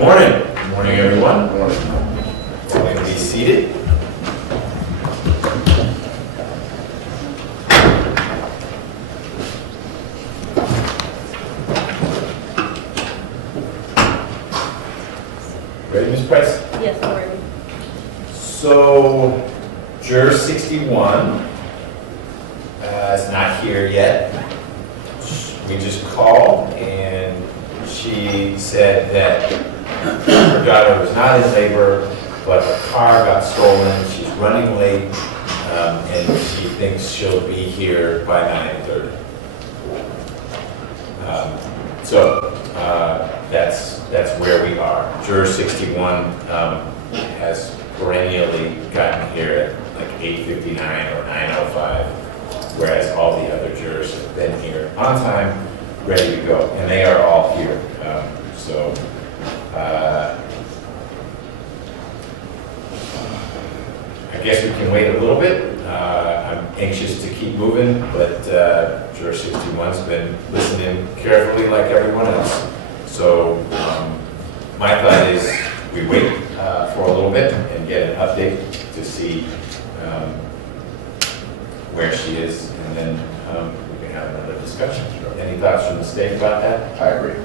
morning. Good morning, everyone. Good morning. You can be seated. Ready, Ms. Price? Yes, I'm ready. So, juror 61 is not here yet. We just called and she said that her daughter was not in labor, but her car got stolen. She's running late, and she thinks she'll be here by 9:30. That's where we are. Juror 61 has perennially gotten here at like 8:59 or 9:05, whereas all the other jurors have been here on time, ready to go, and they are all here. I guess we can wait a little bit. I'm anxious to keep moving, but Juror 61's been listening carefully like everyone else. So my thought is we wait for a little bit and get an update to see where she is, and then we can have another discussion. Any thoughts from the state about that? I agree.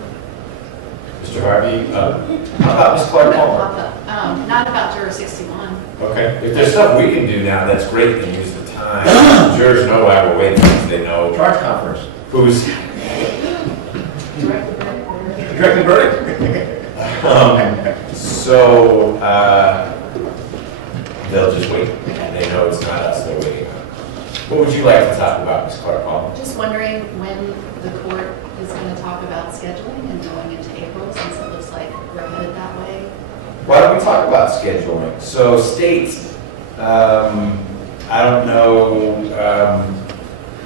Mr. Harvey, how about Ms. Clark Palmer? Not about juror 61. Okay, if there's stuff we can do now, that's great, and use the time. Jurors know why we're waiting, because they know Charge conference. who's Directed verdict. They'll just wait, and they know it's not us they're waiting on. What would you like to talk about, Ms. Clark Palmer? Just wondering when the court is going to talk about scheduling and going into April, since it looks like we're headed that way. Why don't we talk about scheduling? So states, I don't know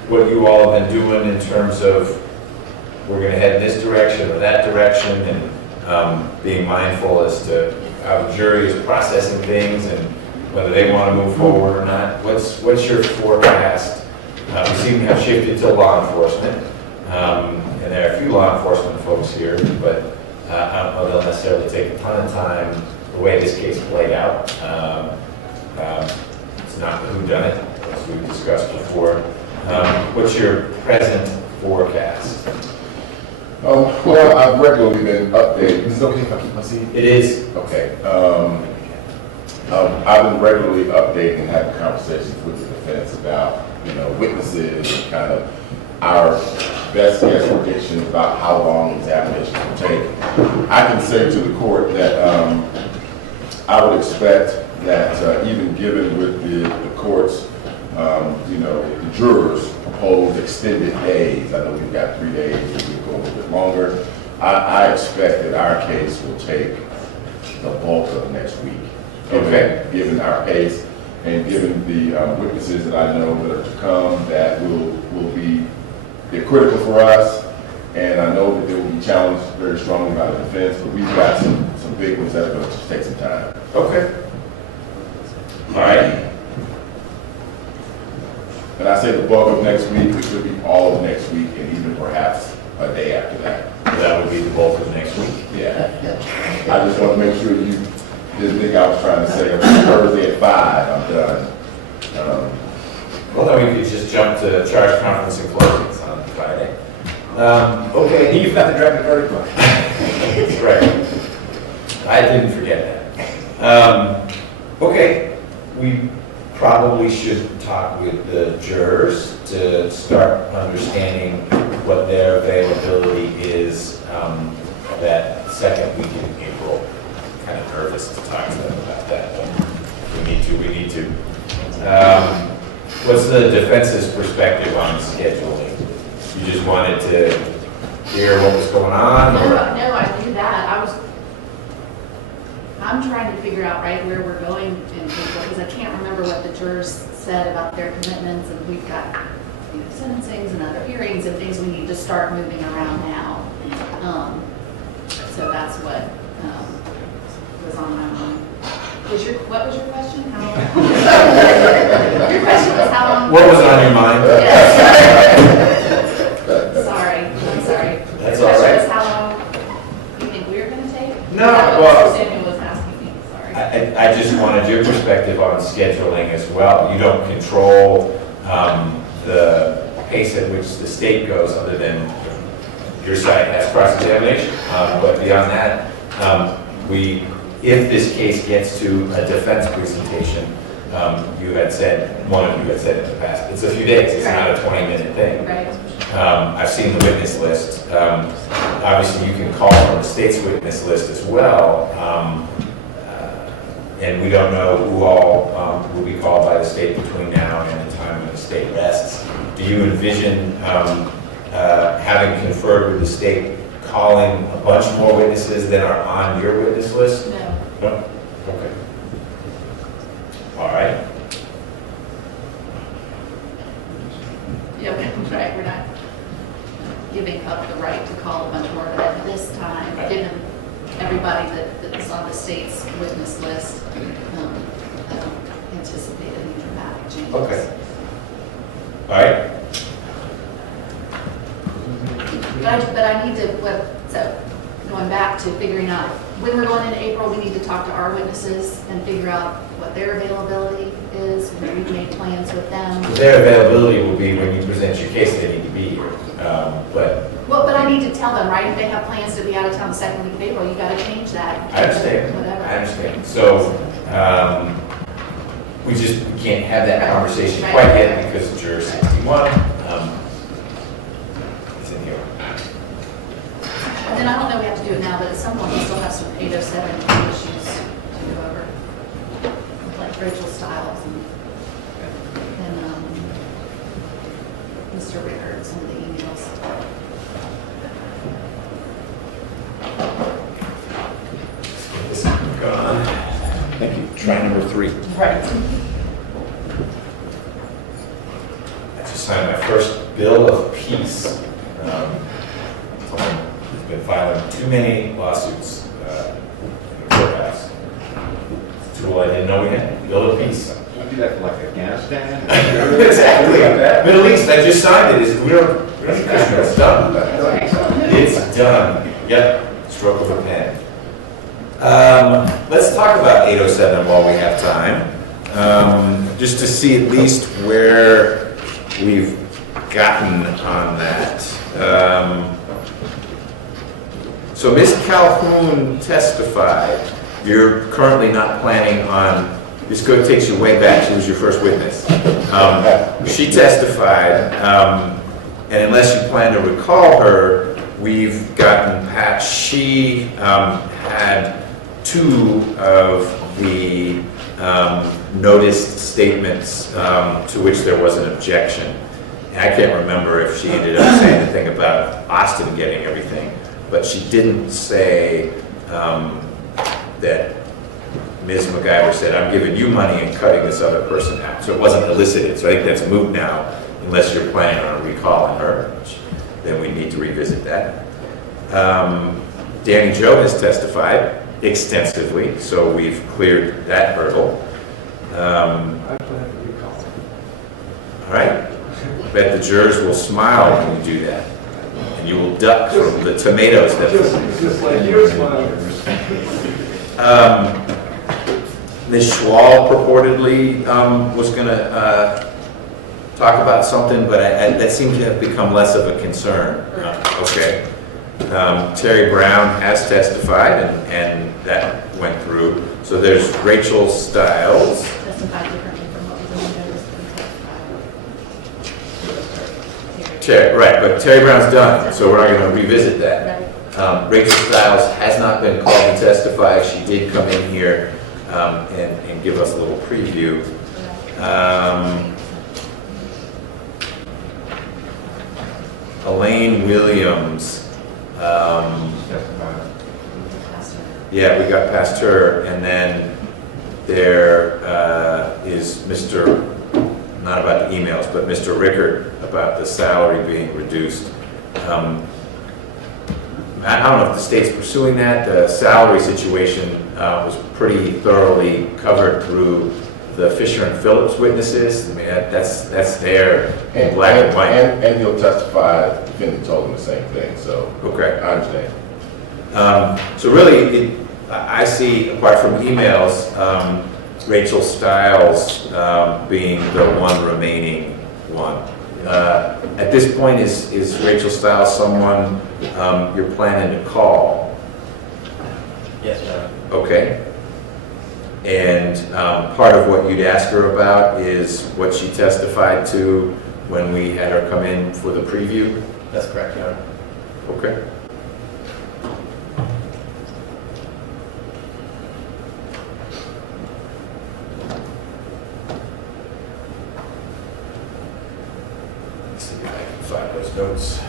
what you all have been doing in terms of we're going to head in this direction or that direction, and being mindful as to how the jury is processing things and whether they want to move forward or not. What's your forecast? We seem to have shifted to law enforcement, and there are a few law enforcement folks here, but I don't know they'll necessarily take a ton of time the way this case played out. It's not whodunit, as we've discussed before. What's your present forecast? Well, I've regularly been updated. Is it okay if I keep my seat? It is. Okay. I've been regularly updating and having conversations with the defense about, witnesses and kind of our best guess predictions about how long examinations will take. I can say to the court that I would expect that even given with the court's, the jurors proposed extended days. I know we've got 3 days, we could go a little bit longer. I expect that our case will take the bulk of next week. Okay. Given our pace and given the witnesses that I know that are to come that will be, they're critical for us, and I know that they will be challenged very strongly by the defense, but we've got some big ones that are going to take some time. Okay. All right. And I say the bulk of next week, it could be all of next week, and even perhaps a day after that. That would be the bulk of next week. Yeah. I just want to make sure you didn't think I was trying to say Thursday at 5, I'm done. Well, then we could just jump to charge conference and closings on Friday. Okay. You've got the directed verdict one. That's right. I didn't forget that. Okay. We probably should talk with the jurors to start understanding what their availability is that second week in April. Kind of nervous to talk to them about that, but we need to. What's the defense's perspective on scheduling? You just wanted to hear what was going on? No, I knew that. I'm trying to figure out right where we're going in April, because I can't remember what the jurors said about their commitments, and we've got sentencings and other hearings and things we need to start moving around now. So that's what was on my mind. What was your question? How long? Your question was how long? What was on your mind? Yes. Sorry, I'm sorry. That's Your all question right. was how long you think we're going to take? That's what well, Mr. Samuel was asking me, sorry. I just wanted your perspective on scheduling as well. You don't control the pace at which the state goes, other than your side has cross-examination. But beyond that, if this case gets to a defense presentation, you had said, one of you had said in the past, it's a few days, it's not a 20-minute thing. Right. I've seen the witness list. Obviously, you can call from the state's witness list as well. And we don't know who all will be called by the state between now and the time when the state rests. Do you envision having conferred with the state, calling a bunch more witnesses than are on your witness list? No. No? Okay. All right. Yeah, right, we're not giving up the right to call a bunch more, but at this time, given everybody that's on the state's witness list, I don't anticipate any dramatic changes. Okay. All right. But I need to, so going back to figuring out, when we're going into April, we need to talk to our witnesses and figure out what their availability is. We've made plans with them. Their availability will be when you present your case, they need to be here. But I need to tell them, right? If they have plans to be out of town the second week of April, you gotta change that. I understand. Whatever. I understand. So, we can't have that conversation Right. quite yet because juror 61 is in here. And then I don't know we have to do it now, but at some point we still have some 807 issues to go over. Like Rachel Stiles and Mr. Rickard, some of the emails. This gone. Thank you. Try number 3. Right. I just signed my first bill of peace. I've been filing too many lawsuits in the courthouse. It's a tool I didn't know we had, bill of peace. You do that for like Afghanistan? Exactly. Middle East, I just signed it. We don't it's done. It's done. Yep, stroke of a pen. Let's talk about 807 while we have time. Just to see at least where we've gotten on that. So Ms. Calhoun testified. You're currently not planning on, this takes you way back, she was your first witness. She testified, and unless you plan to recall her, we've gotten past, she had 2 of the noticed statements to which there was an objection. And I can't remember if she ended up saying anything about Austin getting everything, but she didn't say that Ms. McIver said, I'm giving you money and cutting this other person out. So it wasn't elicited. So I think that's moot now, unless you're planning on recalling her, which then we need to revisit that. Danny Joe has testified extensively, so we've cleared that hurdle. I plan to recall. All right. Bet the jurors will smile when you do that. And you will duck from the tomatoes that... Just like you're smiling. Ms. Schwal purportedly was going to talk about something, but that seems to have become less of a concern. Okay. Terry Brown has testified, and that went through. So there's Rachel Stiles. Testified differently from what was in the notice and testified. Right, but Terry Brown's done, so we're not going to revisit that. Right. Rachel Stiles has not been called to testify. She did come in here and give us a little preview. Elaine Williams, yeah, we got past her, and then there is Mr., not about the emails, but Mr. Rickard about the salary being reduced. I don't know if the state's pursuing that. The salary situation was pretty thoroughly covered through the Fisher and Phillips witnesses. I mean, that's there in black and white. And he'll testify, the defendant told him the same thing, so. Okay. I understand. So really, I see, apart from emails, Rachel Stiles being the one remaining one. At this point, is Rachel Stiles someone you're planning to call? Yes, sir. Okay. And part of what you'd ask her about is what she testified to when we had her come in for the preview? That's correct, Your Honor. Okay. Let's see if I can find those notes.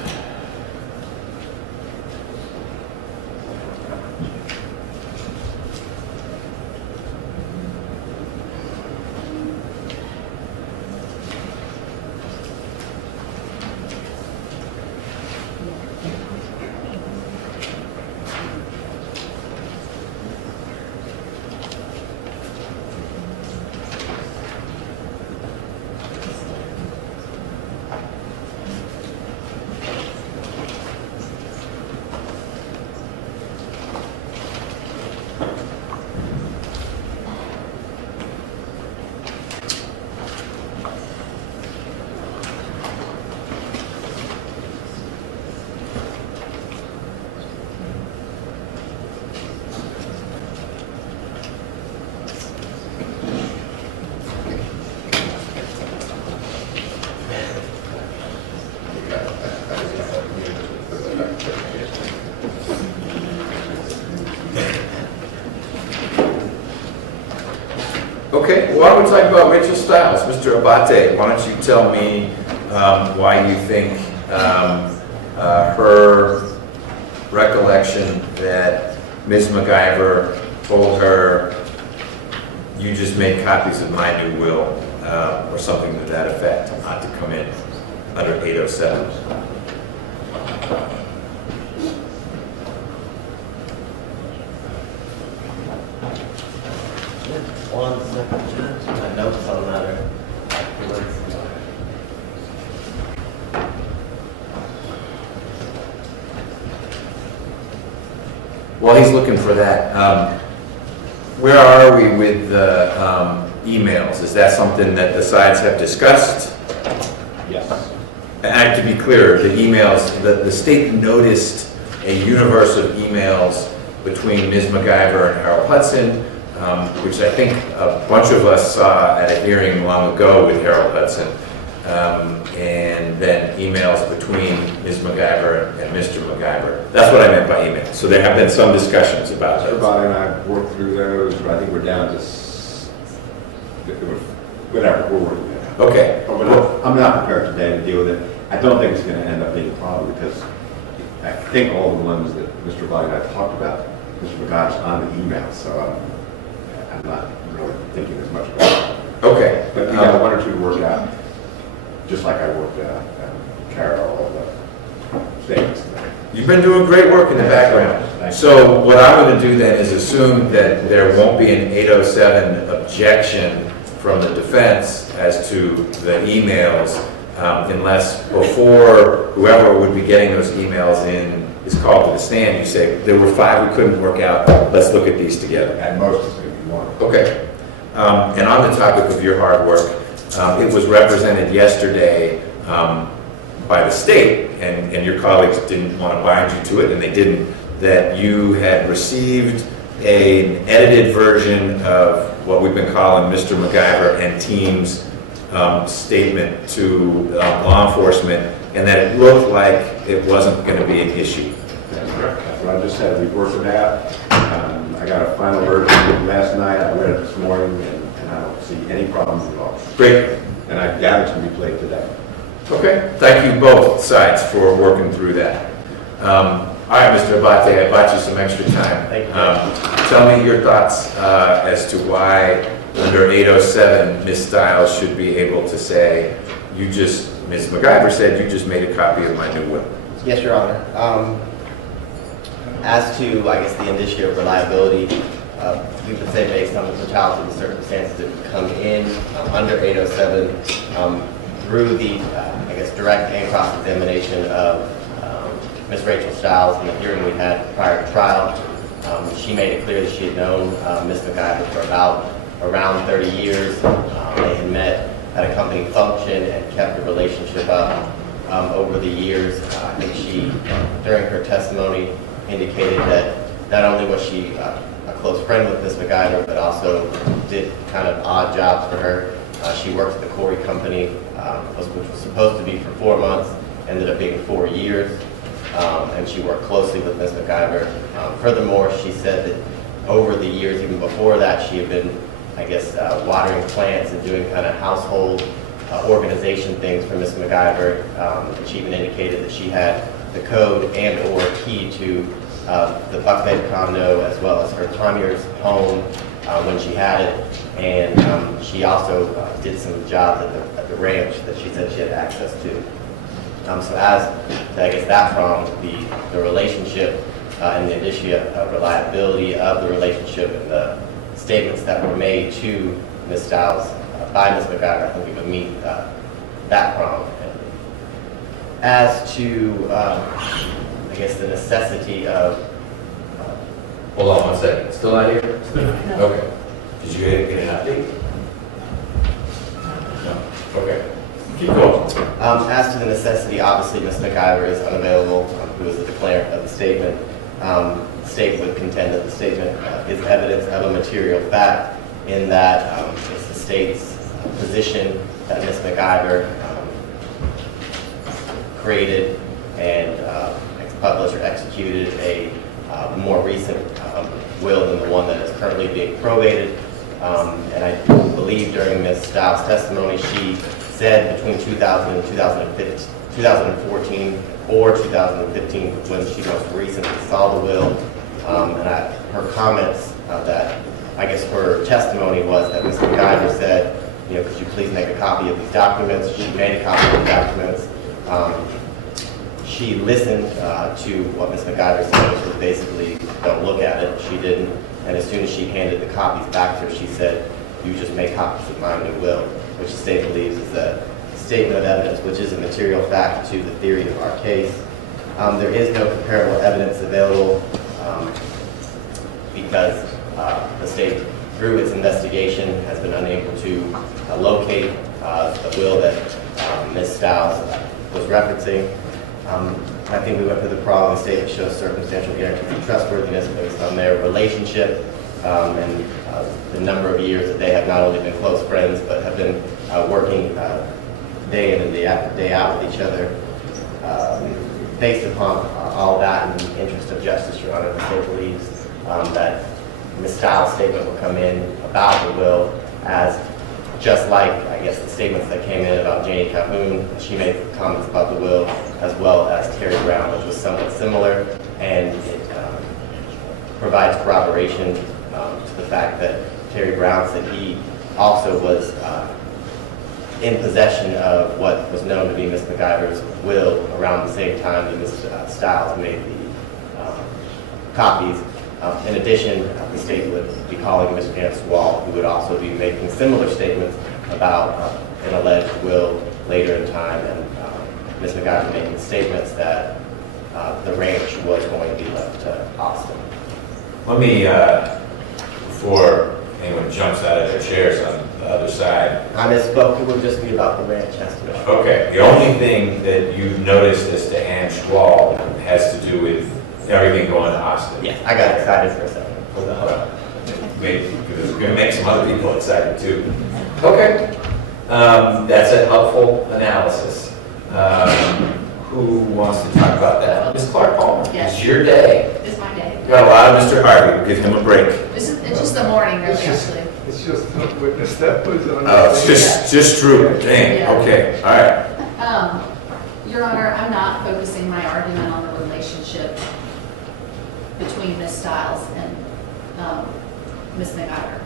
Okay, well, why don't we talk about Rachel Stiles? Mr. Abate, why don't you tell me why you think her recollection that Ms. McIver told her, you just made copies of my new will, or something to that effect, not to come in under 807. One second, Judge. My notes on that are afterwards. While he's looking for that, where are we with the emails? Is that something that the sides have discussed? Yes. And to be clear, the emails, the state noticed a universe of emails between Ms. McIver and Harold Hudson, which I think a bunch of us saw at a hearing long ago with Harold Hudson, and then emails between Ms. McIver and Mr. McIver. That's what I meant by email. So there have been some discussions about Mr. those. Body and I worked through those, but I think we're down to, whatever, we're working it out. Okay. But I'm not prepared today to deal with it. I don't think it's going to end up being a problem because I think all the ones that Mr. Body and I talked about, Mr. McGott's on the email, so I'm not really thinking as much about it. Okay. But we got one or two to work out, just like I worked out Carol, all the statements. You've been doing great work in the background. So what I'm going to do then is assume that there won't be an 807 objection from the defense as to the emails unless before whoever would be getting those emails in is called to the stand, you say, there were 5 we couldn't work out, let's look at these together. At most, it's going to be one. Okay. And on the topic of your hard work, it was represented yesterday by the state, and your colleagues didn't want to bind you to it, and they didn't, that you had received an edited version of what we've been calling Mr. McIver and team's statement to law enforcement, and that it looked like it wasn't going to be an issue. That's correct. That's what I just said. We worked it out. I got a final version last night. I read it this morning, and I don't see any problems at all. Great. And I doubt it's going to be played today. Okay. Thank you both sides for working through that. All right, Mr. Abate, I bought you some extra time. Thank you. Tell me your thoughts as to why under 807, Ms. Stiles should be able to say, Ms. McIver said you just made a copy of my new will. Yes, Your Honor. As to, I guess, the indicia of reliability, we would say based on the totality of the circumstances that would come in under 807 through the, I guess, direct and cross-examination of Ms. Rachel Stiles in the hearing we had prior to trial, She made it clear that she had known Ms. McIver for around 30 years. They had met at a company function and kept the relationship up over the years. I think she, during her testimony, indicated that not only was she a close friend with Ms. McIver, but also did kind of odd jobs for her. She worked at the Corey company, which was supposed to be for 4 months, ended up being 4 years, and she worked closely with Ms. McIver. Furthermore, she said that over the years, even before that, she had been, I guess, watering plants and doing kind of household organization things for Ms. McIver. And she even indicated that she had the code and or key to the Buckhead condo as well as her Tanya's home when she had it. And she also did some jobs at the ranch that she said she had access to. So as, I guess, that from the relationship and the issue of reliability of the relationship and the statements that were made to Ms. Stiles by Ms. McIver, I think we would meet that problem. As to, I guess, the necessity of... Hold on one second. Still not here? No. Okay. Did you get an update? No. Okay. Keep going. As to the necessity, obviously, Ms. McIver is unavailable, who is the declarant of the statement. The state would contend that the statement is evidence of a material fact in that it's the state's position that Ms. McIver created and published or executed a more recent will than the one that is currently being probated. And I believe during Ms. Stiles' testimony, she said between 2000 and 2014 or 2015 when she most recently saw the will. And her comments that, I guess her testimony was that Ms. McIver said, you know, could you please make a copy of these documents? She made a copy of the documents. She listened to what Ms. McIver said, which was basically, don't look at it. She didn't. And as soon as she handed the copies back to her, she said, you just make copies of my new will, which the state believes is a statement of evidence, which is a material fact to the theory of our case. There is no comparable evidence available because the state, through its investigation, has been unable to locate the will that Ms. Stiles was referencing. I think we went through the problem. The state shows circumstantial guarantees of trustworthiness based on their relationship and the number of years that they have not only been close friends, but have been working day in and day out with each other. Based upon all that in the interest of justice, Your Honor, the state believes that Ms. Stiles' statement will come in about the will as just like, I guess, the statements that came in about Janie Calhoun. She made comments about the will, as well as Terry Brown, which was somewhat similar, and it provides corroboration to the fact that Terry Brown said he also was in possession of what was known to be Ms. McIver's will around the same time that Ms. Stiles made the copies. In addition, the state would be calling Ms. Vance Wall, who would also be making similar statements about an alleged will later in time, and Ms. McIver making statements that the ranch was going to be left to Austin. Let me, before anyone jumps out of their chairs on the other side. I misspoke. It would just be about the ranch estimate. Okay, the only thing that you've noticed as to Ann Schwall has to do with everything going to Austin. Yeah, I got excited for a second. Maybe, because it's going to make some other people excited too. Okay, that's a helpful analysis. Who wants to talk about that? Ms. Clark Palmer, Yes. it's your day. It's my day. You got a lot of Mr. Harvey, we'll give him a break. It's just the morning, really, actually. It's just the witness that was on. Oh, it's just true, dang, Yeah. okay, all right. Your Honor, I'm not focusing my argument on the relationship between Ms. Stiles and Ms. McIver.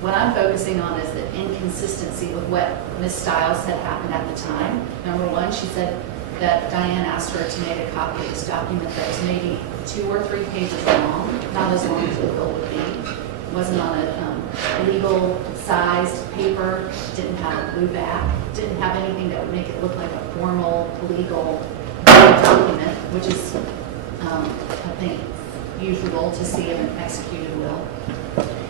What I'm focusing on is the inconsistency with what Ms. Stiles said happened at the time. Number one, she said that Diane asked her to make a copy of this document that was maybe 2 or 3 pages long, not as long as the will would be. It wasn't on a legal sized paper, didn't have a blue back, didn't have anything that would make it look like a formal legal document, which is, I think, usual to see in an executed will.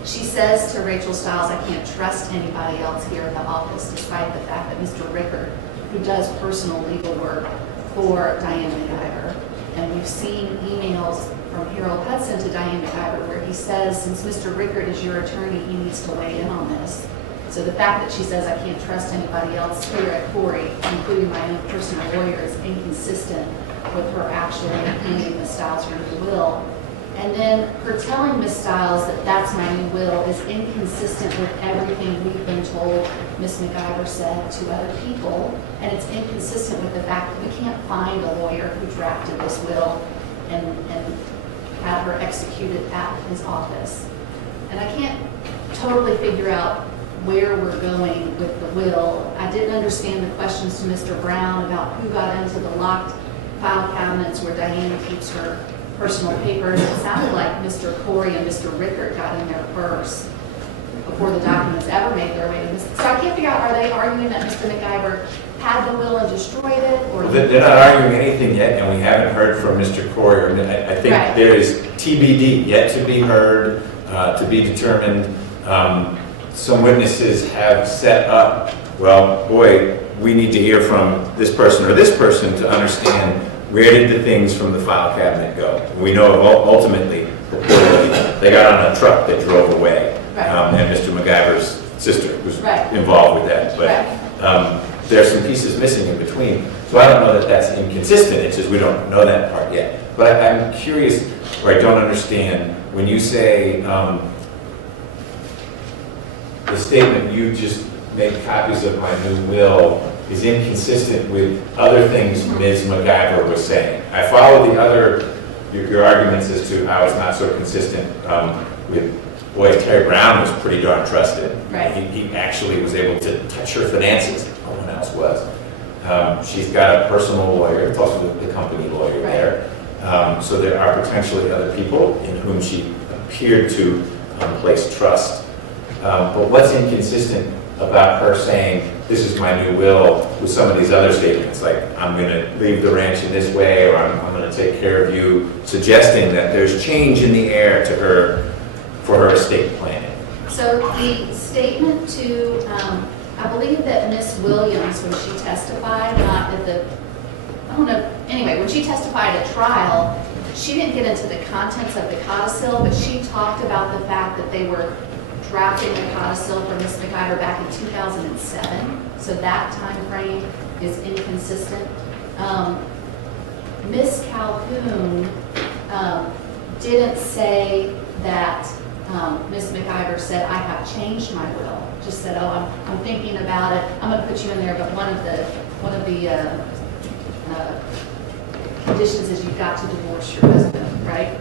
She says to Rachel Stiles, I can't trust anybody else here in the office, despite the fact that Mr. Rickard, who does personal legal work for Diane McIver, and we've seen emails from Harold Hudson to Diane McIver where he says, since Mr. Rickard is your attorney, he needs to weigh in on this. So the fact that she says, I can't trust anybody else here at Corey, including my own personal lawyer, is inconsistent with her actually handing Ms. Stiles her new will. And then her telling Ms. Stiles that that's my new will is inconsistent with everything we've been told Ms. McIver said to other people. And it's inconsistent with the fact that we can't find a lawyer who drafted this will and had her executed at his office. And I can't totally figure out where we're going with the will. I didn't understand the questions to Mr. Brown about who got into the locked file cabinets where Diane keeps her personal papers. It sounded like Mr. Corey and Mr. Rickard got in there first before the documents ever made their way to Ms. So I can't figure out, are they arguing that Mr. McIver had the will and destroyed it? Or They're not arguing anything yet, and we haven't heard from Mr. Corey. I think Right. there is TBD, yet to be heard, to be determined. Some witnesses have set up, well, boy, we need to hear from this person or this person to understand where did the things from the file cabinet go. We know ultimately, reportedly, they got on a truck that drove away. Right. And Mr. McIver's sister was Right. involved with that. But Right. there's some pieces missing in between. So I don't know that that's inconsistent, it's just we don't know that part yet. But I'm curious, or I don't understand, when you say the statement you just made copies of my new will is inconsistent with other things Ms. McIver was saying. I follow the other, your arguments as to how it's not so consistent with, boy, Terry Brown was pretty darn trusted. Right. He actually was able to touch her finances, no one else was. She's got a personal lawyer, it's also the company lawyer Right. there. So there are potentially other people in whom she appeared to place trust. But what's inconsistent about her saying, this is my new will, with some of these other statements, like, I'm going to leave the ranch in this way, or I'm going to take care of you, suggesting that there's change in the air to her for her estate planning. So the statement to, I believe that Miss Williams, when she testified, not at the, I don't know, anyway, when she testified at trial, she didn't get into the contents of the codicil, but she talked about the fact that they were drafting the codicil for Ms. McIver back in 2007. So that time frame is inconsistent. Ms. Calhoun didn't say that Ms. McIver said, I have changed my will. Just said, oh, I'm thinking about it. I'm going to put you in there, but one of the conditions is you've got to divorce your husband, right?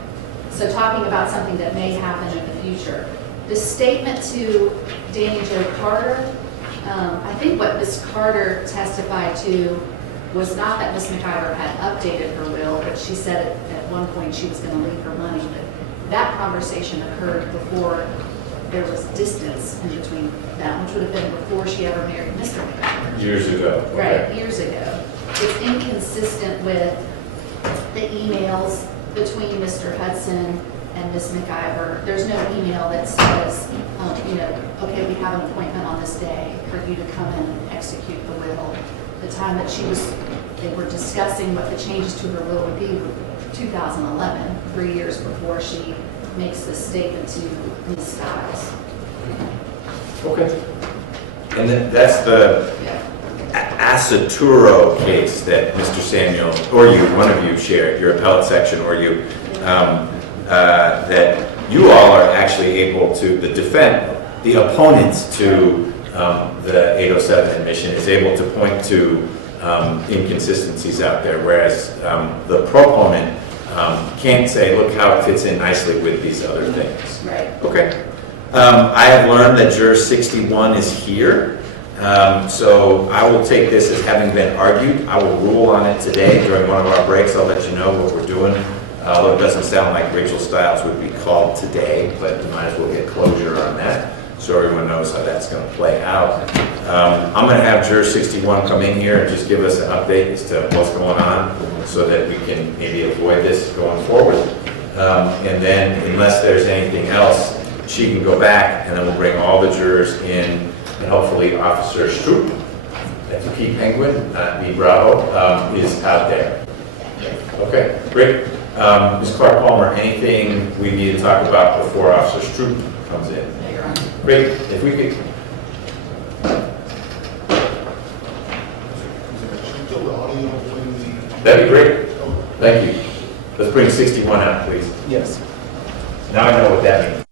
So talking about something that may happen in the future. The statement to Danny Jo Carter, I think what Ms. Carter testified to was not that Ms. McIver had updated her will, but she said at one point she was going to leave her money. But that conversation occurred before there was distance in between them, which would have been before she ever married Mr. McIver. Years ago. Right, years ago. It's inconsistent with the emails between Mr. Hudson and Ms. McIver. There's no email that says, okay, we have an appointment on this day for you to come in and execute the will. The time that they were discussing what the changes to her will would be 2011, 3 years before she makes this statement to Ms. Stiles. Okay. And then that's the Yeah. Aceturo case that Mr. Samuel, or you, one of you shared, your appellate section, or you, that you all are actually able to, the opponents to the 807 admission is able to point to inconsistencies out there, whereas the proponent can't say, look how it fits in nicely with these other things. Right. Okay. I have learned that juror 61 is here. So I will take this as having been argued. I will rule on it today during one of our breaks. I'll let you know what we're doing. Although it doesn't sound like Rachel Stiles would be called today, but you might as well get closure on that so everyone knows how that's going to play out. I'm going to have juror 61 come in here and just give us an update as to what's going on so that we can maybe avoid this going forward. And then unless there's anything else, she can go back and then we'll bring all the jurors in and hopefully Officer Stroop, that's a P Penguin, B Bravo, is out there. Okay, great. Ms. Clark Palmer, anything we need to talk about before Officer Stroop comes in? Great, if we could. That'd be great. Thank you. Let's bring 61 out, please. Yes. Now I know what that means.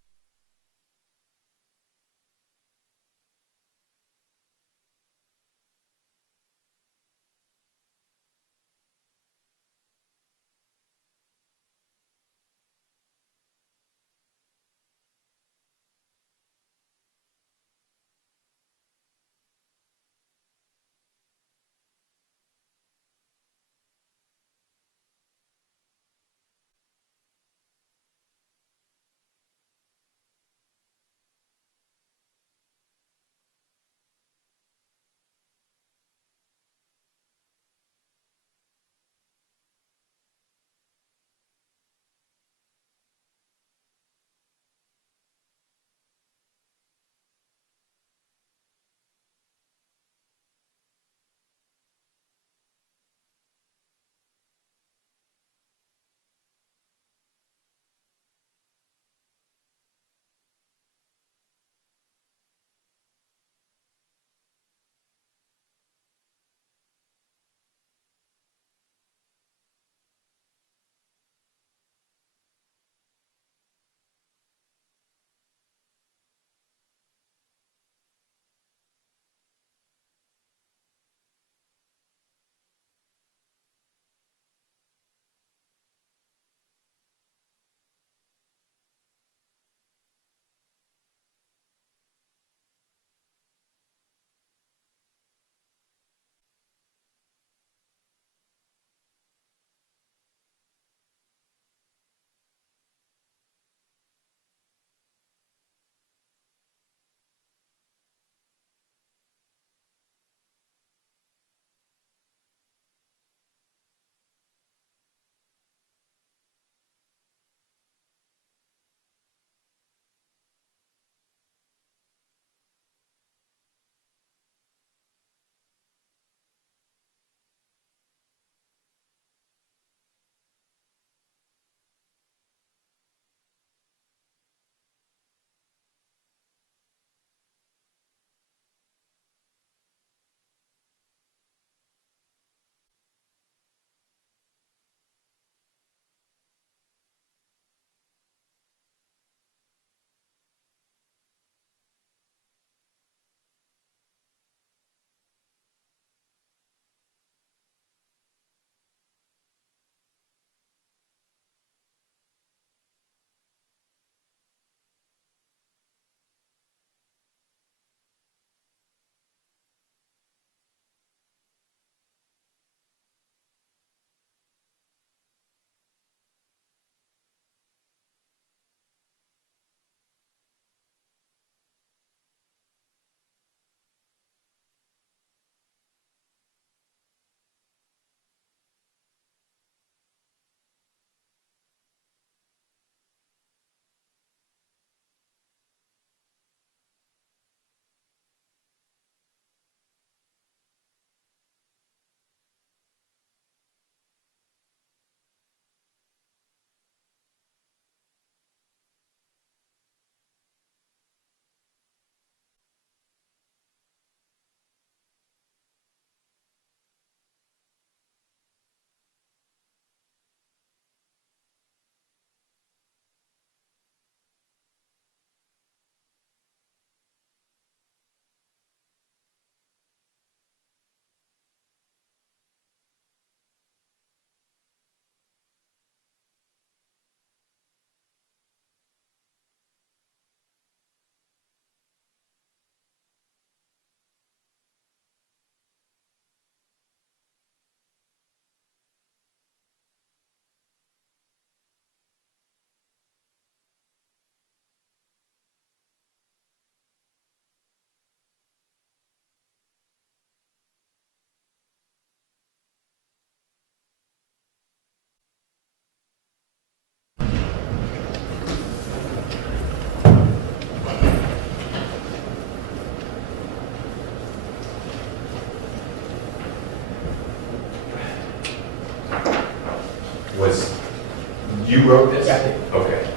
wrote this? Yeah. Okay.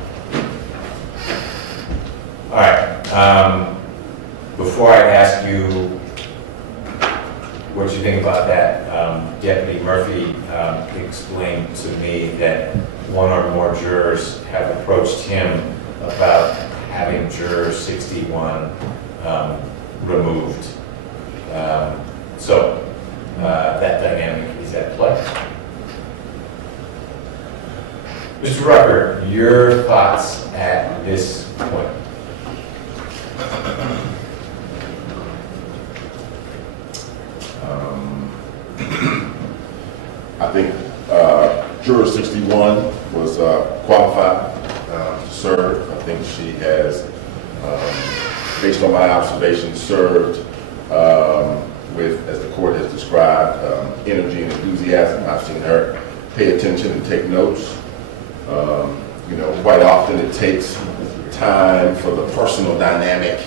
All right. Before I ask you what you think about that, Deputy Murphy explained to me that one or more jurors have approached him about having juror 61 removed. So that dynamic is at play. Mr. Rucker, your thoughts at this point? I think juror 61 was qualified to serve. I think she has, based on my observations, served with, as the court has described, energy and enthusiasm. I've seen her pay attention and take notes. Quite often it takes time for the personal dynamic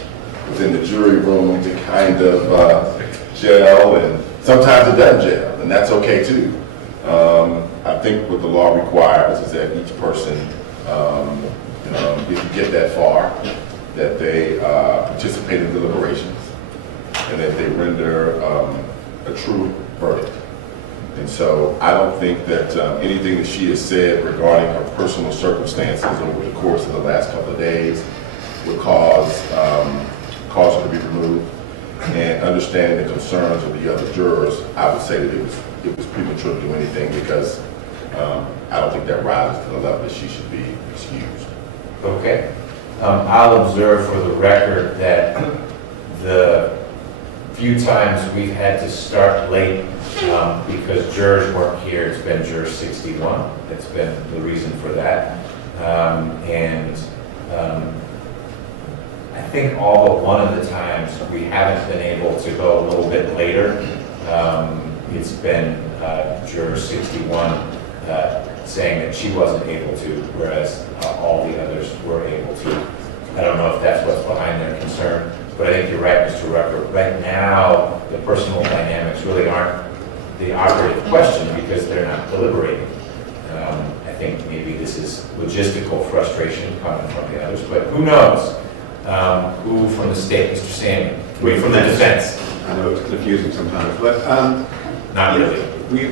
within the jury room to kind of gel, and sometimes it doesn't gel, and that's okay too. I think what the law requires is that each person, if you get that far, that they participate in deliberations and that they render a true verdict. And so I don't think that anything that she has said regarding her personal circumstances over the course of the last couple of days would cause her to be removed. And understanding the concerns of the other jurors, I would say that it was premature to do anything because I don't think that rises to the level that she should be excused. Okay. I'll observe for the record that the few times we've had to start late because jurors weren't here, it's been juror 61. It's been the reason for that. I think all but one of the times we haven't been able to go a little bit later. It's been juror 61 saying that she wasn't able to, whereas all the others were able to. I don't know if that's what's behind their concern, but I think you're right, Mr. Rucker. Right now, the personal dynamics really aren't the operative question because they're not deliberating. I think maybe this is logistical frustration coming from the others, but who knows? Who from the state, Mr. Samuel? Wait, from the defense? I know it's confusing sometimes, but Not really. we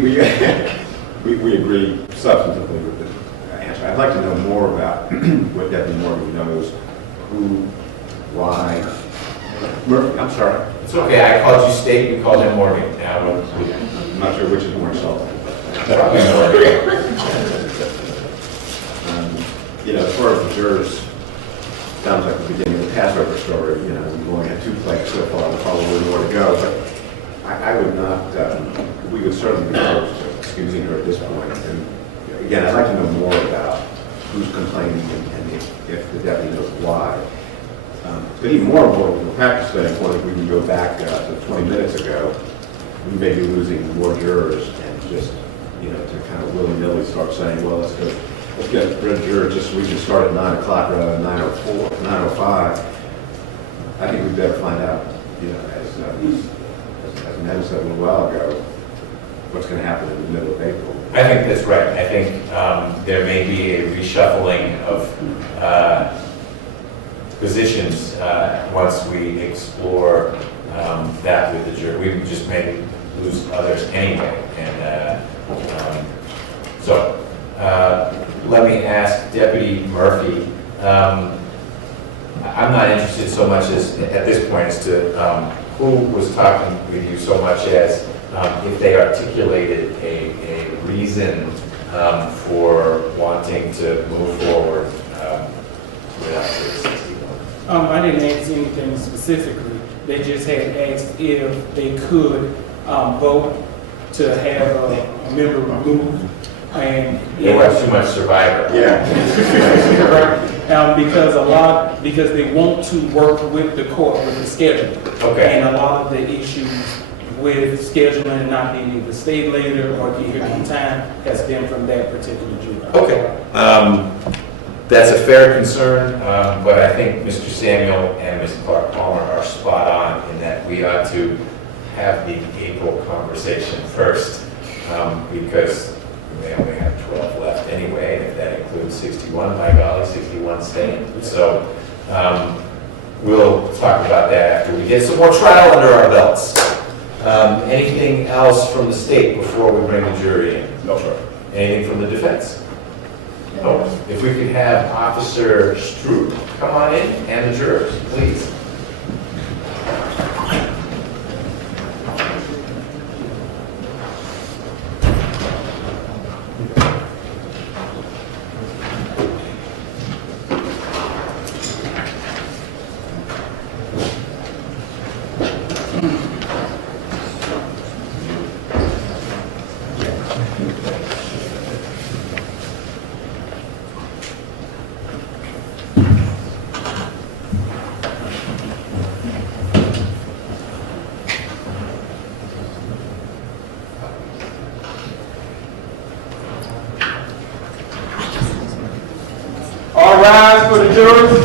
agree substantively with the answer. I'd like to know more about what Deputy Morgan knows, who, why. Murphy, I'm sorry. It's okay, I called you state, you called him Morgan. Now, I'm not sure which is more insulting. probably Morgan. As far as the jurors, sounds like the beginning of the Passover story. We've only had 2 plagues so far, there's probably more to go. But I would not, we would certainly be opposed to excusing her at this point. And again, I'd like to know more about who's complaining and if the deputy knows why. But even more important from a practice standpoint, if we can go back to 20 minutes ago, we may be losing more jurors and just, to kind of willy-nilly start saying, well, let's get rid of jurors just so we can start at 9 o'clock rather than 9:04, 9:05. I think we better find out, as Ned said a little while ago, what's going to happen in the middle of April. I think that's right. I think there may be a reshuffling of positions once we explore that with the jury. We just may lose others anyway. And so let me ask Deputy Murphy. I'm not interested so much as at this point as to who was talking with you so much as if they articulated a reason for wanting to move forward without the 61. I didn't ask anything specifically. They just had asked if they could vote to have a member removed. And They watch too much Survivor. because they want to work with the court with the schedule. Okay. And a lot of the issues with scheduling and not being able to stay later or get here on time has been from that particular jury. Okay. That's a fair concern, but I think Mr. Samuel and Ms. Clark Palmer are spot on in that we ought to have the April conversation first, because we only have 12 left anyway, and if that includes 61, by golly, 61 staying. So we'll talk about that after we get some more trial under our belts. Anything else from the state before we bring the jury in? No, sir. Anything from the defense? No. If we could have Officer Stroop come on in and the jurors, please. All rise for the jurors.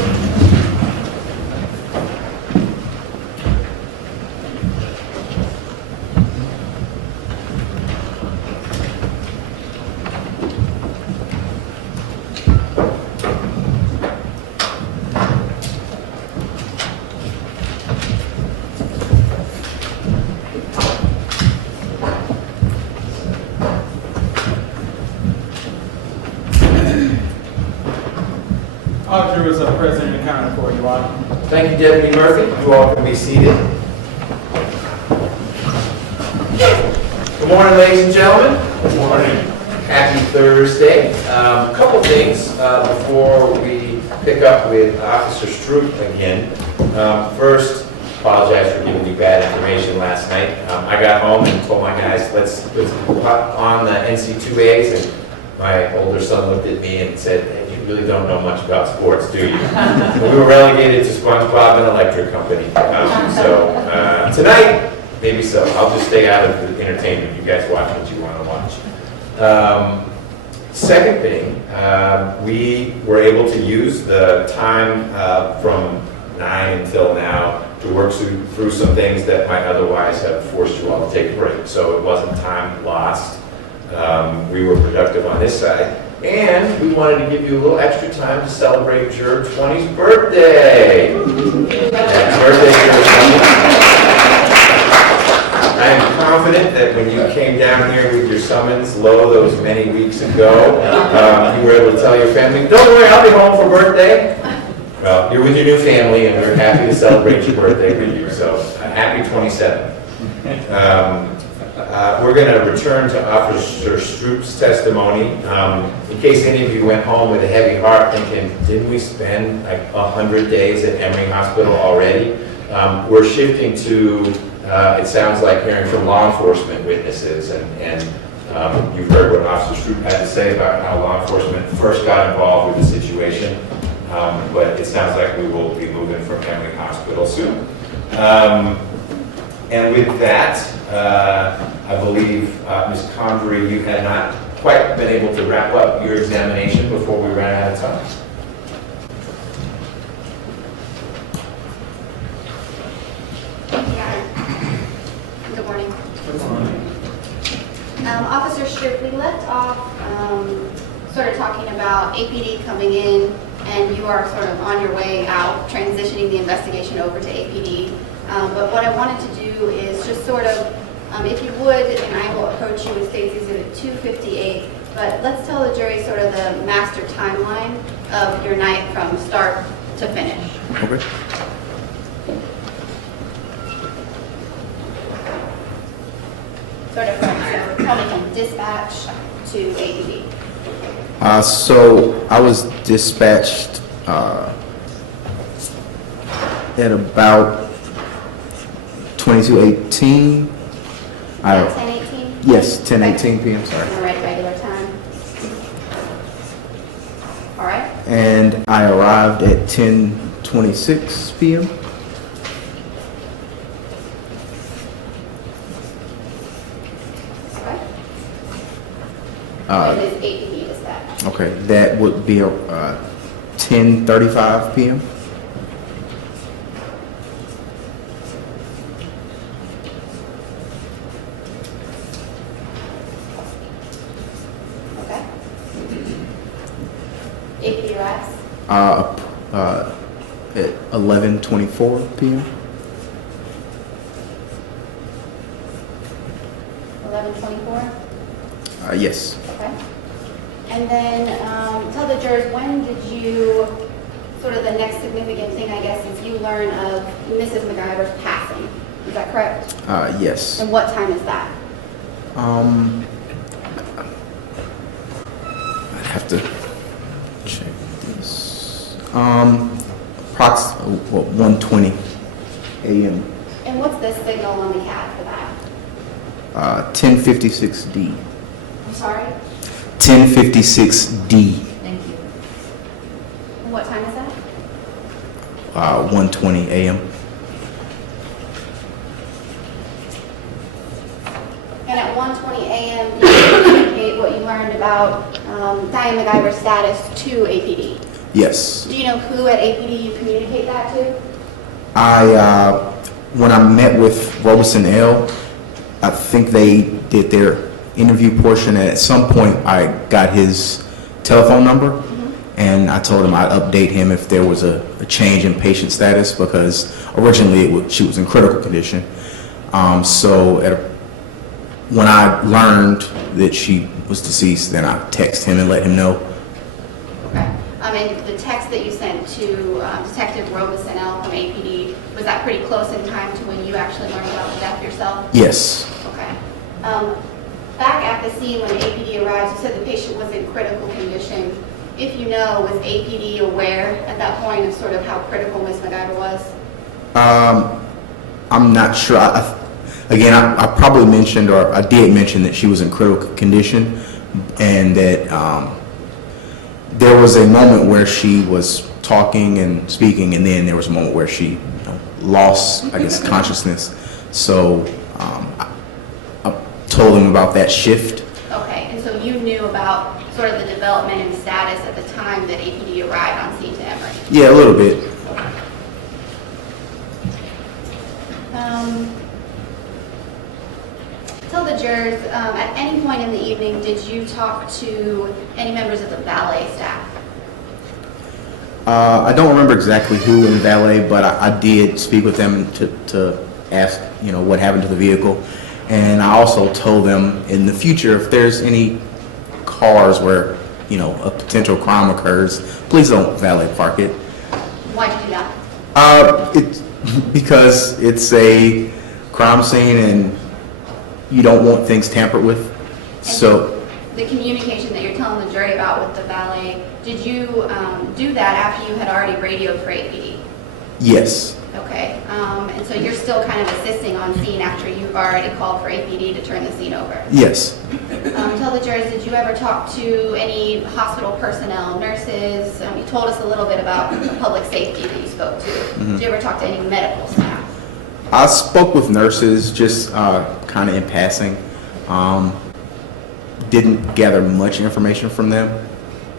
All jurors are present and accounted for, Your Honor. Thank you, Deputy Murphy. You all can be seated. Good morning, ladies and gentlemen. Good morning. Happy Thursday. A couple things before we pick up with Officer Stroop again. First, apologize for giving you bad information last night. I got home and told my guys, let's put on the NC2As, and my older son looked at me and said, "Hey, you really don't know much about sports, do you?" We were relegated to SpongeBob and Electric Company. Tonight, maybe so. I'll just stay out of the entertainment. You guys watch what you want to watch. Second thing, we were able to use the time from 9 until now to work through some things that might otherwise have forced you all to take a break. So it wasn't time lost. We were productive on this side. And we wanted to give you a little extra time to celebrate your 20th birthday. Happy birthday, Juror 20. I am confident that when you came down here with your summons low those many weeks ago, you were able to tell your family, "Don't worry, I'll be home for birthday." Well, you're with your new family, and we're happy to celebrate your birthday with you. So, happy 27th. We're going to return to Officer Stroop's testimony. In case any of you went home with a heavy heart thinking, didn't we spend like 100 days at Emory Hospital already? We're shifting to, it sounds like, hearing from law enforcement witnesses. And you've heard what Officer Stroop had to say about how law enforcement first got involved with the situation. But it sounds like we will be moving from Emory Hospital soon. And with that, I believe, Ms. Condry, you had not quite been able to wrap up your examination before we ran out of time. Yeah. Good morning. Officer Stroop, we left off sort of talking about APD coming in, and you are sort of on your way out, transitioning the investigation over to APD. But what I wanted to do is just sort of, if you would, and I will approach you with State's Exhibit 258, but let's tell the jury sort of the master timeline of your night from start to finish. Okay. Sort of from dispatch to APD. So I was dispatched at about 22:18. 10:18? Yes, 10:18 p.m. Sorry. All right, regular time. All right. And I arrived at 10:26 p.m. Okay. Uh, And is APD dispatch. Okay, that would be 10:35 p.m. Okay. At 11:24 p.m. 11:24? Yes. Okay. And then tell the jurors, when did you, sort of the next significant thing, I guess, is you learn of Mrs. McIver's passing. Is that correct? Yes. And what time is that? I'd have to check this. 1:20 a.m. And what's the signal on the CAD for that? 1056D. I'm sorry? 1056D. Thank you. And what time is that? 1:20 a.m. And at 1:20 a.m., did you communicate what you learned about Diane McIver's status to APD? Yes. Do you know who at APD you communicate that to? When I met with Robeson L, I think they did their interview portion, and at some point I got his telephone number, and I told him I'd update him if there was a change in patient status, because originally she was in critical condition. When I learned that she was deceased, then I texted him and let him know. Okay. And the text that you sent to Detective Robeson L from APD, was that pretty close in time to when you actually learned about the death yourself? Yes. Okay. Back at the scene when APD arrived, you said the patient was in critical condition. If you know, was APD aware at that point of sort of how critical Ms. McIver was? I'm not sure. I probably mentioned, or I did mention, that she was in critical condition, and that there was a moment where she was talking and speaking, and then there was a moment where she lost, I guess, consciousness. So I told him about that shift. Okay, and so you knew about sort of the development and status at the time that APD arrived on scene to Emory? Yeah, a little bit. Tell the jurors, at any point in the evening, did you talk to any members of the ballet staff? I don't remember exactly who in valet, but I did speak with them to ask, what happened to the vehicle. And I also told them in the future, if there's any cars where, a potential crime occurs, please don't valet park it. Why'd you do that? It's because it's a crime scene and you don't want things tampered with. So The communication that you're telling the jury about with the valet, did you do that after you had already radioed for APD? yes. Okay, and so you're still kind of assisting on scene after you've already called for APD to turn the scene over? Yes. Tell the jurors, did you ever talk to any hospital personnel, nurses? You told us a little bit about the public safety that you spoke to. Did you ever talk to any medical staff? I spoke with nurses, just kind of in passing. Didn't gather much information from them.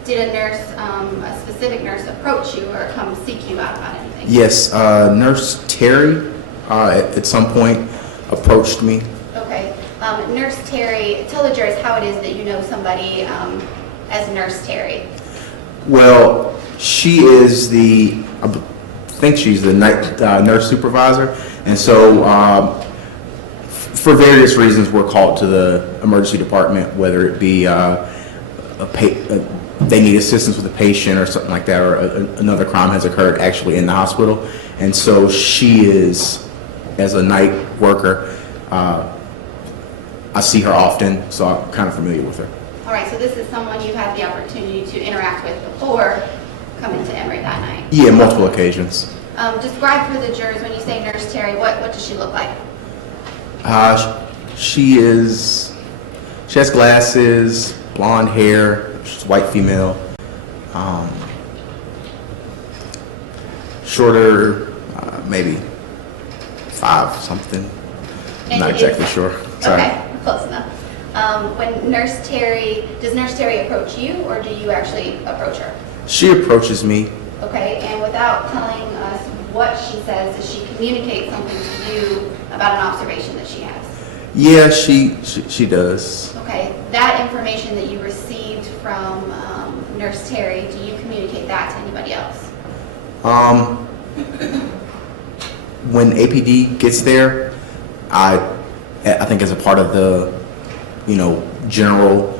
Did a nurse, a specific nurse approach you or come seek you out about anything? Yes, Nurse Terry at some point approached me. Okay. Nurse Terry, tell the jurors how it is that you know somebody as Nurse Terry. Well, she is I think she's the night nurse supervisor, and so for various reasons we're called to the emergency department, whether it be they need assistance with a patient or something like that, or another crime has occurred actually in the hospital, and so she is, as a night worker, I see her often, so I'm kind of familiar with her. All right, so this is someone you've had the opportunity to interact with before coming to Emory that night? Yeah, multiple occasions. Describe for the jurors, when you say Nurse Terry, what does she look like? She has glasses, blonde hair, she's a white female, shorter, maybe 5 something. I'm not exactly sure. Sorry. Okay, close enough. When does Nurse Terry approach you, or do you actually approach her? She approaches me. Okay, and without telling us what she says, does she communicate something to you about an observation that she has? Yeah, she does. Okay, that information that you received from Nurse Terry, do you communicate that to anybody else? When APD gets there, I think as a part of the, general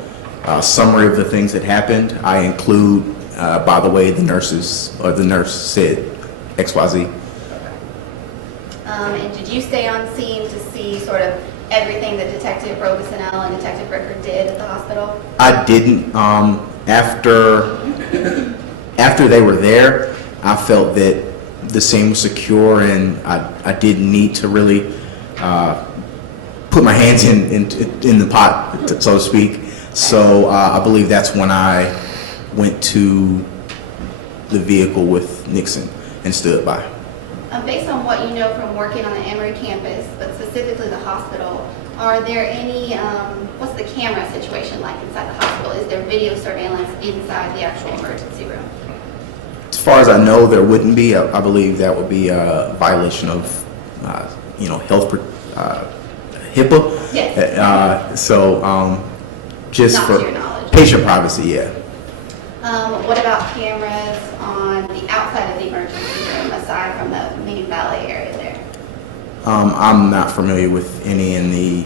summary of the things that happened, I include, by the way, the nurses, or the nurse said XYZ. And did you stay on scene to see sort of everything that Detective Robesonel and Detective Ricker did at the hospital? I didn't. After they were there, I felt that the scene was secure, and I didn't need to really put my hands in the pot, so to speak. So I believe that's when I went to the vehicle with Nixon and stood by. Based on what you know from working on the Emory campus, but specifically the hospital, are there any, what's the camera situation like inside the hospital? Is there video surveillance inside the actual emergency room? As far as I know, there wouldn't be. I believe that would be a violation of, health, HIPAA. Yes. Just Not for to your knowledge. patient privacy, yeah. What about cameras on the outside of the emergency room, aside from the main valet area there? I'm not familiar with any in the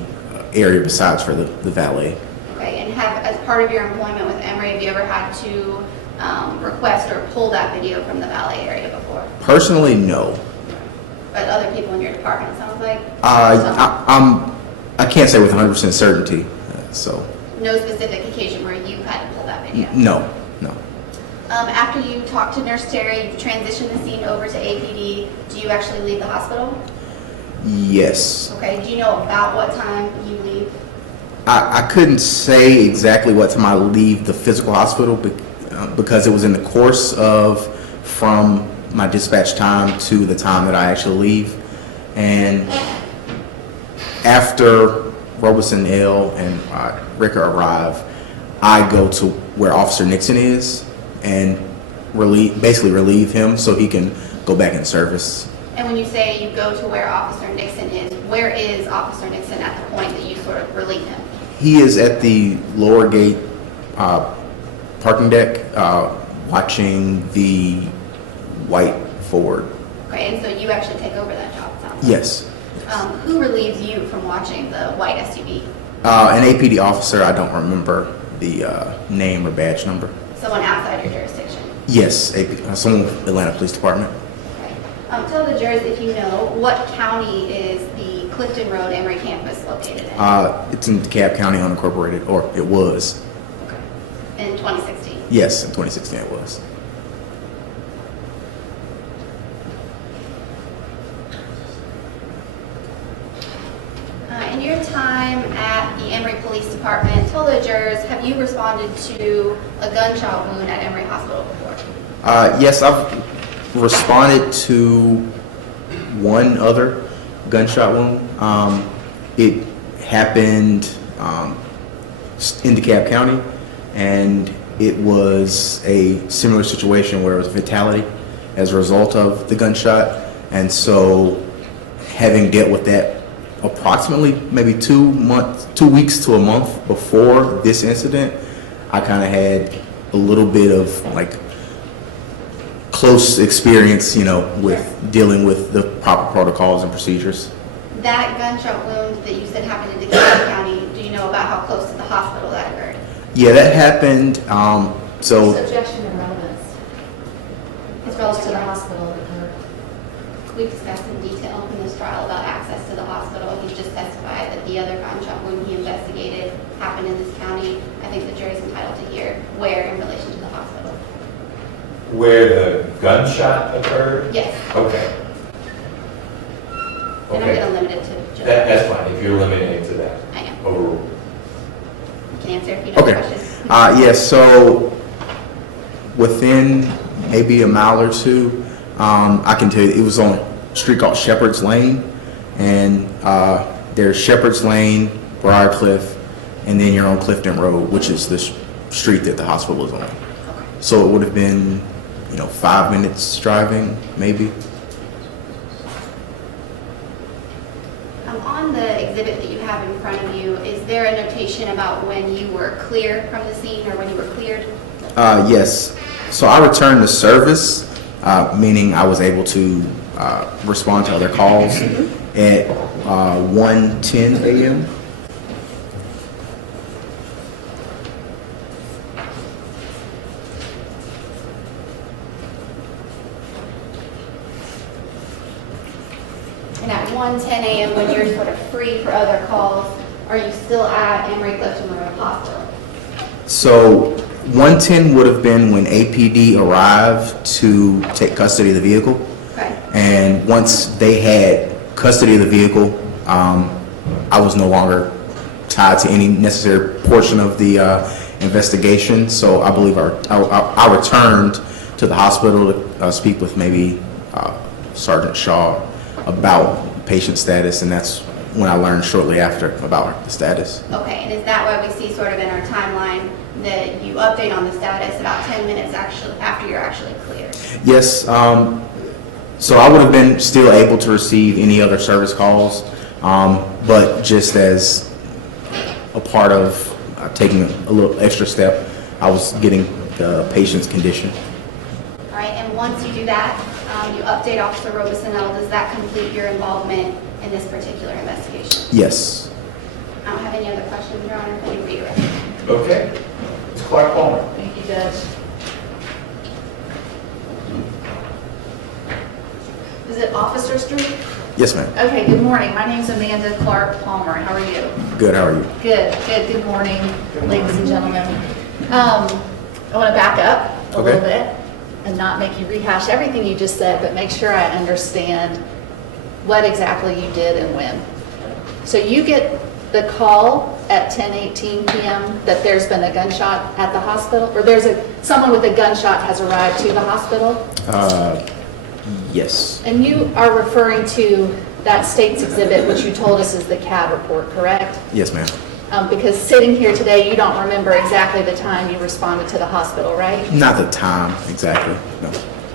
area besides for the valet. Okay, and as part of your employment with Emory, have you ever had to request or pull that video from the valet area before? Personally, no. But other people in your department, it sounds like? I can't say with 100% certainty, so No specific occasion where you had to pull that video? no. After you talked to Nurse Terry, you transitioned the scene over to APD. Do you actually leave the hospital? Yes. Okay, do you know about what time you leave? I couldn't say exactly what time I leave the physical hospital because it was in the course of from my dispatch time to the time that I actually leave. And after Robeson L and Ricker arrive, I go to where Officer Nixon is and basically relieve him so he can go back in service. And when you say you go to where Officer Nixon is, where is Officer Nixon at the point that you sort of relieve him? He is at the lower gate parking deck watching the white Ford. Okay, and so you actually take over that job, it sounds like. Yes. Who relieves you from watching the white SUV? An APD officer, I don't remember the name or badge number. Someone outside your jurisdiction? Yes, someone with Atlanta Police Department. Okay. Tell the jurors, if you know, what county is the Clifton Road Emory campus located in? It's in DeKalb County unincorporated, or it was. In 2016? Yes, in 2016 it was. In your time at the Emory Police Department, tell the jurors, have you responded to a gunshot wound at Emory Hospital before? Yes, I've responded to one other gunshot wound. It happened in DeKalb County, and it was a similar situation where it was a fatality as a result of the gunshot. And so, having dealt with that approximately maybe 2 weeks to a month before this incident, I kind of had a little bit of like close experience, with dealing with the proper protocols and procedures. That gunshot wound that you said happened in DeKalb County, do you know about how close to the hospital that occurred? Yeah, that happened. Subjection and relevance. It's relative to the hospital that occurred. We've discussed in detail in this trial about access to the hospital. He's just testified that the other gunshot wound he investigated happened in this county. I think the jury's entitled to hear where in relation to the hospital. Where the gunshot occurred? Yes, Okay. and I'm Okay. going to limit it to just. That's fine, if you're limiting it to that. I am. Overruled. You can answer if you know the Okay. question. Yes, so within maybe a mile or two, I can tell you it was on a street called Shepherd's Lane, and there's Shepherd's Lane, Briarcliff, and then you're on Clifton Road, which is the street that the hospital is on. So it would have been, 5 minutes driving, maybe. On the exhibit that you have in front of you, is there a notation about when you were clear from the scene or when you were cleared? Yes. So I returned to service, meaning I was able to respond to other calls at 1:10 a.m. And at 1:10 a.m., when you're sort of free for other calls, are you still at Emory-Clifton Memorial Hospital? So 1:10 would have been when APD arrived to take custody of the vehicle. Okay. And once they had custody of the vehicle, I was no longer tied to any necessary portion of the investigation. So I believe I returned to the hospital to speak with maybe Sergeant Shaw about patient status, and that's when I learned shortly after about the status. Okay, and is that why we see sort of in our timeline that you update on the status about 10 minutes after you're actually cleared? Yes, so I would have been still able to receive any other service calls, but just as a part of taking a little extra step, I was getting the patient's condition. All right, and once you do that, you update Officer Robesonel. Does that complete your involvement in this particular investigation? Yes. I don't have any other questions, Your Honor. Whenever you're ready. Okay. Ms. Clark Palmer. Thank you, Judge. Is it Officer Street? Yes, ma'am. Okay, good morning. My name's Amanda Clark Palmer. How are you? Good, how are you? Good morning, ladies and gentlemen. I want to back up a little bit and not make you rehash everything you just said, but make sure I understand what exactly you did and when. So you get the call at 10:18 p.m. that there's been a gunshot at the hospital, or someone with a gunshot has arrived to the hospital? Yes. And you are referring to that state's exhibit, which you told us is the CAB report, correct? Yes, ma'am. Because sitting here today, you don't remember exactly the time you responded to the hospital, right? Not the time, exactly, no.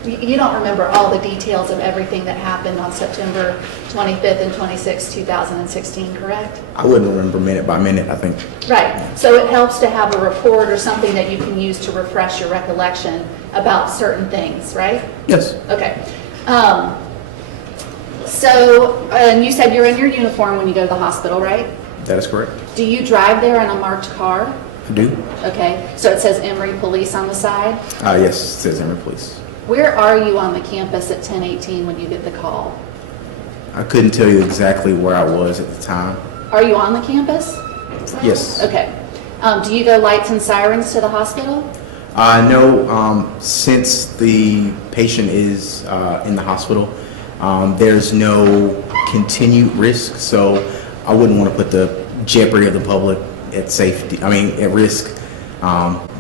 You don't remember all the details of everything that happened on September 25th and 26th, 2016, correct? I wouldn't remember minute by minute, I think. Right. So it helps to have a report or something that you can use to refresh your recollection about certain things, right? Yes. Okay. And you said you're in your uniform when you go to the hospital, right? That is correct. Do you drive there in a marked car? I do. Okay. So it says Emory Police on the side? Yes, it says Emory Police. Where are you on the campus at 10:18 when you get the call? I couldn't tell you exactly where I was at the time. Are you on the campus? Yes. Okay. Do you go lights and sirens to the hospital? No, since the patient is in the hospital, there's no continued risk, so I wouldn't want to put the jeopardy of the public at risk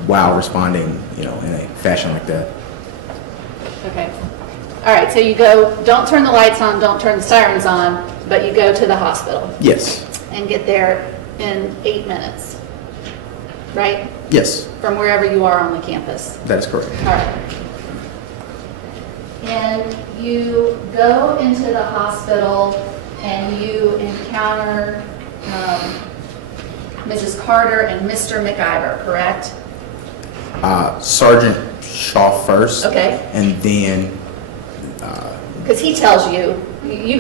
while responding, in a fashion like that. Okay. All right, so you go, don't turn the lights on, don't turn the sirens on, but you go to the hospital Yes. and get there in 8 minutes, right? Yes, From wherever you are on the campus. that is correct. All right. And you go into the hospital and you encounter Mrs. Carter and Mr. McIver, correct? Sergeant Shaw first. Okay. And then, Because he tells you, you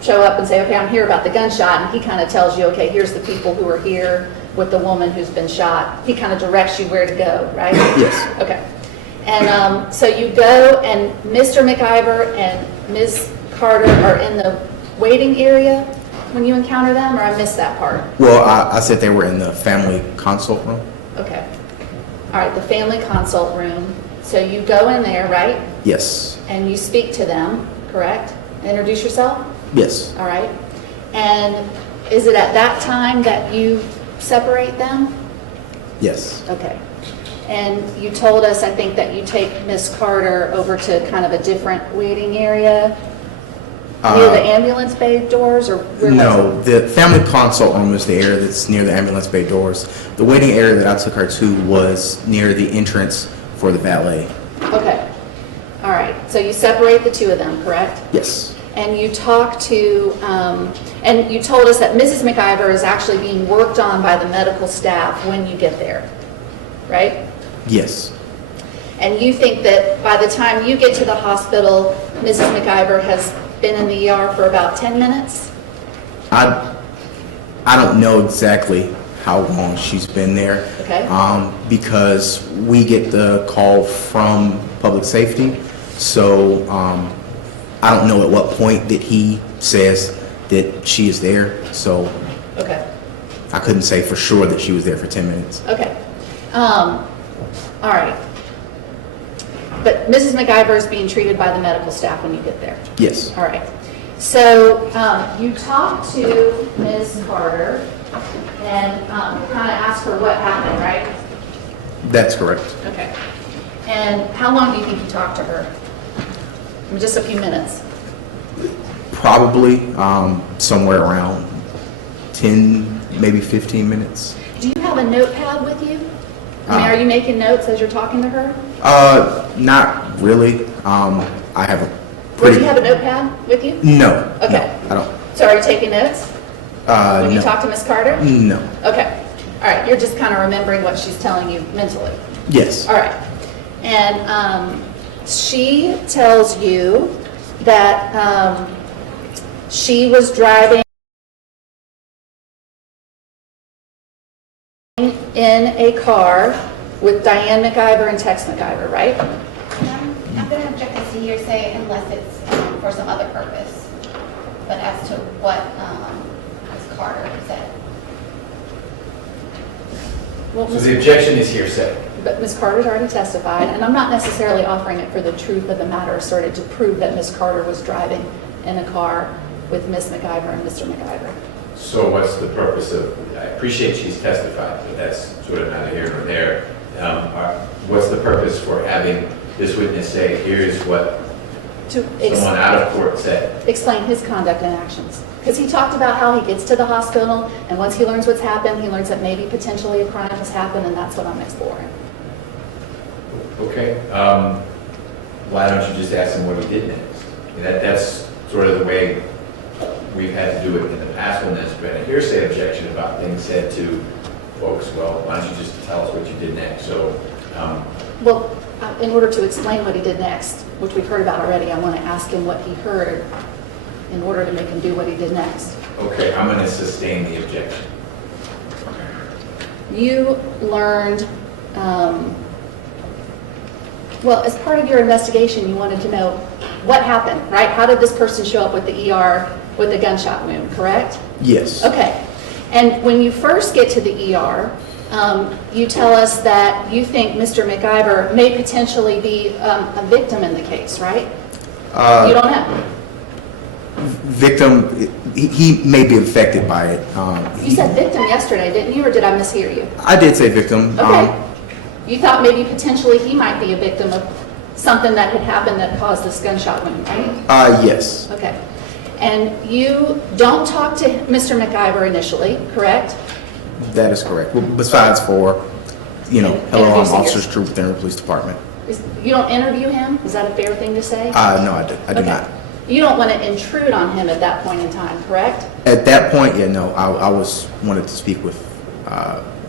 show up and say, okay, I'm here about the gunshot, and he kind of tells you, okay, here's the people who are here with the woman who's been shot. He kind of directs you where to go, right? yes, Okay. And so you go, and Mr. McIver and Ms. Carter are in the waiting area when you encounter them, or I missed that part? well, I said they were in the family consult room. Okay. All right, the family consult room. So you go in there, right? Yes, And you speak to them, correct? Introduce yourself? yes, All right. And is it at that time that you separate them? yes. Okay. And you told us, I think, that you take Miss Carter over to kind of a different waiting area near the ambulance bay doors, or where was No, it? the family consult room is the area that's near the ambulance bay doors. The waiting area that I took her to was near the entrance for the valet. Okay. All right. So you separate the two of them, correct? Yes, And you talk to, and you told us that Mrs. McIver is actually being worked on by the medical staff when you get there, right? yes, And you think that by the time you get to the hospital, Mrs. McIver has been in the ER for about 10 minutes? I don't know exactly how long she's been there. Okay. Because we get the call from public safety, so I don't know at what point that he says that she is there, so Okay. I couldn't say for sure that she was there for 10 minutes. Okay. All right. But Mrs. McIver is being treated by the medical staff when you get there? Yes, All right. So you talked to Ms. Carter and kind of asked her what happened, right? that's correct. Okay. And how long do you think you talked to her? Just a few minutes. Probably somewhere around 10, maybe 15 minutes. Do you have a notepad with you? I mean, are you making notes as you're talking to her? Not really. I have a Would pretty... you have a notepad with you? No. Okay. No, I don't. So are you taking notes when you No. talk to Ms. Carter? No. Okay. All right. You're just kind of remembering what she's telling you mentally. Yes. All right. And she tells you that she was driving in a car with Diane McIver and Tex McIver, right? I'm going to object this to hearsay unless it's for some other purpose. But as to what Ms. Carter said. Well, So the objection is hearsay. But Ms. Carter's already testified, and I'm not necessarily offering it for the truth of the matter asserted to prove that Ms. Carter was driving in a car with Ms. McIver and Mr. McIver. So what's the purpose of, I appreciate she's testified, but that's sort of neither here nor there. What's the purpose for having this witness say, here's what To someone out of court said? explain his conduct and actions. Because he talked about how he gets to the hospital, and once he learns what's happened, he learns that maybe potentially a crime has happened, and that's what I'm exploring. Okay, why don't you just ask him what he did next? That's sort of the way we've had to do it in the past when there's been a hearsay objection about things said to folks. Well, why don't you just tell us what you did next? So, Well, in order to explain what he did next, which we've heard about already, I want to ask him what he heard in order to make him do what he did next. okay, I'm going to sustain the objection. You learned, well, as part of your investigation, you wanted to know what happened, right? How did this person show up with the ER with a gunshot wound, correct? Yes. Okay. And when you first get to the ER, you tell us that you think Mr. McIver may potentially be a victim in the case, right? You don't know. Victim, he may be affected by it. You said victim yesterday, didn't you, or did I mishear you? I did say victim. Okay. You thought maybe potentially he might be a victim of something that had happened that caused this gunshot wound, right? Yes. Okay. And you don't talk to Mr. McIver initially, correct? That is correct. Well, besides for, hello, I'm Introducing Officer Street within the police department. You don't interview him? Is that a fair thing to say? No, I do Okay. not. You don't want to intrude on him at that point in time, correct? At that point, yeah, no, I wanted to speak with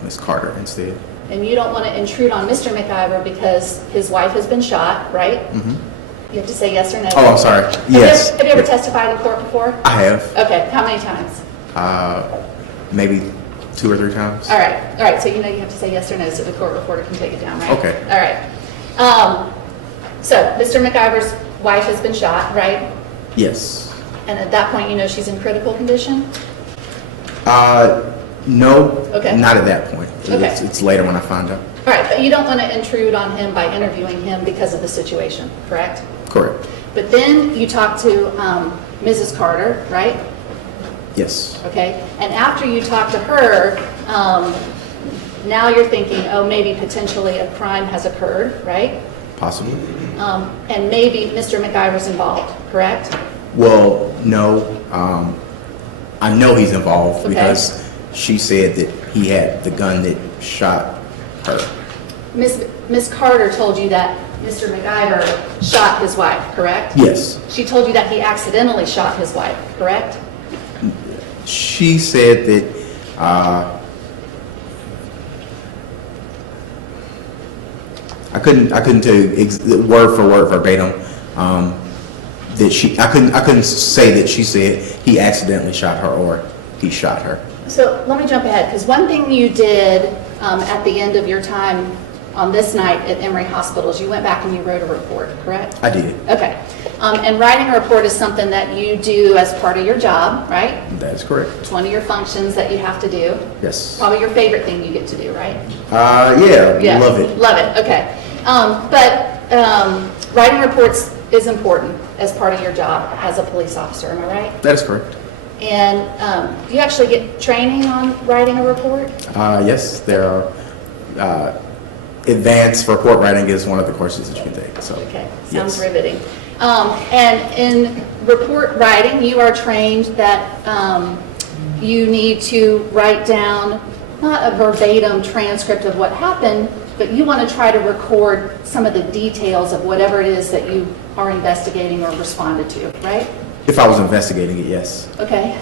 Ms. Carter instead. And you don't want to intrude on Mr. McIver because his wife has been shot, right? Mhm. You have to say yes or no. Oh, I'm sorry. Yes. Have you ever testified in court before? I have, Okay, how many times? maybe 2 or 3 times. All right, so you know you have to say yes or no so the court reporter can take it down, right? Okay. All right. So Mr. McIver's wife has been shot, right? Yes. And at that point, you know she's in critical condition? No, Okay. not at that point. Okay. It's later when I find out. All right, but you don't want to intrude on him by interviewing him because of the situation, correct? Correct. But then you talk to Mrs. Carter, right? Yes. Okay, and after you talk to her, now you're thinking, oh, maybe potentially a crime has occurred, right? Possibly. And maybe Mr. McIver's involved, correct? Well, no. I know he's involved Okay. because she said that he had the gun that shot her. Miss Carter told you that Mr. McIver shot his wife, correct? Yes. She told you that he accidentally shot his wife, correct? She said that I couldn't tell you word for word verbatim. I couldn't say that she said he accidentally shot her or he shot her. So let me jump ahead, because one thing you did at the end of your time on this night at Emory Hospital is you went back and you wrote a report, correct? I did. Okay. And writing a report is something that you do as part of your job, right? That is correct. It's one of your functions that you have to do. Yes. Probably your favorite thing you get to do, right? Yeah, love it. Love it, okay. Writing reports is important as part of your job as a police officer, am I right? That is correct. And do you actually get training on writing a report? Yes, there are, advanced report writing is one of the courses that you can take, so. Okay, sounds yes. riveting. And in report writing, you are trained that you need to write down, not a verbatim transcript of what happened, but you want to try to record some of the details of whatever it is that you are investigating or responded to, right? If I was investigating it, yes. Okay.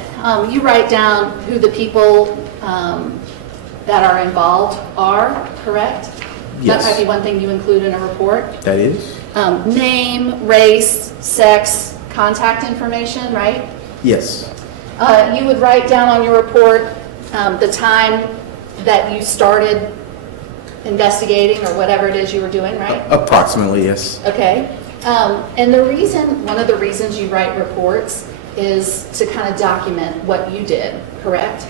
You write down who the people that are involved are, correct? Yes. That might be one thing you include in a report. That is? Name, race, sex, contact information, right? Yes. You would write down on your report the time that you started investigating or whatever it is you were doing, right? Approximately, yes. Okay. And one of the reasons you write reports is to kind of document what you did, correct?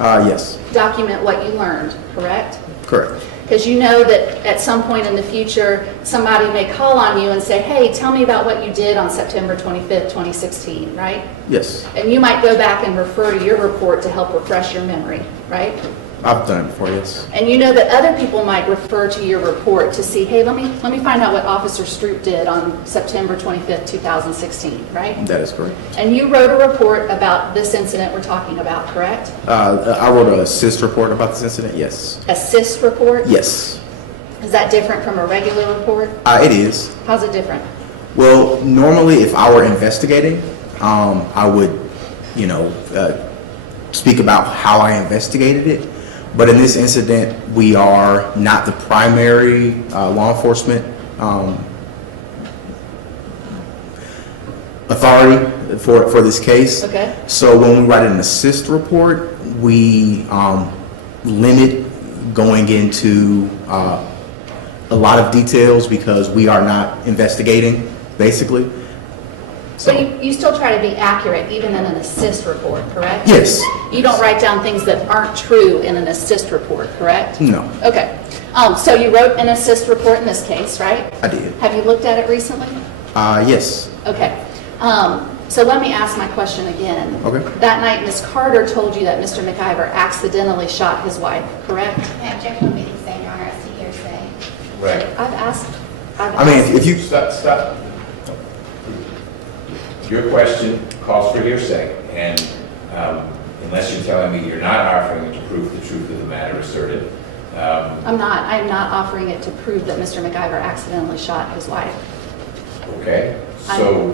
Yes. Document what you learned, correct? Correct. Because you know that at some point in the future, somebody may call on you and say, hey, tell me about what you did on September 25th, 2016, right? Yes. And you might go back and refer to your report to help refresh your memory, right? I've done it before, yes. And you know that other people might refer to your report to see, hey, let me find out what Officer Stroop did on September 25th, 2016, right? That is correct. And you wrote a report about this incident we're talking about, correct? I wrote an assist report about this incident, yes. Assist report? Yes. Is that different from a regular report? It is. How's it different? Well, normally if I were investigating, I would, speak about how I investigated it. But in this incident, we are not the primary law enforcement authority for this case. Okay. So when we write an assist report, we limit going into a lot of details because we are not investigating, basically. So you still try to be accurate even in an assist report, correct? Yes. You don't write down things that aren't true in an assist report, correct? No, Okay. So you wrote an assist report in this case, right? I did. Have you looked at it recently? Yes. Okay. So let me ask my question again. Okay. That night, Ms. Carter told you that Mr. McIver accidentally shot his wife, correct? I object to meeting saying, Your Honor, as to hearsay. Right. I've asked. I mean, if you, Stop. Your question calls for hearsay, and unless you're telling me you're not offering it to prove the truth of the matter asserted. I'm not offering it to prove that Mr. McIver accidentally shot his wife. Okay, so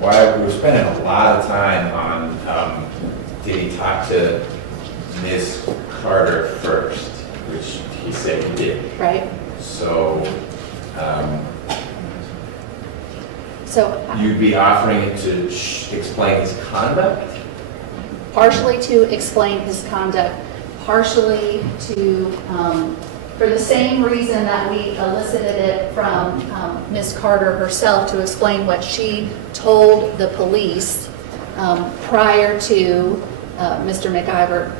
why we're spending a lot of time on, did he talk to Ms. Carter first, which he said he did. Right? So So you'd be offering it to explain his conduct? partially to explain his conduct, partially to, for the same reason that we elicited it from Ms. Carter herself to explain what she told the police prior to Mr. McIver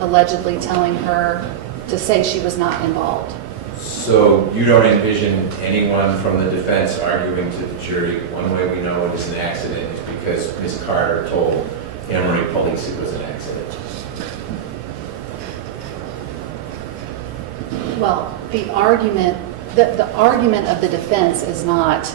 allegedly telling her to say she was not involved. So you don't envision anyone from the defense arguing to the jury, one way we know it is an accident is because Ms. Carter told Emory police it was an accident? Well, the argument of the defense is not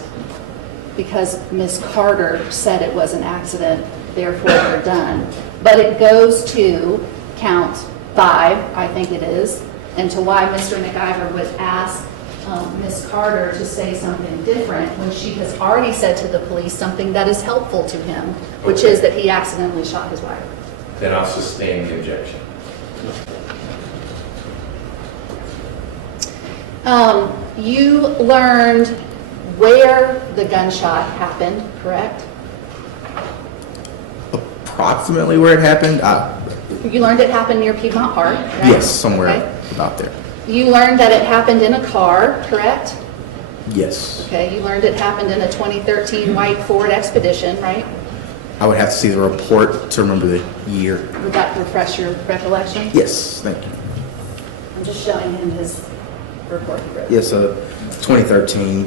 because Ms. Carter said it was an accident, therefore we're done. But it goes to count 5, I think it is, and to why Mr. McIver would ask Ms. Carter to say something different when she has already said to the police something that is helpful to him, which Okay. is that he accidentally shot his wife. Then I'll sustain the objection. You learned where the gunshot happened, correct? Approximately where it happened, You learned it happened near Piedmont Park, right? yes, somewhere Okay. about there. You learned that it happened in a car, correct? Yes. Okay, you learned it happened in a 2013 white Ford Expedition, right? I would have to see the report to remember the year. Would that refresh your recollection? Yes, thank you. I'm just showing him his report. Yes, a 2013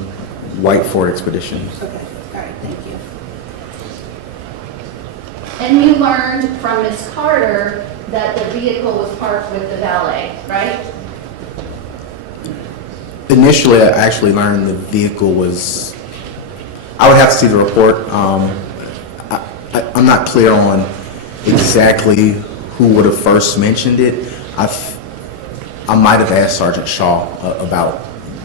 white Ford Expedition. Okay, all right, thank you. And you learned from Ms. Carter that the vehicle was parked with the valet, right? Initially, I actually learned the vehicle was, I would have to see the report. I'm not clear on exactly who would have first mentioned it. I might have asked Sergeant Shaw about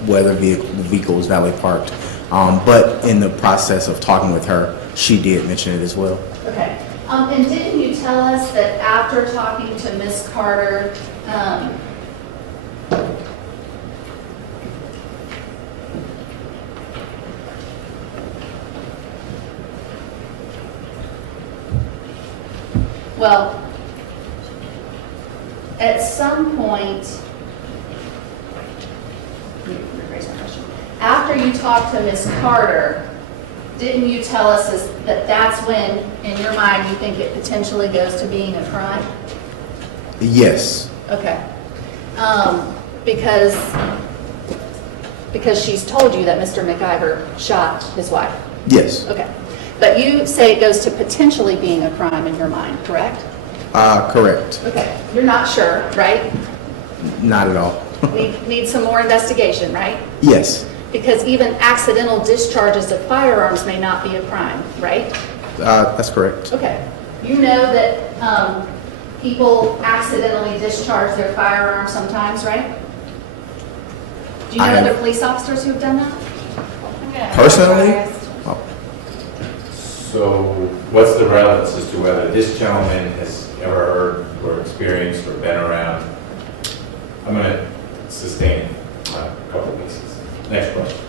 whether the vehicle was valet parked. But in the process of talking with her, she did mention it as well. Okay. And didn't you tell us that after talking to Ms. Carter, well, at some point, let me rephrase my question. After you talked to Ms. Carter, didn't you tell us that that's when, in your mind, you think it potentially goes to being a crime? Yes, Okay. Because she's told you that Mr. McIver shot his wife? yes, Okay. But you say it goes to potentially being a crime in your mind, correct? correct. Okay. You're not sure, right? Not at all. Need some more investigation, right? Yes, Because even accidental discharges of firearms may not be a crime, right? that's correct. Okay. You know that people accidentally discharge their firearms sometimes, right? Do you know I am- other police officers who've done that? Personally? Oh, So what's the relevance as to whether this gentleman has ever heard or experienced or been around? I'm going to sustain a couple pieces. Next question.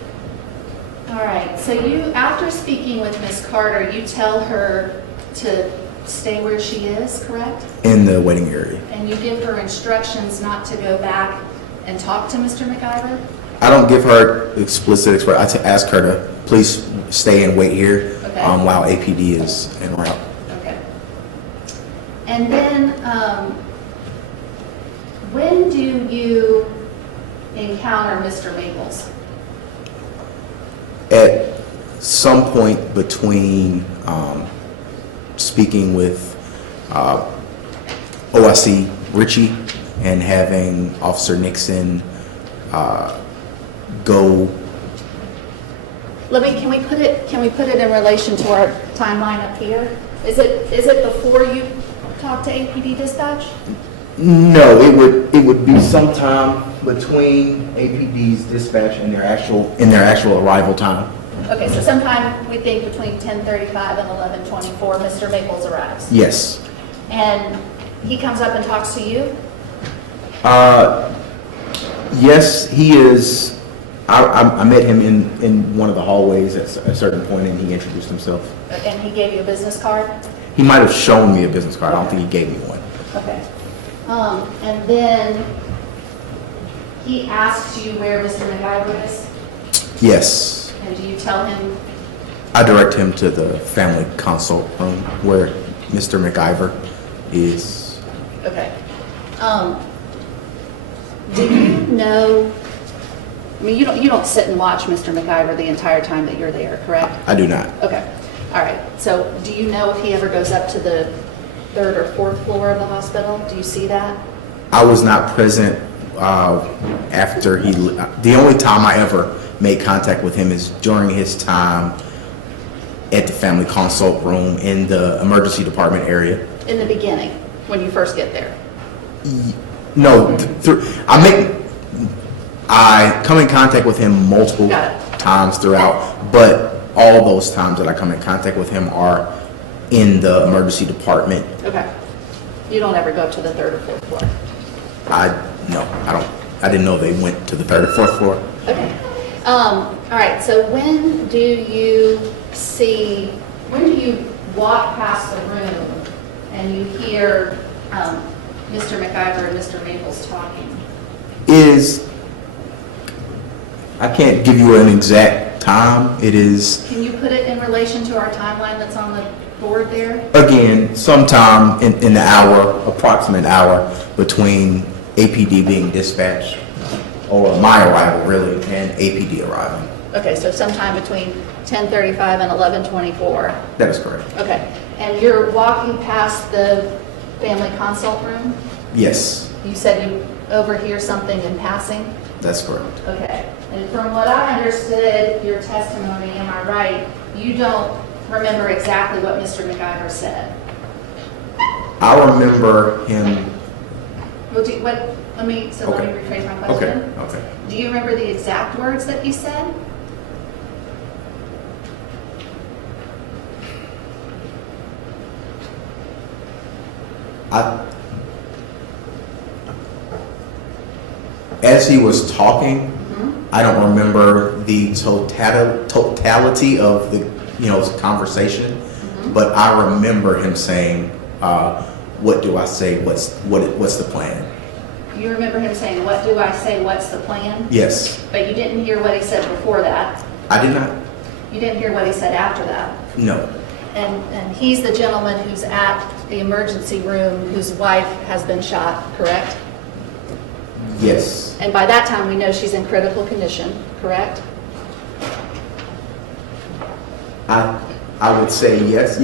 All right, so you, after speaking with Ms. Carter, you tell her to stay where she is, correct? in the waiting area. And you give her instructions not to go back and talk to Mr. McIver? I don't give her explicit, I ask her to please stay and wait here Okay. while APD is en route. Okay. And then, when do you encounter Mr. Maples? At some point between speaking with OIC Ritchie and having Officer Nixon go, Can we put it in relation to our timeline up here? Is it before you talk to APD dispatch? no, it would be sometime between APD's dispatch and their actual arrival time. Okay, so sometime we think between 10:35 and 11:24, Mr. Maples arrives. Yes. And he comes up and talks to you? Yes, he is. I met him in one of the hallways at a certain point, and he introduced himself. And he gave you a business card? He might have shown me a business card. I don't think he gave me one. Okay. And then he asks you where Mr. McIver is? Yes. And do you tell him? I direct him to the family consult room where Mr. McIver is. Okay. Do you know, I mean, you don't sit and watch Mr. McIver the entire time that you're there, correct? I do not. Okay. All right. So do you know if he ever goes up to the 3rd or 4th floor of the hospital? Do you see that? I was not present after the only time I ever made contact with him is during his time at the family consult room in the emergency department area. In the beginning, when you first get there? No, I come in contact with him multiple Got it. times throughout, but all those times that I come in contact with him are in the emergency department. Okay. You don't ever go up to the 3rd or 4th floor? No, I don't I didn't know they went to the third or fourth floor. Okay. All right, so when do you walk past the room and you hear Mr. McIver and Mr. Maples talking? I can't give you an exact time. It is, Can you put it in relation to our timeline that's on the board there? again, sometime in the hour, approximate hour, between APD being dispatched, or my arrival really, and APD arriving. Okay, so sometime between 10:35 and 11:24. That is correct. Okay, and you're walking past the family consult room? Yes, You said you overhear something in passing? that's correct. Okay, and from what I understood your testimony, am I right, you don't remember exactly what Mr. McIver said? I remember him, Well, let me rephrase my question. okay. Do you remember the exact words that he said? As he was talking, Mhm. I don't remember the totality of the, conversation, but I remember him saying, what do I say, what's the plan? You remember him saying, "What do I say, what's the plan?" Yes, But you didn't hear what he said before that. I did not, You didn't hear what he said after that. no, And he's the gentleman who's at the emergency room whose wife has been shot, correct? yes, And by that time, we know she's in critical condition, correct? I would say yes,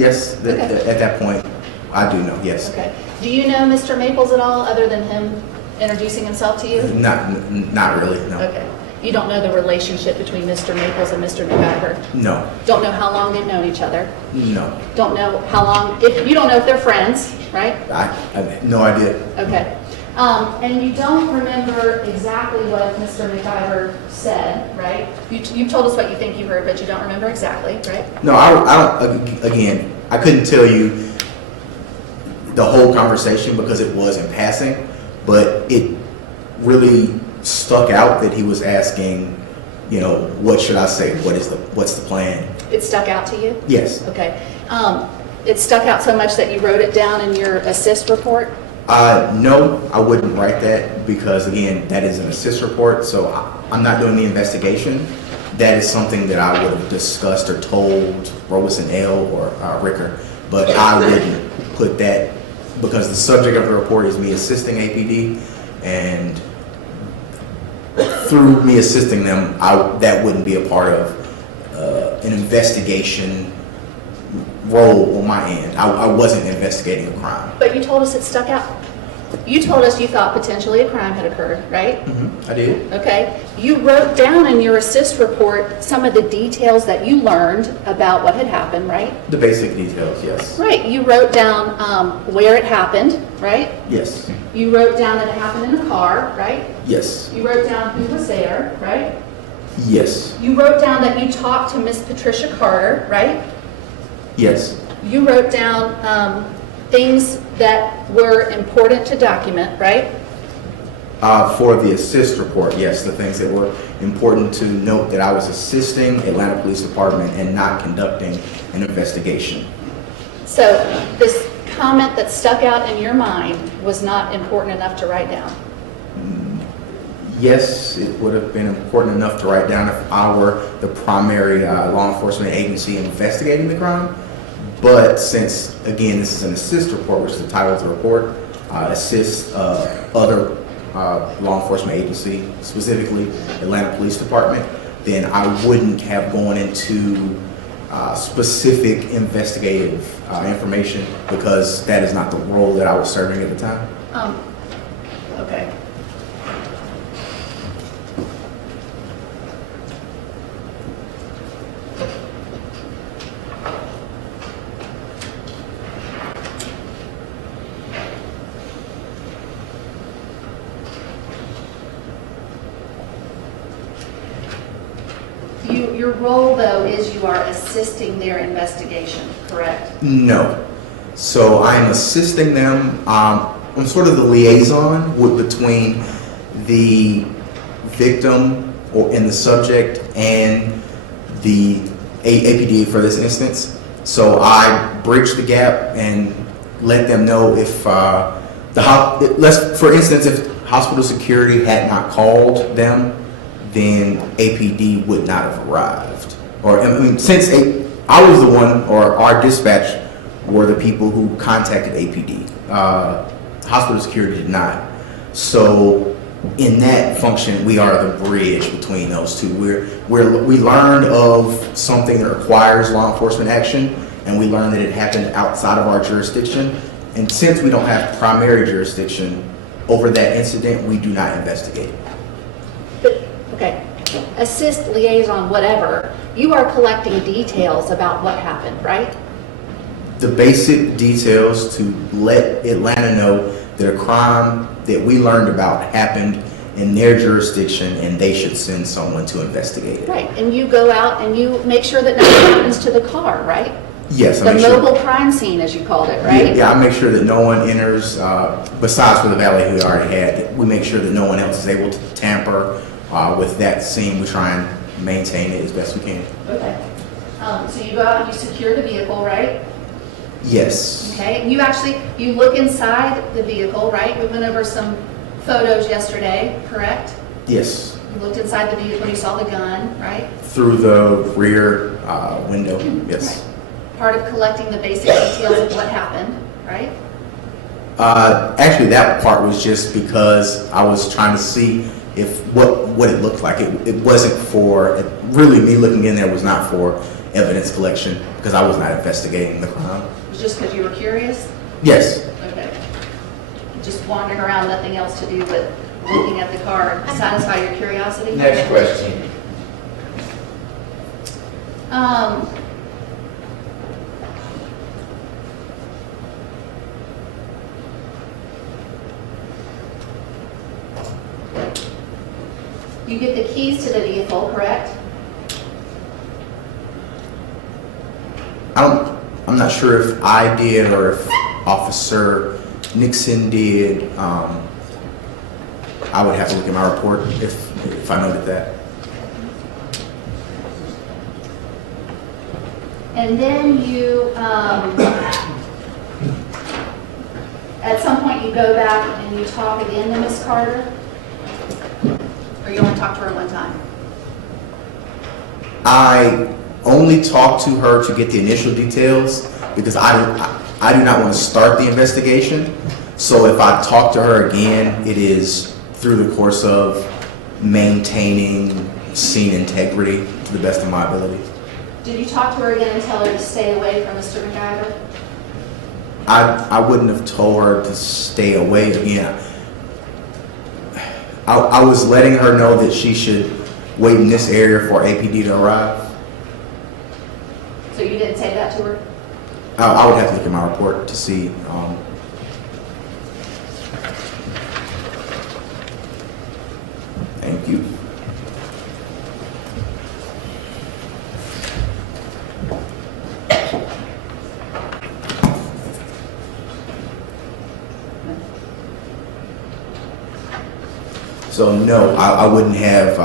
Okay. at that point, I do know, yes. Okay. Do you know Mr. Maples at all, other than him introducing himself to you? Not really, no, Okay. You don't know the relationship between Mr. Maples and Mr. McIver? no, Don't know how long they've known each other? no, Don't know how long, you don't know if they're friends, right? I have no idea. Okay. And you don't remember exactly what Mr. McIver said, right? You told us what you think you heard, but you don't remember exactly, right? No, I don't, again, I couldn't tell you the whole conversation because it was in passing, but it really stuck out that he was asking, what should I say? What's the plan? It stuck out to you? Yes. Okay. It stuck out so much that you wrote it down in your assist report? No, I wouldn't write that because again, that is an assist report, so I'm not doing the investigation. That is something that I would have discussed or told Robeson L. or Ricker, but I wouldn't put that because the subject of the report is me assisting APD, and through me assisting them, that wouldn't be a part of an investigation role on my end. I wasn't investigating a crime. But you told us it stuck out. You told us you thought potentially a crime had occurred, right? I did. Okay. You wrote down in your assist report some of the details that you learned about what had happened, right? The basic details, yes. Right. You wrote down where it happened, right? Yes. You wrote down that it happened in a car, right? Yes. You wrote down who was there, right? Yes. You wrote down that you talked to Miss Patricia Carter, right? Yes. You wrote down things that were important to document, right? For the assist report, yes, the things that were important to note that I was assisting Atlanta Police Department and not conducting an investigation. So this comment that stuck out in your mind was not important enough to write down. Yes, it would have been important enough to write down if I were the primary law enforcement agency investigating the crime. But since, again, this is an assist report, which is the title of the report, assists other law enforcement agency, specifically Atlanta Police Department, then I wouldn't have gone into specific investigative information because that is not the role that I was serving at the time. Okay. Your role, though, is you are assisting their investigation, correct? No. So I'm assisting them. I'm sort of the liaison between the victim or in the subject and the APD for this instance. So I bridged the gap and let them know if for instance, if hospital security had not called them, then APD would not have arrived. Or I mean, since I was the one, or our dispatch were the people who contacted APD. Hospital security did not. So in that function, we are the bridge between those two. We learned of something that requires law enforcement action, and we learned that it happened outside of our jurisdiction. And since we don't have primary jurisdiction over that incident, we do not investigate. But, okay, assist, liaison, whatever, you are collecting details about what happened, right? The basic details to let Atlanta know that a crime that we learned about happened in their jurisdiction and they should send someone to investigate it. Right, and you go out and you make sure that nothing happens to the car, right? Yes, I The make sure. mobile crime scene, as you called it, right? Yeah, I make sure that no one enters, besides for the valet who we already had, we make sure that no one else is able to tamper with that scene. We try and maintain it as best we can. Okay. So you go out and you secure the vehicle, right? Yes. Okay, and you look inside the vehicle, right? We went over some photos yesterday, correct? Yes. You looked inside the vehicle, you saw the gun, right? Through the rear window, yes. Right. Part of collecting the basic details of what happened, right? Actually, that part was just because I was trying to see if what it looked like. It wasn't for, really me looking in there was not for evidence collection because I was not investigating the crime. It was just because you were curious? Yes. Okay. Just wandering around, nothing else to do but looking at the car and satisfy your curiosity? Next question. You get the keys to the vehicle, correct? I'm not sure if I did or if Officer Nixon did. I would have to look at my report if I noted that. And then you, at some point you go back and you talk again to Ms. Carter? Or you only talk to her one time? I only talked to her to get the initial details because I do not want to start the investigation. So if I talk to her again, it is through the course of maintaining scene integrity to the best of my ability. Did you talk to her again and tell her to stay away from Mr. McIver? I wouldn't have told her to stay away again. I was letting her know that she should wait in this area for APD to arrive. So you didn't say that to her? I would have to look at my report to see. Thank you. So no, I wouldn't have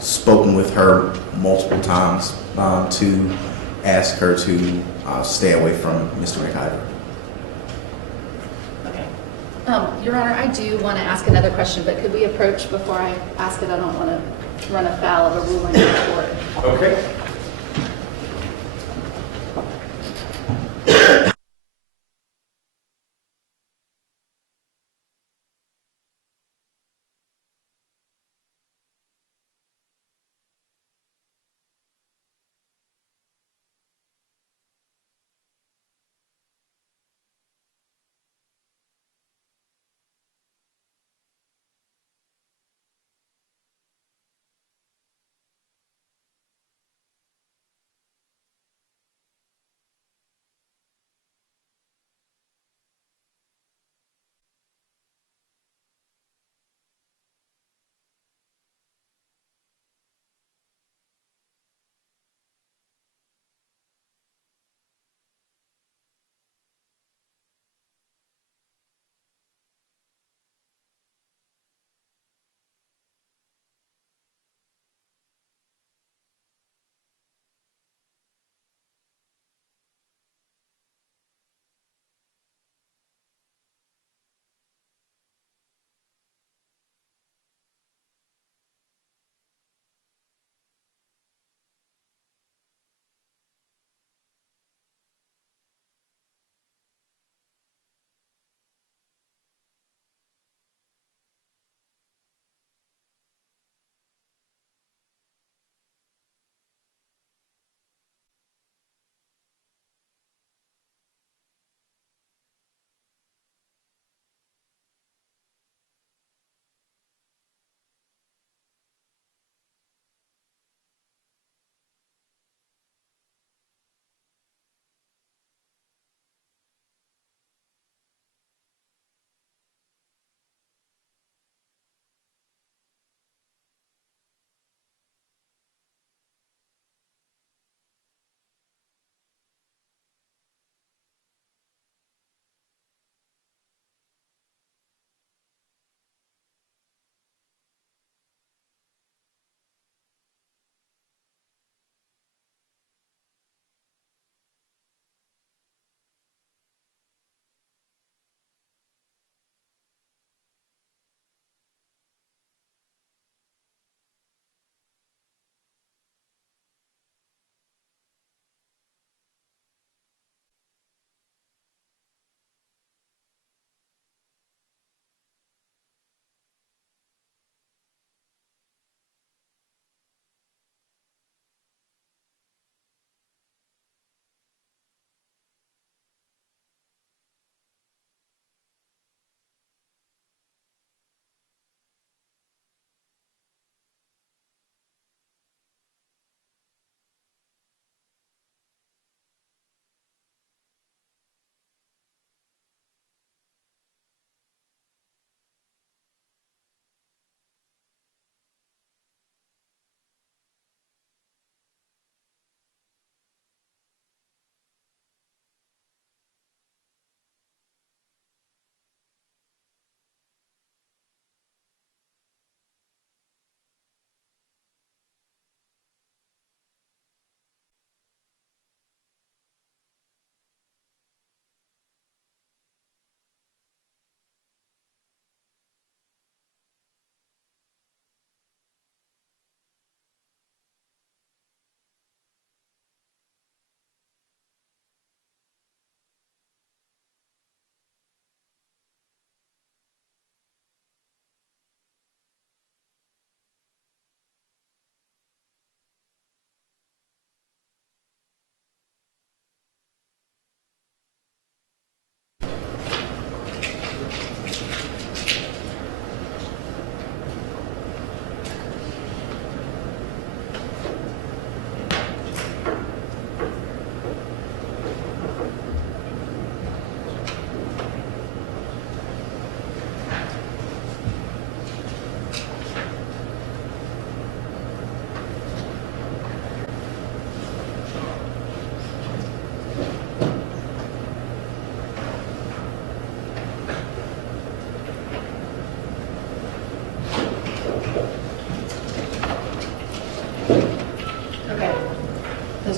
spoken with her multiple times to ask her to stay away from Mr. McIver. Okay. Your Honor, I do want to ask another question, but could we approach before I ask it? I don't want to run afoul of a ruling in the court. Okay.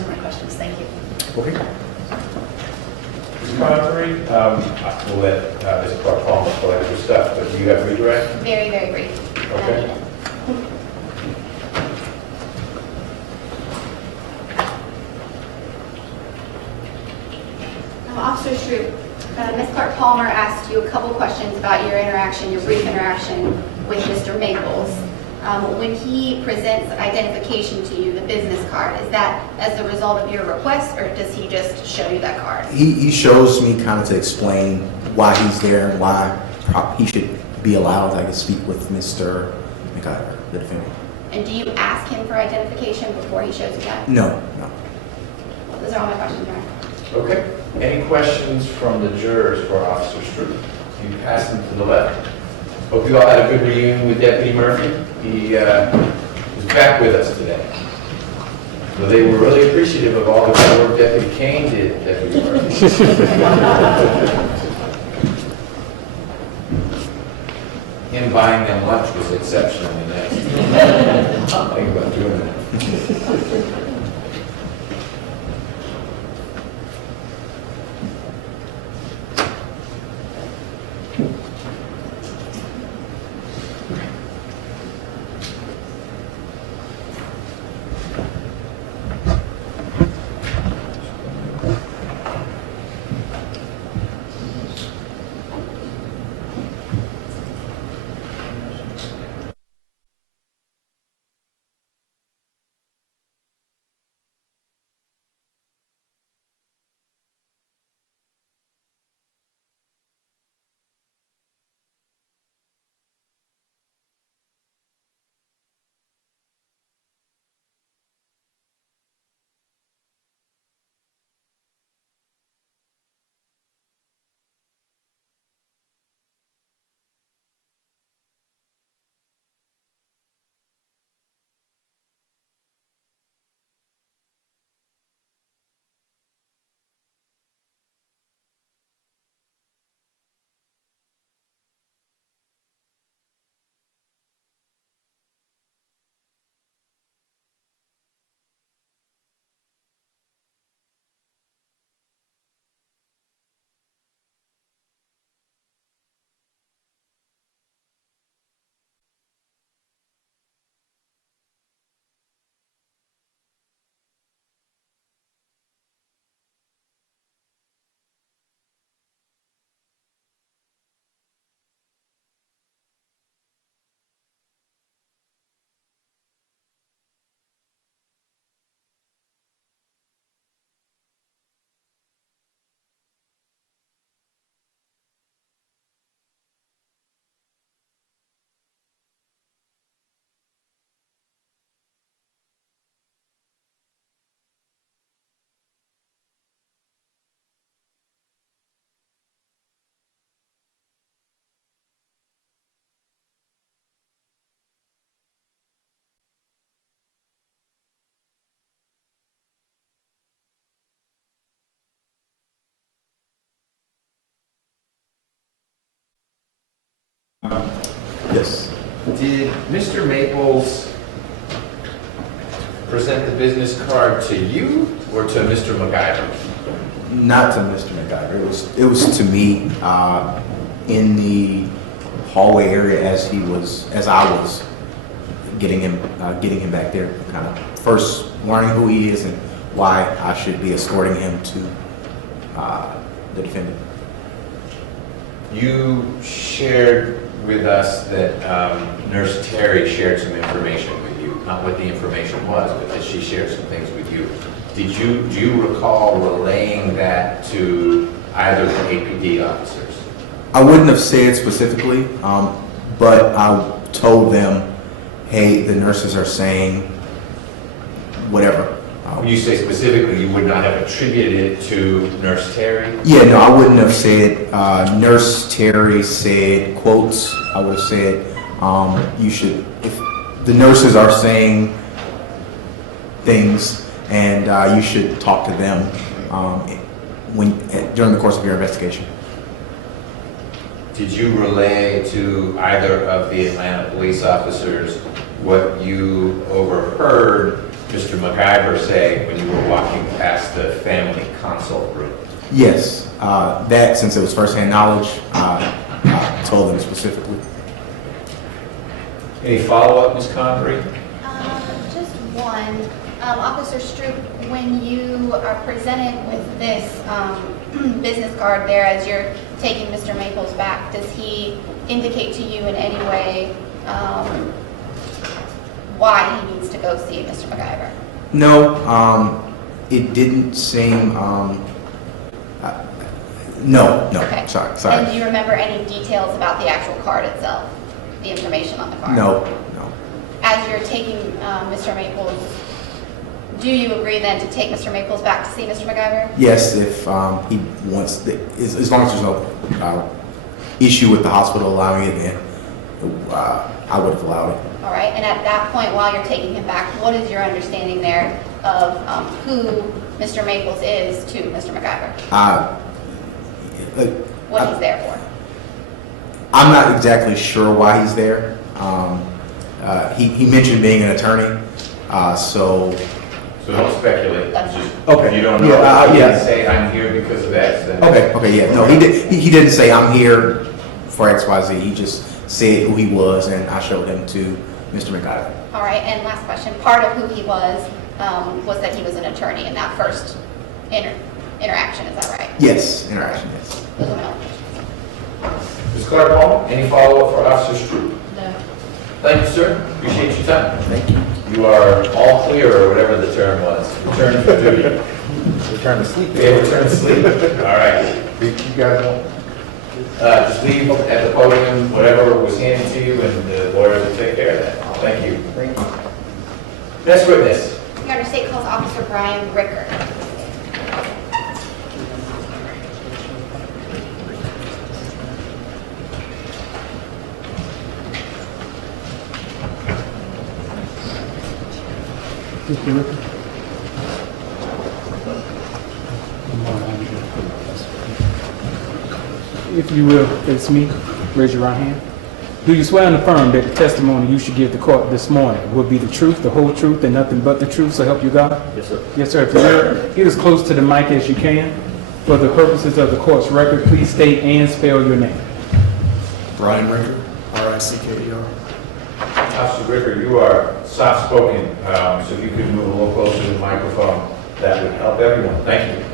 are my questions. Thank you. Okay. Ms. Connery, we'll let Ms. Clark Palmer collect your stuff, but do you have redirect? Very, very brief. Okay. Officer Stroop, Ms. Clark Palmer asked you a couple questions about your interaction, your brief interaction with Mr. Maples. When he presents identification to you, the business card, is that as a result of your request, or does he just show you that card? He shows me kind of to explain why he's there and why he should be allowed, I guess, speak with Mr. McIver, the defendant. And do you ask him for identification before he shows you that? No, no. Those are all my questions, Your Honor. Okay. Any questions from the jurors for Officer Stroop? You pass them to the left. Hope you all had a good reunion with Deputy Murphy. He was back with us today. So they were really appreciative of all the good work Deputy Kane did, Deputy Murphy. Him buying them lunch was exceptionally nice. Think about doing that. Yes. Did Mr. Maples present the business card to you or to Mr. McIver? Not to Mr. McIver. It was to me in the hallway area as I was getting him back there, kind of first learning who he is and why I should be escorting him to the defendant. You shared with us that Nurse Terry shared some information with you, not what the information was, but that she shared some things with you. Do you recall relaying that to either of the APD officers? I wouldn't have said specifically, but I told them, hey, the nurses are saying whatever. When you say specifically, you would not have attributed it to Nurse Terry? Yeah, no, I wouldn't have said, Nurse Terry said, quotes, I would have said, you should, if the nurses are saying things, and you should talk to them during the course of your investigation. Did you relay to either of the Atlanta police officers what you overheard Mr. McIver say when you were walking past the family consult room? Yes, that, since it was firsthand knowledge, I told them specifically. Any follow-up, Ms. Convery? Just one. Officer Stroop, when you are presented with this business card there as you're taking Mr. Maples back, does he indicate to you in any way why he needs to go see Mr. McIver? No, it didn't seem, no, Okay. sorry. And do you remember any details about the actual card itself, the information on the card? No. As you're taking Mr. Maples, do you agree then to take Mr. Maples back to see Mr. McIver? Yes, if he wants, as long as there's no issue with the hospital allowing it, then I would have allowed it. All right, and at that point, while you're taking him back, what is your understanding there of who Mr. Maples is to Mr. McIver? What he's there for? I'm not exactly sure why he's there. He mentioned being an attorney, so. So don't speculate. That's Just- Okay. You don't know. Yeah, You yeah. can say I'm here because of X, then. Okay, yeah, no, he didn't say I'm here for XYZ. He just said who he was, and I showed him to Mr. McIver. All right, and last question. Part of who he was that he was an attorney in that first interaction, is that right? Yes, interaction, yes. Those are my only questions. Ms. Clark-Paul, any follow-up for Officer Stroop? No. Thank you, sir. Appreciate your time. Thank you. You are all clear, or whatever the term was. Return to duty. Return to sleep. Yeah, return to sleep. All right. You guys want? Just leave at the podium, whatever was handed to you, and the lawyers will take care of that. Thank you. Thank you. Next witness. Your Honor, State Calls Officer Brian Ricker. If you will, face me, raise your right hand. Do you swear and affirm that the testimony you should give the court this morning will be the truth, the whole truth, and nothing but the truth, so help you God? Yes, sir. Yes, sir. If you will, get as close to the mic as you can. For the purposes of the court's record, please state and spell your name. Brian Ricker, R-I-C-K-E-R. Officer Ricker, you are soft-spoken, so if you could move a little closer to the microphone, that would help everyone. Thank you.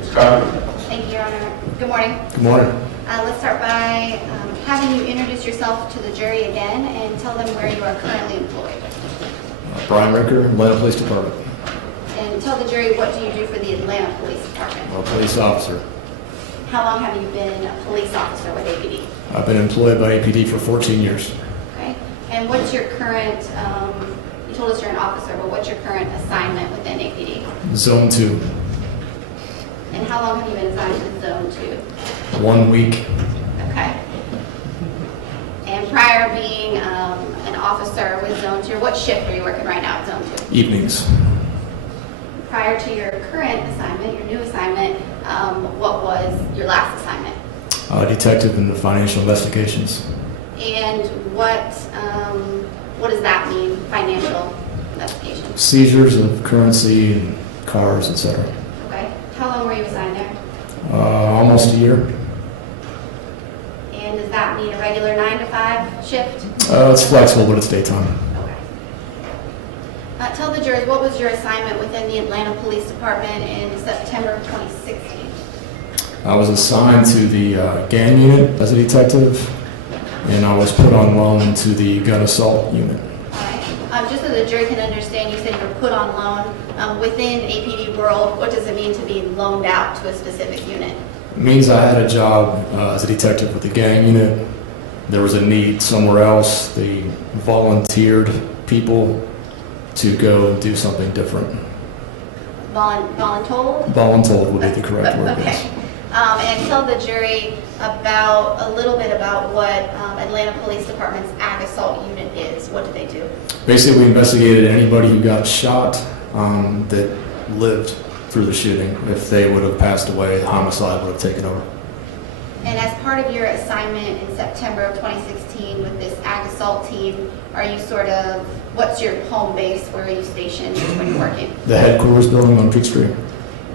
Ms. Carter? Thank you, Your Honor. Good morning. Good morning. Let's start by having you introduce yourself to the jury again and tell them where you are currently employed. Brian Ricker, Atlanta Police Department. And tell the jury, what do you do for the Atlanta Police Department? I'm a police officer. How long have you been a police officer with APD? I've been employed by APD for 14 years. Okay. And what's your current, you told us you're an officer, but what's your current assignment within APD? Zone 2, And how long have you been assigned to Zone 2? 1 week. Okay. And prior to being an officer with Zone 2, what shift are you working right now at Zone 2? Evenings. Prior to your current assignment, your new assignment, what was your last assignment? Detective in the financial investigations. And what does that mean, financial investigation? Seizures of currency and cars, etc. Okay. How long were you assigned there? Almost a year. And does that mean a regular 9 to 5 shift? It's flexible, but it's daytime. Okay. Tell the jurors, what was your assignment within the Atlanta Police Department in September of 2016? I was assigned to the gang unit as a detective, and I was put on loan to the gun assault unit. All right. Just so the jury can understand, you said you were put on loan. Within APD world, what does it mean to be loaned out to a specific unit? It means I had a job as a detective with the gang unit. There was a need somewhere else. They volunteered people to go do something different. Voluntold? Voluntold would be the correct word, Okay. yes. And tell the jury about a little bit about what Atlanta Police Department's ag assault unit is. What do they do? Basically, we investigated anybody who got shot that lived through the shooting. If they would have passed away, homicide would have taken over. And as part of your assignment in September of 2016 with this ag assault team, are you what's your home base? Where are you stationed when you're working? The headquarters building on Peak Street.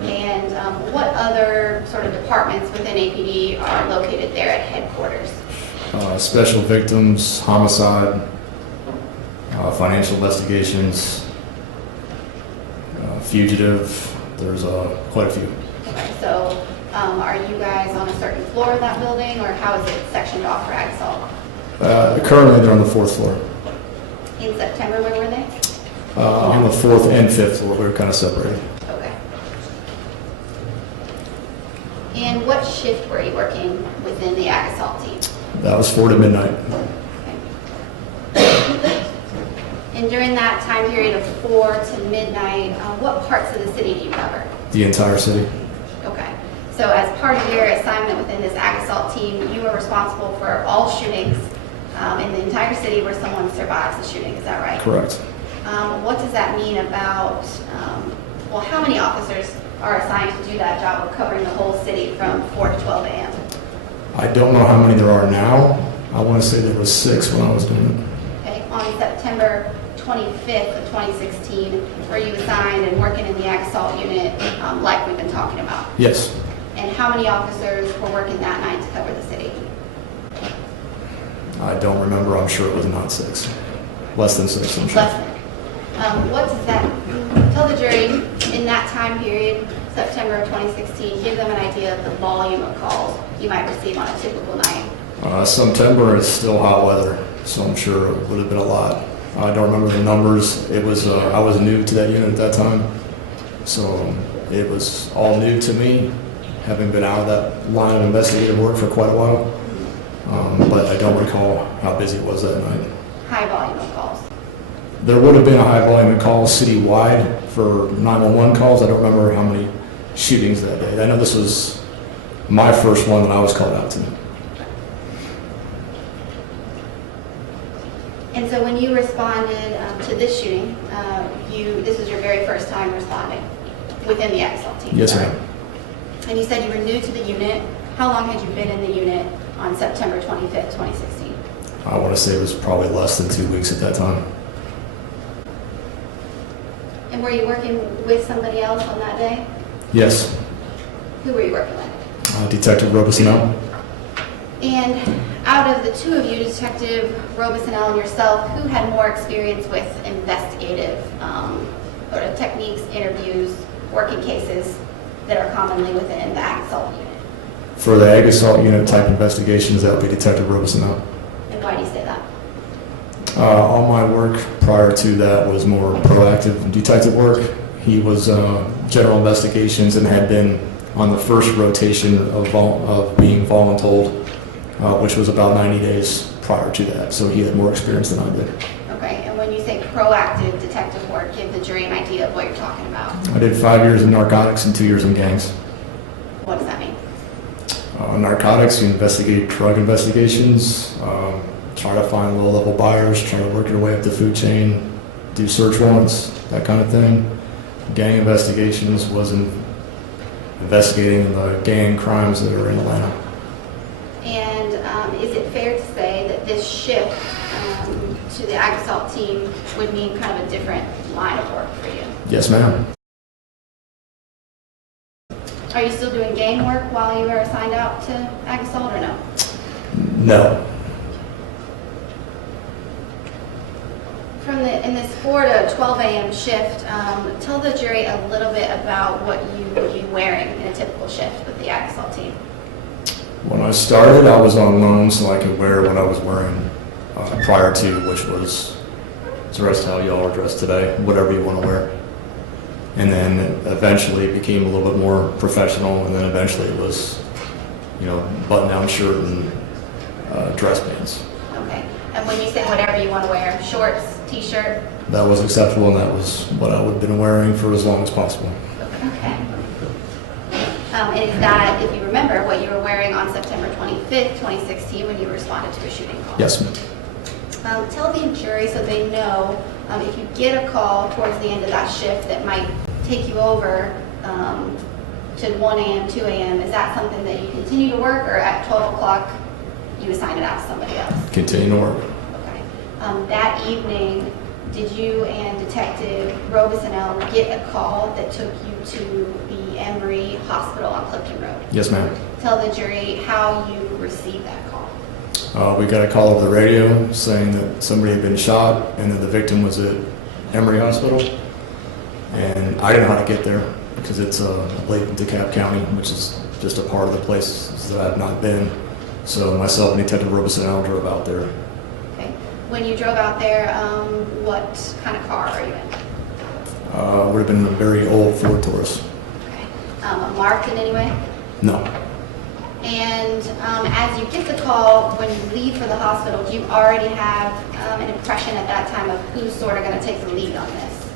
And what other sort of departments within APD are located there at headquarters? Special victims, homicide, financial investigations, fugitive. There's quite a few. Okay, so are you guys on a certain floor of that building, or how is it sectioned off for ag assault? Currently, they're on the 4th floor. In September, where were they? On the 4th and 5th floor, we were kind of separated. Okay. And what shift were you working within the ag assault team? That was 4 to midnight. And during that time period of 4 to midnight, what parts of the city do you cover? The entire city. Okay. So as part of your assignment within this ag assault team, you are responsible for all shootings in the entire city where someone survives the shooting. Is that right? Correct. What does that mean about, how many officers are assigned to do that job of covering the whole city from 4 to 12 a.m.? I don't know how many there are now. I want to say there was 6 when I was doing it. Okay. On September 25th of 2016, were you assigned and working in the ag assault unit like we've been talking about? Yes. And how many officers were working that night to cover the city? I don't remember. I'm sure it was not 6. Less than 6, I'm sure. Less than. What does that tell the jury in that time period, September of 2016, give them an idea of the volume of calls you might receive on a typical night? September is still hot weather, so I'm sure it would have been a lot. I don't remember the numbers. It was I was new to that unit at that time, so it was all new to me, having been out of that line of investigative work for quite a while. But I don't recall how busy it was that night. High volume of calls. There would have been a high volume of calls citywide for 911 calls. I don't remember how many shootings that day. I know this was my first one that I was called out to. And so when you responded to this shooting, this was your very first time responding within the ag assault team? Yes, ma'am. And you said you were new to the unit. How long had you been in the unit on September 25th, 2016? I want to say it was probably less than 2 weeks at that time. And were you working with somebody else on that day? Yes. Who were you working with? Detective Robeson. And out of the two of you, Detective Robesonell and yourself, who had more experience with investigative sort of techniques, interviews, working cases that are commonly within the ag assault unit? For the ag assault unit type investigations, that would be Detective Robeson. And why do you say that? All my work prior to that was more proactive detective work. He was general investigations and had been on the first rotation of being voluntold, which was about 90 days prior to that. So he had more experience than I did. Okay, and when you say proactive detective work, give the jury an idea of what you're talking about. I did 5 years in narcotics and 2 years in gangs. What does that mean? Narcotics, you investigate drug investigations, try to find low-level buyers, try to work your way up the food chain, do search warrants, that kind of thing. Gang investigations was investigating the gang crimes that are in Atlanta. And is it fair to say that this shift to the ag assault team would mean kind of a different line of work for you? Yes, ma'am. Are you still doing gang work while you are assigned out to ag assault or no? No. In this 4 to 12 a.m. shift, tell the jury a little bit about what you would be wearing in a typical shift with the ag assault team. When I started, I was on loan, so I could wear what I was wearing prior to, which was dressed how y'all are dressed today, whatever you want to wear. And then eventually it became a little bit more professional, and then eventually it was, button-down shirt and dress pants. Okay. And when you say whatever you want to wear, shorts, t-shirt? That was acceptable, and that was what I would have been wearing for as long as possible. Okay. And is that, if you remember, what you were wearing on September 25th, 2016 when you responded to a shooting call? Yes, ma'am. Tell the jury so they know if you get a call towards the end of that shift that might take you over to 1 a.m., 2 a.m., is that something that you continue to work, or at 12 o'clock, you assign it out to somebody else? Continue to work. Okay. That evening, did you and Detective Robesonel get a call that took you to the Emory Hospital on Clifton Road? Yes, ma'am. Tell the jury how you received that call. We got a call over the radio saying that somebody had been shot and that the victim was at Emory Hospital. And I didn't know how to get there because it's late in DeKalb County, which is just a part of the place that I've not been. So myself and Detective Robesonel drove out there. Okay. When you drove out there, what kind of car are you in? Would have been a very old Ford Taurus. Okay. Marked in any way? No. And as you get the call, when you leave for the hospital, do you already have an impression at that time of who's sort of going to take the lead on this?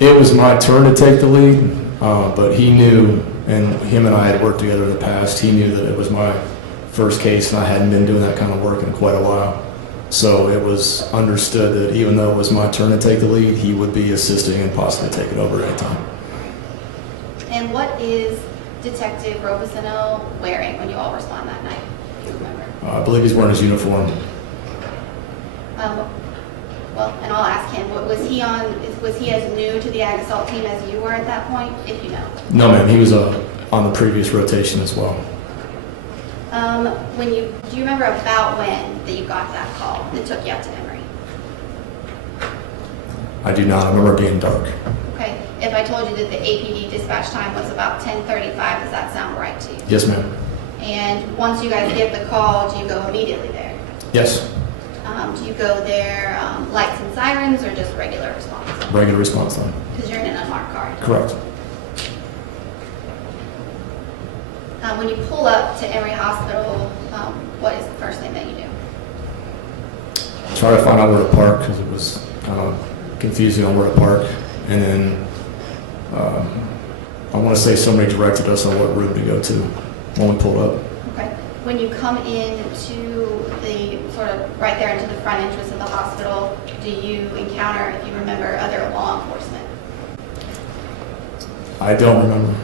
It was my turn to take the lead, but he knew, and him and I had worked together in the past, he knew that it was my first case and I hadn't been doing that kind of work in quite a while. So it was understood that even though it was my turn to take the lead, he would be assisting and possibly take it over at any time. And what is Detective Robesonel wearing when you all respond that night? Do you remember? I believe he's wearing his uniform. Well, and I'll ask him, was he as new to the Ag Assault team as you were at that point, if you know? No, ma'am, he was on the previous rotation as well. Do you remember about when that you got that call that took you out to Emory? I do not. I remember it being dark. Okay, if I told you that the APD dispatch time was about 10:35, does that sound right to you? Yes, ma'am. And once you guys get the call, do you go immediately there? Yes. Do you go there lights and sirens or just regular response? Regular response time. Because you're in an unmarked car. Correct. When you pull up to Emory Hospital, what is the first thing that you do? Try to find out where to park because it was kind of confusing on where to park. And then I want to say somebody directed us on what room to go to when we pulled up. Okay. When you come into the sort of right there into the front entrance of the hospital, do you encounter, if you remember, other law enforcement? I don't remember.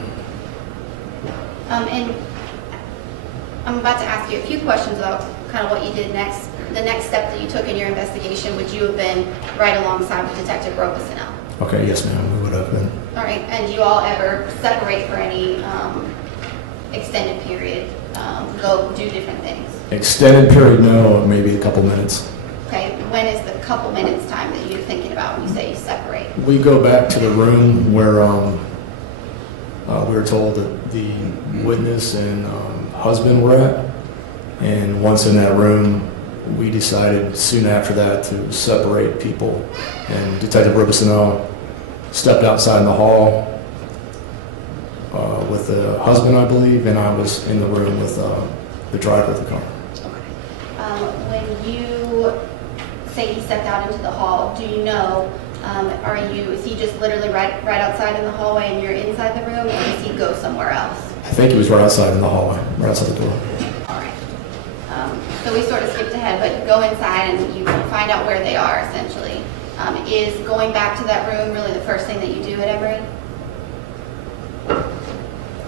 And I'm about to ask you a few questions about kind of what you did next. The next step that you took in your investigation, would you have been right alongside with Detective Robesonel? Okay, yes, ma'am, we would have been. All right, and do you all ever separate for any extended period, go do different things? Extended period, no, maybe a couple minutes. Okay, when is the couple minutes time that you're thinking about when you say separate? We go back to the room where we were told that the witness and husband were at. And once in that room, we decided soon after that to separate people. And Detective Robesonel stepped outside in the hall with the husband, I believe, and I was in the room with the driver of the car. When you say he stepped out into the hall, do you know, is he just literally right outside in the hallway and you're inside the room, or does he go somewhere else? I think he was right outside in the hallway, right outside the door. All right. So we sort of skipped ahead, but you go inside and you find out where they are, essentially. Is going back to that room really the first thing that you do at Emory?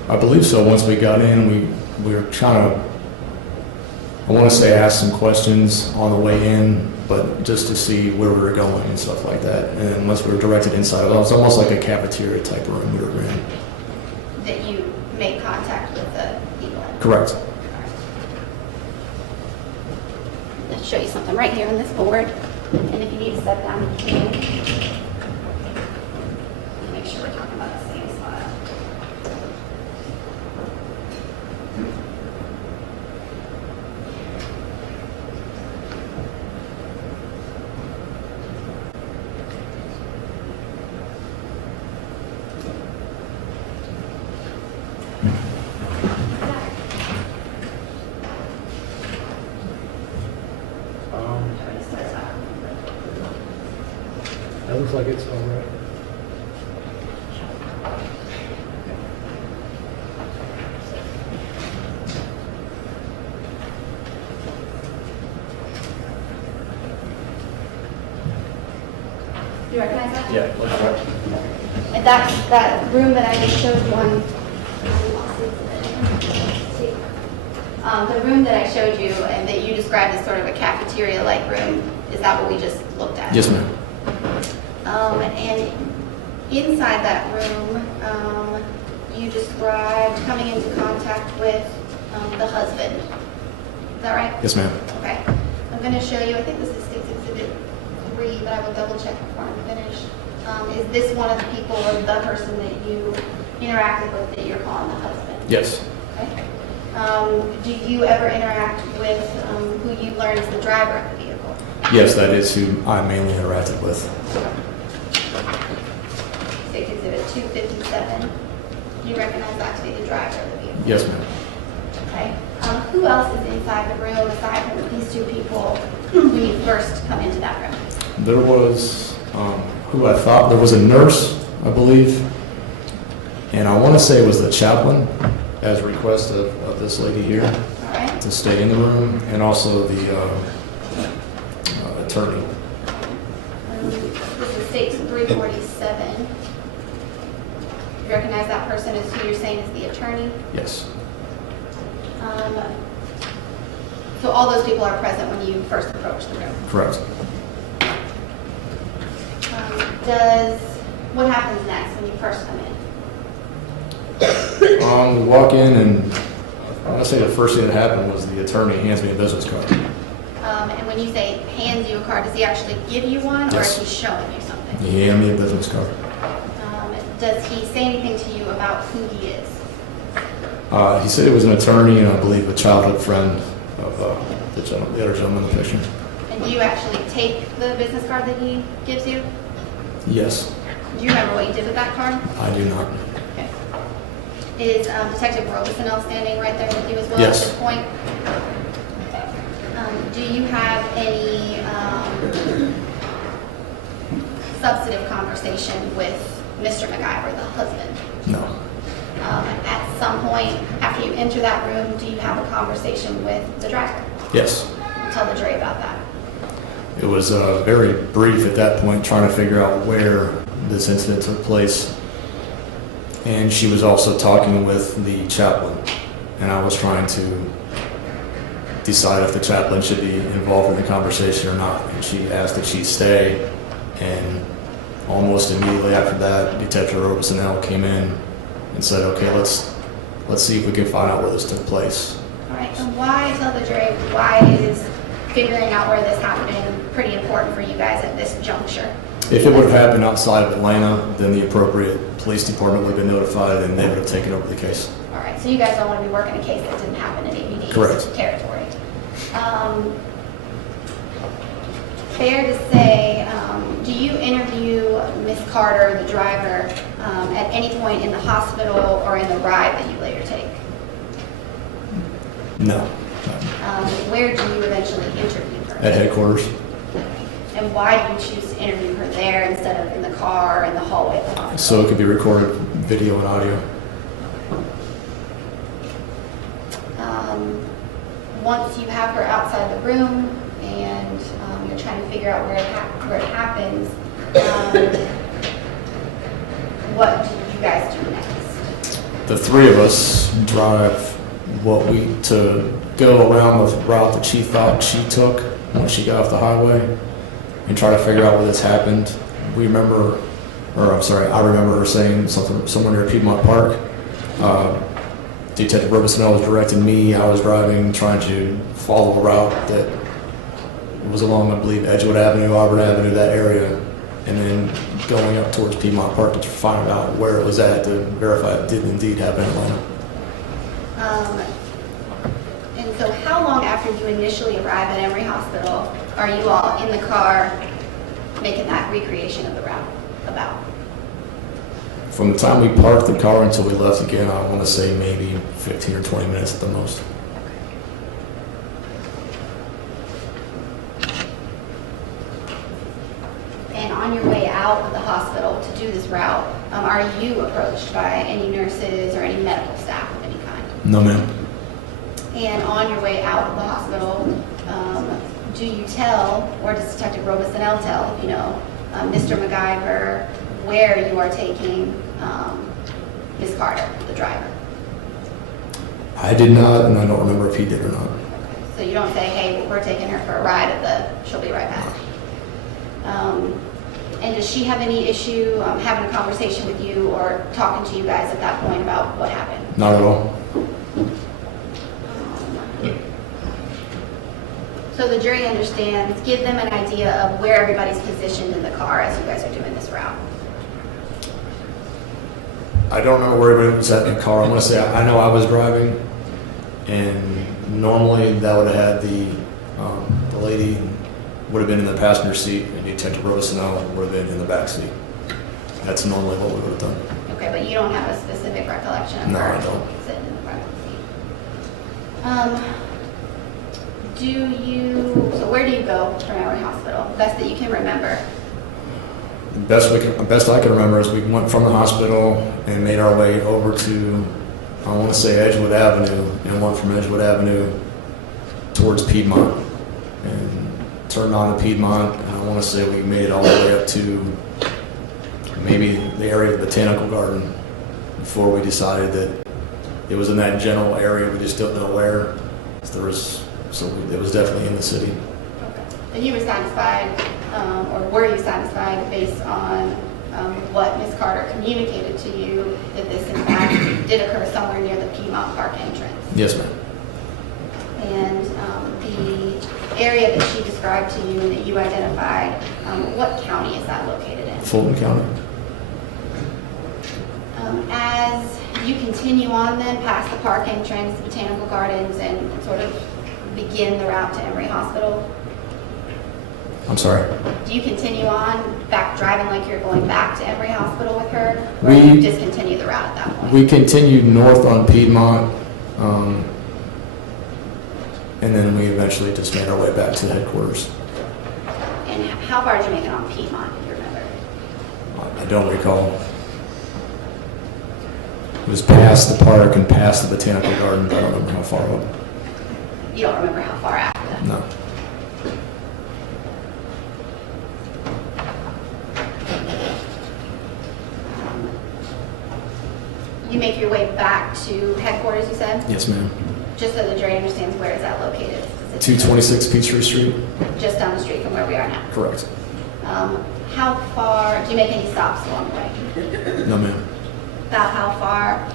I believe so. Once we got in, we were trying to, I want to say, ask some questions on the way in, but just to see where we were going and stuff like that. And once we were directed inside, it was almost like a cafeteria type room we were in. That you make contact with the people in? Correct. Let's show you something right here on this board. And if you need to step down, you can. Make sure we're talking about the same slide. That looks like it's all right. Do you recognize that? Yeah, looks right. And that's that room that I just showed you on The room that I showed you and that you described as sort of a cafeteria-like room, is that what we just looked at? Yes, ma'am. And inside that room, you described coming into contact with the husband. Is that right? Yes, ma'am. Okay. I'm going to show you, I think this is State's Exhibit 3, but I will double check before I'm finished. Is this one of the people or the person that you interacted with that you're calling the husband? Yes. Okay. Do you ever interact with who you learn is the driver of the vehicle? Yes, that is who I mainly interacted with. State Exhibit 257. Do you recognize that to be the driver of the vehicle? Yes, ma'am. Okay. Who else is inside the room aside from these two people when you first come into that room? There was, who I thought, there was a nurse, I believe, and I want to say it was the chaplain, as a request of this lady here, All right. to stay in the room, and also the attorney. This is State 347. You recognize that person as who you're saying is the attorney? Yes. So all those people are present when you first approach the room. Correct. What happens next when you first come in? We walk in, and I want to say the first thing that happened was the attorney hands me a business card. And when you say hands you a card, does he actually give you one, or Yes. is he showing you something? He handed me a business card. Does he say anything to you about who he is? He said he was an attorney, and I believe a childhood friend of the other gentleman in the picture. And do you actually take the business card that he gives you? Yes, Do you remember what you did with that card? I do not. Okay. Is Detective Robeson standing right there with you as well Yes. at this point? Do you have any substantive conversation with Mr. McIver, the husband? No. At some point after you enter that room, do you have a conversation with the driver? Yes. Tell the jury about that. It was very brief at that point, trying to figure out where this incident took place. And she was also talking with the chaplain, and I was trying to decide if the chaplain should be involved in the conversation or not. And she asked that she stay, and almost immediately after that, Detective Robeson came in and said, "Okay, let's see if we can find out where this took place." All right, and why, tell the jury, why is figuring out where this happened pretty important for you guys at this juncture? If it would have happened outside of Atlanta, then the appropriate police department would have been notified, and they would have taken over the case. All right, so you guys don't want to be working a case that didn't happen in APD's Correct. territory. Fair to say, do you interview Miss Carter, the driver, at any point in the hospital or in the ride that you later take? No. Where do you eventually interview her? At headquarters. And why do you choose to interview her there instead of in the car or in the hallway of the hospital? So it could be recorded video and audio. Once you have her outside the room and you're trying to figure out where it happens, what do you guys do next? The three of us drive to go around the route that she thought she took when she got off the highway and try to figure out where this happened. I remember her saying something somewhere near Piedmont Park. Detective Robeson was directing me. I was driving, trying to follow a route that was along, I believe, Edgewood Avenue, Auburn Avenue, that area, and then going up towards Piedmont Park to find out where it was at to verify it did indeed happen in Atlanta. And so how long after you initially arrive at Emory Hospital are you all in the car making that recreation of the route about? From the time we parked the car until we left again, I want to say maybe 15 or 20 minutes at the most. And on your way out of the hospital to do this route, are you approached by any nurses or any medical staff of any kind? No, ma'am. And on your way out of the hospital, do you tell, or does Detective Robeson tell, if you know, Mr. McIver, where you are taking Ms. Carter, the driver? I I did not, and I don't remember if he did or not. So you don't say, hey, we're taking her for a ride she'll be right back. And does she have any issue having a conversation with you or talking to you guys at that point about what happened? Not at all. So the jury understands, give them an idea of where everybody's positioned in the car as you guys are doing this route. I don't know where everybody was at in the car. I'm going to say I know I was driving, and normally that would have had the lady would have been in the passenger seat, and Detective Robesonel would have been in the back seat. That's normally what we would have done. Okay, but you don't have a specific recollection of No, her I don't. sitting in the front seat. So where do you go from Emory Hospital? Best that you can remember. Best I can remember is we went from the hospital and made our way over to, I want to say Edgewood Avenue, and went from Edgewood Avenue towards Piedmont, and turned on to Piedmont, and I want to say we made it all the way up to maybe the area of the Botanical Garden before we decided that it was in that general area. We just don't know where. It was definitely in the city. Okay. And you were satisfied, or were you satisfied based on what Ms. Carter communicated to you that this in fact did occur somewhere near the Piedmont Park entrance? Yes, ma'am. And the area that she described to you and that you identified, what county is that located in? Fulton County. As you continue on then past the park entrance, the Botanical Gardens, and sort of begin the route to Emory Hospital, I'm sorry. do you continue on back driving like you're going back to Emory Hospital with her? Or We- do you discontinue the route at that point? We continued north on Piedmont, and then we eventually just made our way back to the headquarters. And how far did you make it on Piedmont, if you remember? I don't recall. It was past the park and past the Botanical Garden, but I don't remember how far up. You don't remember how far after that? No. You make your way back to headquarters, you said? Yes, ma'am. Just so the jury understands, where is that located? 226 Peachtree Street? Just down the street from where we are now. Correct. How far, do you make any stops along the way? No, ma'am. About how far,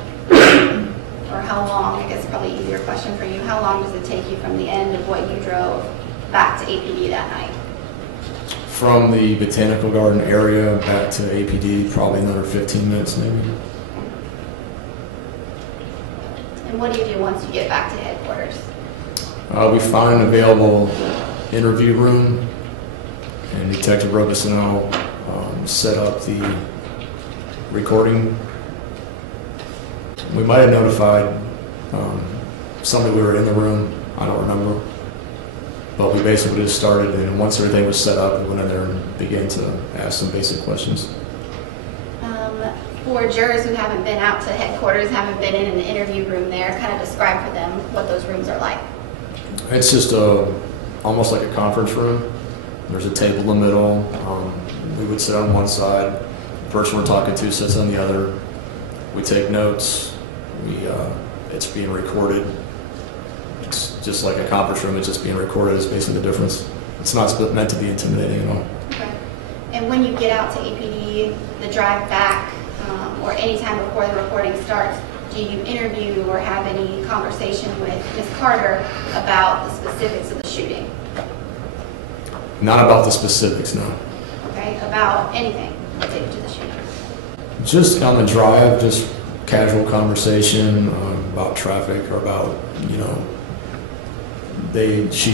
or how long, I guess probably an easier question for you, how long does it take you from the end of what you drove back to APD that night? From the Botanical Garden area back to APD, probably another 15 minutes maybe. And what do you do once you get back to headquarters? We find an available interview room, and Detective Robesonel set up the recording. We might have notified somebody we were in the room, I don't remember. But we basically just started, and once everything was set up, we went in there and began to ask some basic questions. For jurors who haven't been out to headquarters, haven't been in an interview room there, kind of describe for them what those rooms are like. It's just almost like a conference room. There's a table in the middle. We would sit on one side. The person we're talking to sits on the other. We take notes. It's being recorded. It's just like a conference room. It's just being recorded is basically the difference. It's not meant to be intimidating at all. Okay. And when you get out to APD, the drive back, or any time before the recording starts, do you interview or have any conversation with Ms. Carter about the specifics of the shooting? Not about the specifics, no. Okay, about anything related to the shooting? Just on the drive, just casual conversation about traffic or about, I believe she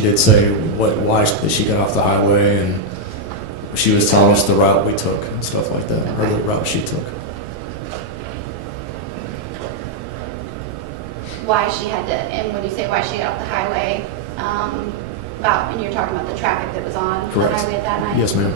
did say why she got off the highway, and she was telling us the route we took and stuff like that, or the route she took. Why she had to, and when you say why she got off the highway, and you're talking about the traffic that was on the Correct. highway at that night? Yes, ma'am.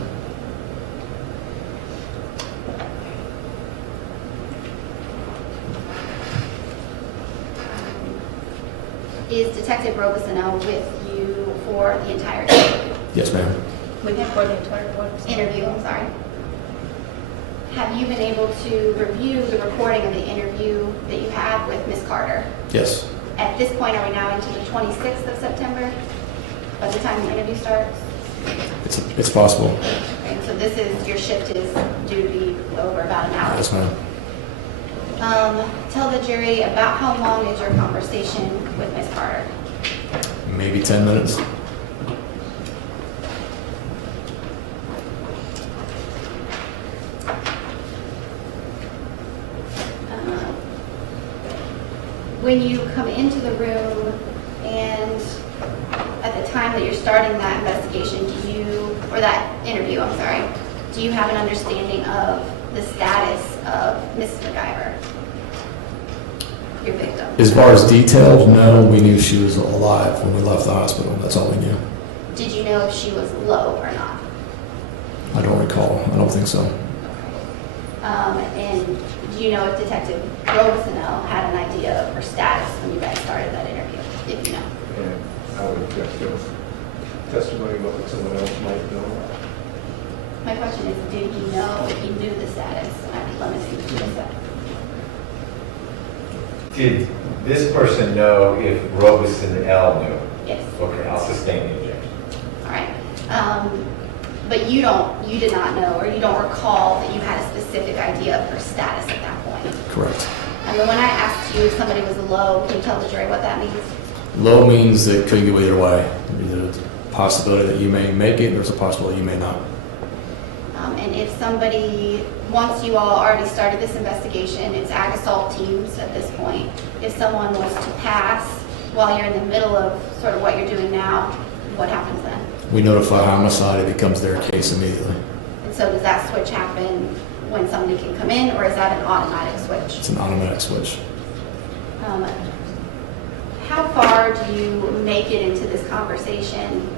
Is Detective Robesonel with you for the entire interview? Yes, ma'am. With him for the entire interview, I'm sorry. Have you been able to review the recording of the interview that you had with Ms. Carter. Yes, At this point, are we now into the 26th of September, by the time the interview starts? it's possible. Okay, so this is, your shift is due to be over about an hour. Yes, ma'am. Tell the jury about how long is your conversation with Ms. Carter? Maybe 10 minutes. When you come into the room and at the time that you're starting that investigation, or that interview, I'm sorry, do you have an understanding of the status of Mrs. McIver, your victim? As far as details, no, we knew she was alive when we left the hospital. That's all we knew. Did you know if she was low or not? I don't recall. I don't think so. And do you know if Detective Robesonel had an idea of her status when you guys started that interview, if you know? And I would object to testimony of what someone else might know. My question is, did he know if he knew the status? I'm limiting to this. Did this person know if Robeson L knew? Yes. Okay, I'll sustain the objection. All right. But you did not know, or you don't recall that you had a specific idea of her status at that point. Correct. I mean, when I asked you if somebody was low, can you tell the jury what that means? Low means it could go either way. There's a possibility that you may make it, there's a possibility you may not. And if somebody, once you all already started this investigation, it's ag assault teams at this point. If someone was to pass while you're in the middle of sort of what you're doing now, what happens then? We notify homicide, it becomes their case immediately. And so does that switch happen when somebody can come in, or is that an automatic switch? It's an automatic switch. How far do you make it into this conversation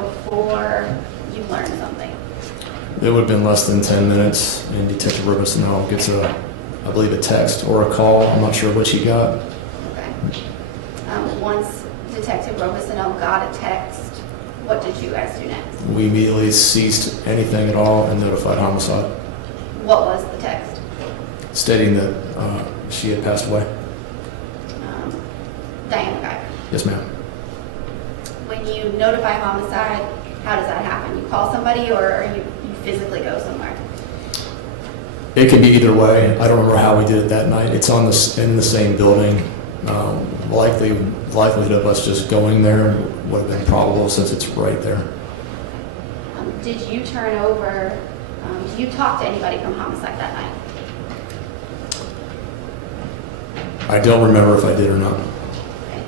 before you learn something? It would have been less than 10 minutes, and Detective Robesonel gets I believe a text or a call. I'm not sure which he got. Okay. Once Detective Robesonel got a text, what did you guys do next? We immediately ceased anything at all and notified homicide, What was the text? stating that she had passed away. Diane McIver. Yes, ma'am. When you notify homicide, how does that happen? You call somebody, or you physically go somewhere? It could be either way. I don't remember how we did it that night. It's in the same building. Likelihood of us just going there would have been probable since it's right there. Did you turn over, did you talk to anybody from homicide that night? I don't remember if I did or not. Okay.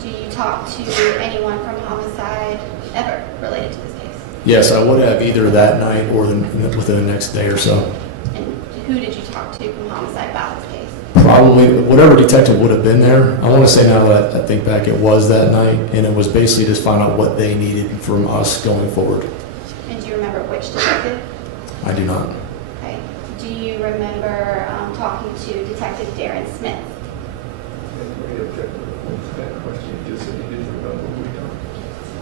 Do you talk to anyone from homicide ever related to this case? Yes, I would have either that night or within the next day or so. And who did you talk to from homicide about this case? Probably whatever detective would have been there. I want to say now that I think back, it was that night, and it was basically just find out what they needed from us going forward. And do you remember which detective? I do not. Okay. Do you remember talking to Detective Darren Smith? Very objective to that question. He just said he didn't remember who we know.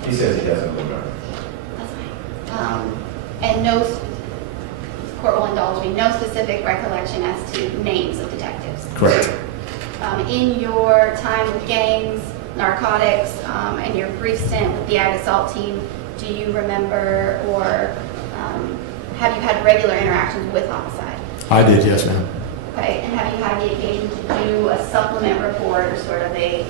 He says he doesn't remember. That's fine. And no, the court will indulge me, no specific recollection as to names of detectives. Correct. In your time with gangs, narcotics, and your brief stint with the ag assault team, do you remember or have you had regular interactions with homicide? I did, yes, ma'am. Okay, and have you had the occasion to do a supplement report or sort of a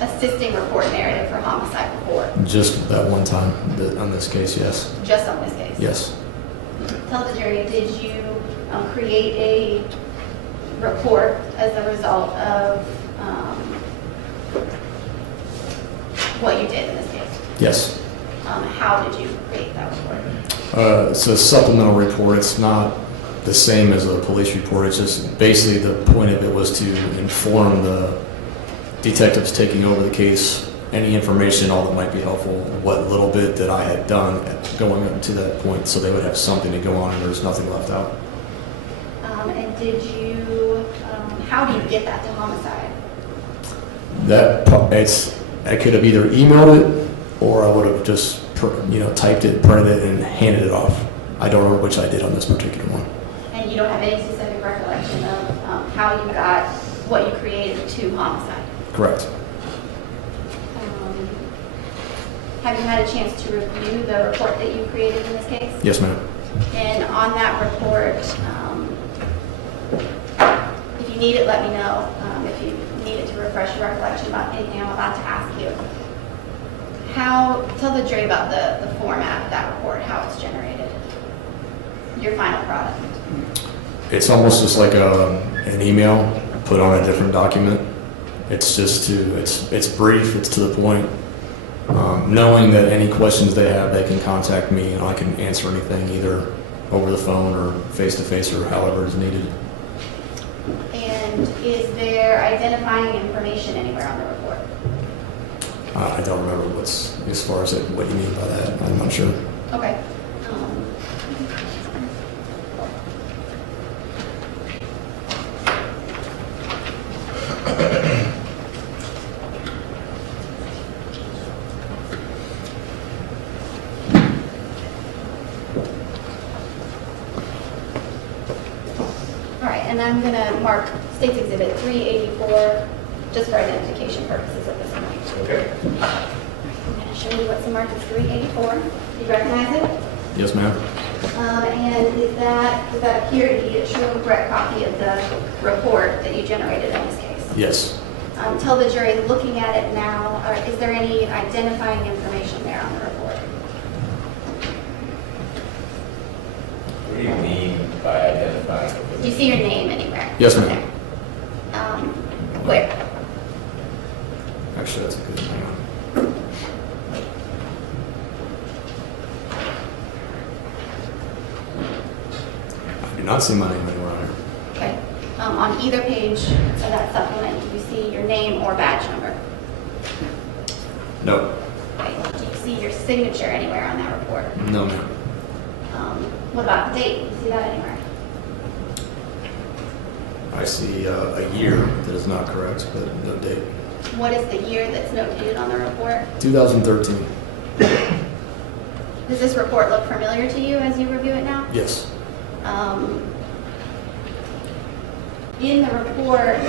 assisting report narrative for homicide before? Just that one time on this case, yes. Just on this case? Yes. Tell the jury, did you create a report as a result of what you did in this case? Yes. How did you create that report? It's a supplemental report. It's not the same as a police report. It's just basically the point of it was to inform the detectives taking over the case any information, all that might be helpful, what little bit that I had done going up to that point, so they would have something to go on and there's nothing left out. And did you, how do you get that to homicide? I could have either emailed it or I would have just typed it, printed it, and handed it off. I don't remember which I did on this particular one. And you don't have any specific recollection of how how you got what you created to homicide. Correct. Have you had a chance to review the report that you created in this case? Yes, ma'am. And on that report, if you need it, let me know. If you need it to refresh your recollection about anything I'm about to ask you. Tell the jury about the format of that report, how it's generated, your final product. It's almost just like an email put on a different document. It's just it's brief, it's to the point. Knowing that any questions they have, they can contact me and I can answer anything either over the phone or face to face or however is needed. And is there identifying information anywhere on the report? I don't remember as far as what you mean by that. I'm not sure. Okay. All right, and I'm going to mark State's Exhibit 384 just for identification purposes at this point. Okay. I'm going to show you what's marked as 384. Do you recognize it? Yes, ma'am. And does that appear to be a true and correct copy of the report that you generated in this case? Yes. Tell the jury, looking at it now, is there any identifying information there on the report? What do you mean by identifying? Do you see your name anywhere? Yes, ma'am. Okay. Where? Actually, that's a good thing. I do not see my name anywhere on here. Okay. On either page of that supplement, do you see your name or badge number? No. Okay. Do you see your signature anywhere on that report? No, ma'am. What about the date? Do you see that anywhere? I see a year that is not correct, but no date. What is the year that's notated on the report? 2013. Does this report look familiar to you as you review it now? Yes. In the report,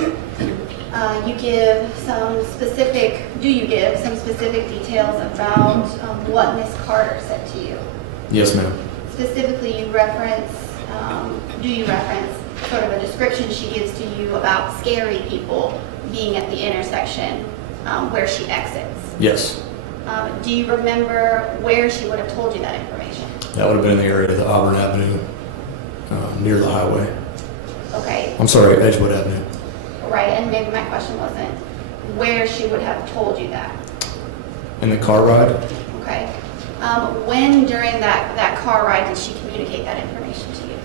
you give some specific details about what Ms. Carter said to you? Yes, ma'am. Specifically, do you reference sort of a description she gives to you about scary people being at the intersection where she exits? Yes. Do you remember where she would have told you that information? That would have been in the area of the Auburn Avenue, near the highway. Okay, I'm sorry, Edgewood Avenue. right, and maybe my question wasn't where she would have told you that. In the car ride, Okay. When during that car ride did she communicate that information to you?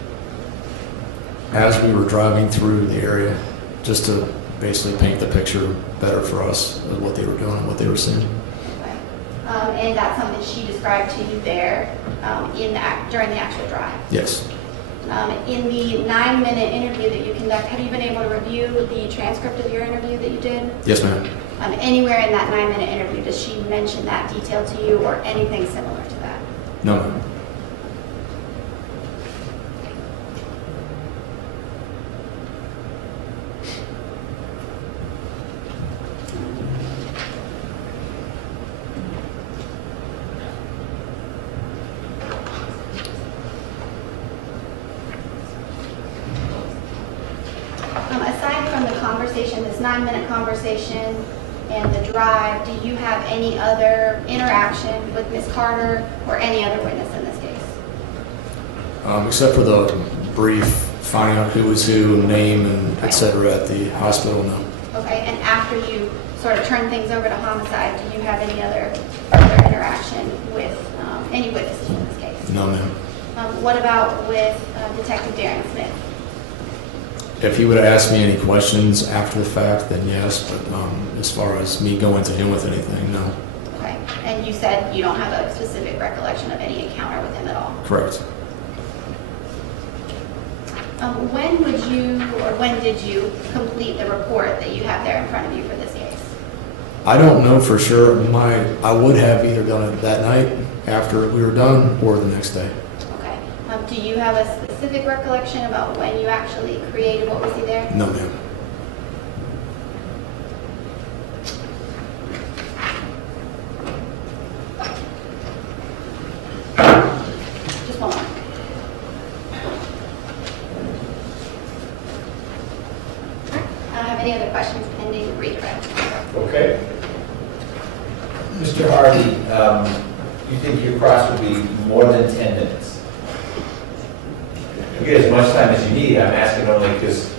as we were driving through the area, just to basically paint the picture better for us of what they were doing and what they were seeing. Okay. And that's something she described to you there during the actual drive? Yes. In the 9-minute interview that you conduct, have you been able to review the transcript of your interview that you did? Yes, ma'am. Anywhere in that 9-minute interview, does she mention that detail to you or anything similar to that? No, ma'am. Aside from the conversation, this 9-minute conversation and the drive, do you have any other interaction with Ms. Carter or any other witness in this case? Except for the brief finding out who was who, name, and et cetera at the hospital, no. Okay, and after you sort of turn things over to homicide, do you have any other interaction with any witnesses in this case? No, ma'am. What about with Detective Darren Smith? If he would have asked me any questions after the fact, then yes, but as far as me going to him with anything, no. Okay, and you said you don't have a specific recollection of any encounter with him at all? Correct. When did you complete the report that you have there in front of you for this case? I don't know for sure. I would have either done it that night after we were done or the next day. Okay. Do you have a specific recollection about when you actually created what we see there? No, ma'am. Just one more. I don't have any other questions pending redirect. Okay. Mr. Hardy, you think your cross would be more than 10 minutes? You get as much time as you need. I'm asking only because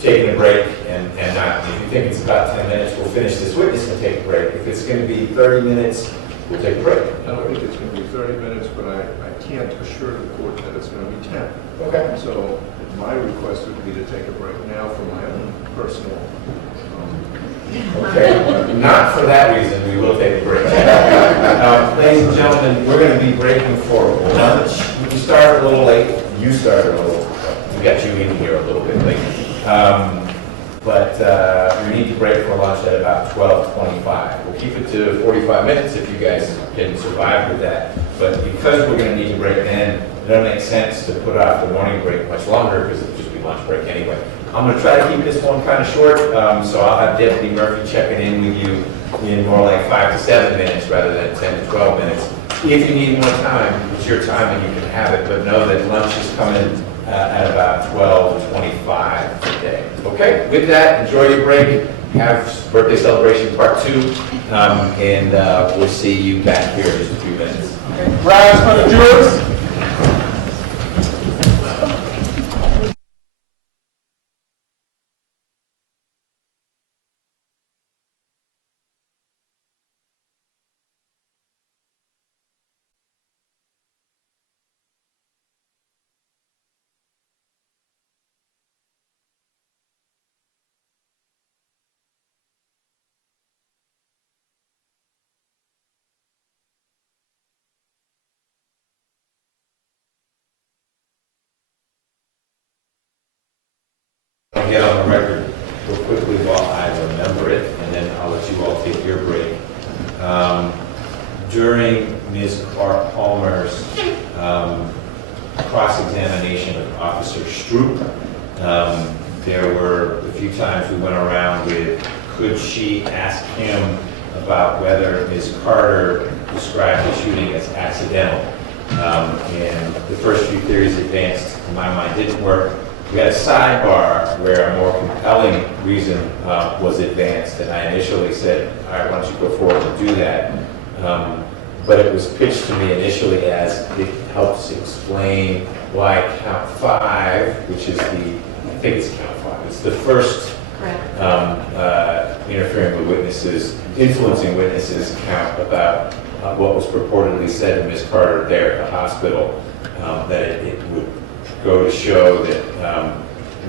taking a break and not, if you think it's about 10 minutes, we'll finish this witness and take a break. If it's going to be 30 minutes, we'll take a break. I don't think it's going to be 30 minutes, but I can't assure the court that it's going to be 10. Okay. So my request would be to take a break now for my own personal. Okay, not for that reason, we will take a break. Ladies and gentlemen, we're going to be breaking for lunch. We started a little late, you started a little, we got you in here a little bit late. But we need to break for lunch at about 12:25. We'll keep it to 45 minutes if you guys can survive with that. But because we're going to need to break then, it doesn't make sense to put off the morning break much longer because it'll just be lunch break anyway. I'm going to try to keep this one kind of short, so I'll have Deputy Murphy checking in with you in more like 5 to 7 minutes rather than 10 to 12 minutes. If you need more time, it's your time and you can have it, but know that lunch is coming at about 12:25 today. Okay, with that, enjoy your break, have birthday celebration part 2, and we'll see you back here in just a few minutes. Rise for the jurors. I'll get on the record real quickly while I remember it, and then I'll let you all take your break. During Ms. Clark Palmer's cross-examination of Officer Stroop, there were a few times we went around with, could she ask him about whether Ms. Carter described the shooting as accidental? And the first few theories advanced, in my mind, didn't work. We had a sidebar where a more compelling reason was advanced, and I initially said, all right, why don't you go forward and do that? But it was pitched to me initially as it helps explain why count 5, which is I think it's count 5, it's the first Correct. Interfering with witnesses, influencing witnesses count about what was purportedly said to Ms. Carter there at the hospital, that it would go to show that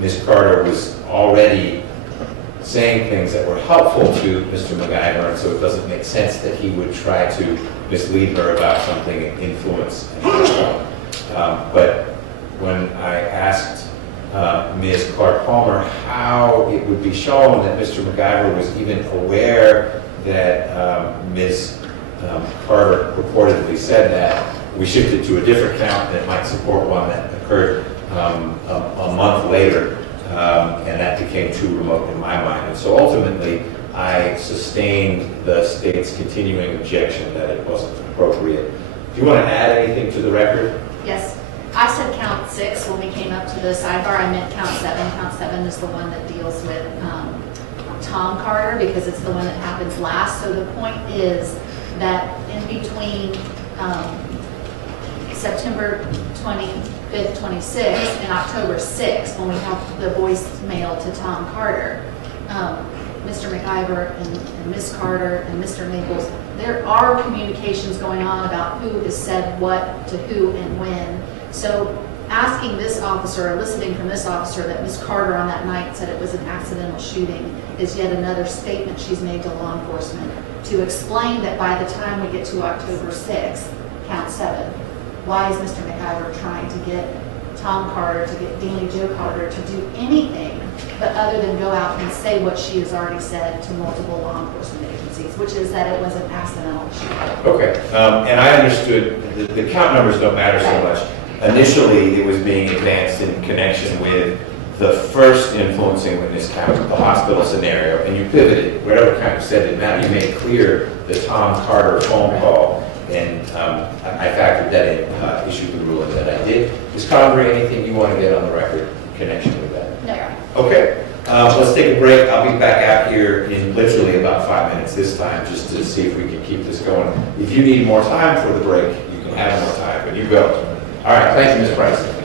Ms. Carter was already saying things that were helpful to Mr. McIver, and so it doesn't make sense that he would try to mislead her about something and influence. But when I asked Ms. Clark Palmer how it would be shown that Mr. McIver was even aware that Ms. Carter purportedly said that, we shifted to a different count that might support one that occurred a month later, and that became too remote in my mind. And so ultimately, I sustained the state's continuing objection that it wasn't appropriate. Do you want to add anything to the record? Yes. I said count 6 when we came up to the sidebar. I meant count 7. Count 7 is the one that deals with Tom Carter because it's the one that happens last. So the point is that in between September 25th, 26th and October 6th, when we have the voicemail to Tom Carter, Mr. McIver and Ms. Carter and Mr. Nichols, there are communications going on about who has said what to who and when. So asking this officer, eliciting from this officer that Ms. Carter on that night said it was an accidental shooting is yet another statement she's made to law enforcement to explain that by the time we get to October 6th, count 7, why is Mr. McIver trying to get Tom Carter, to get Deanie Joe Carter to do anything but other than go out and say what she has already said to multiple law enforcement agencies, which is that it was an accidental shooting. Okay, and I understood the count numbers don't matter so much. initially, it was being advanced in connection with the first influencing witness count, the hospital scenario, and you pivoted, whatever kind of said it matter. You made clear the Tom Carter phone call, and I factored that in, issued the ruling that I did. Ms. Convery, anything you want to get on the record in connection with that? No, Your Honor. Okay, let's take a break. I'll be back out here in literally about 5 minutes this time, just to see if we can keep this going. If you need more time for the break, you can have more time, but you go. All right, thank you, Ms. Price.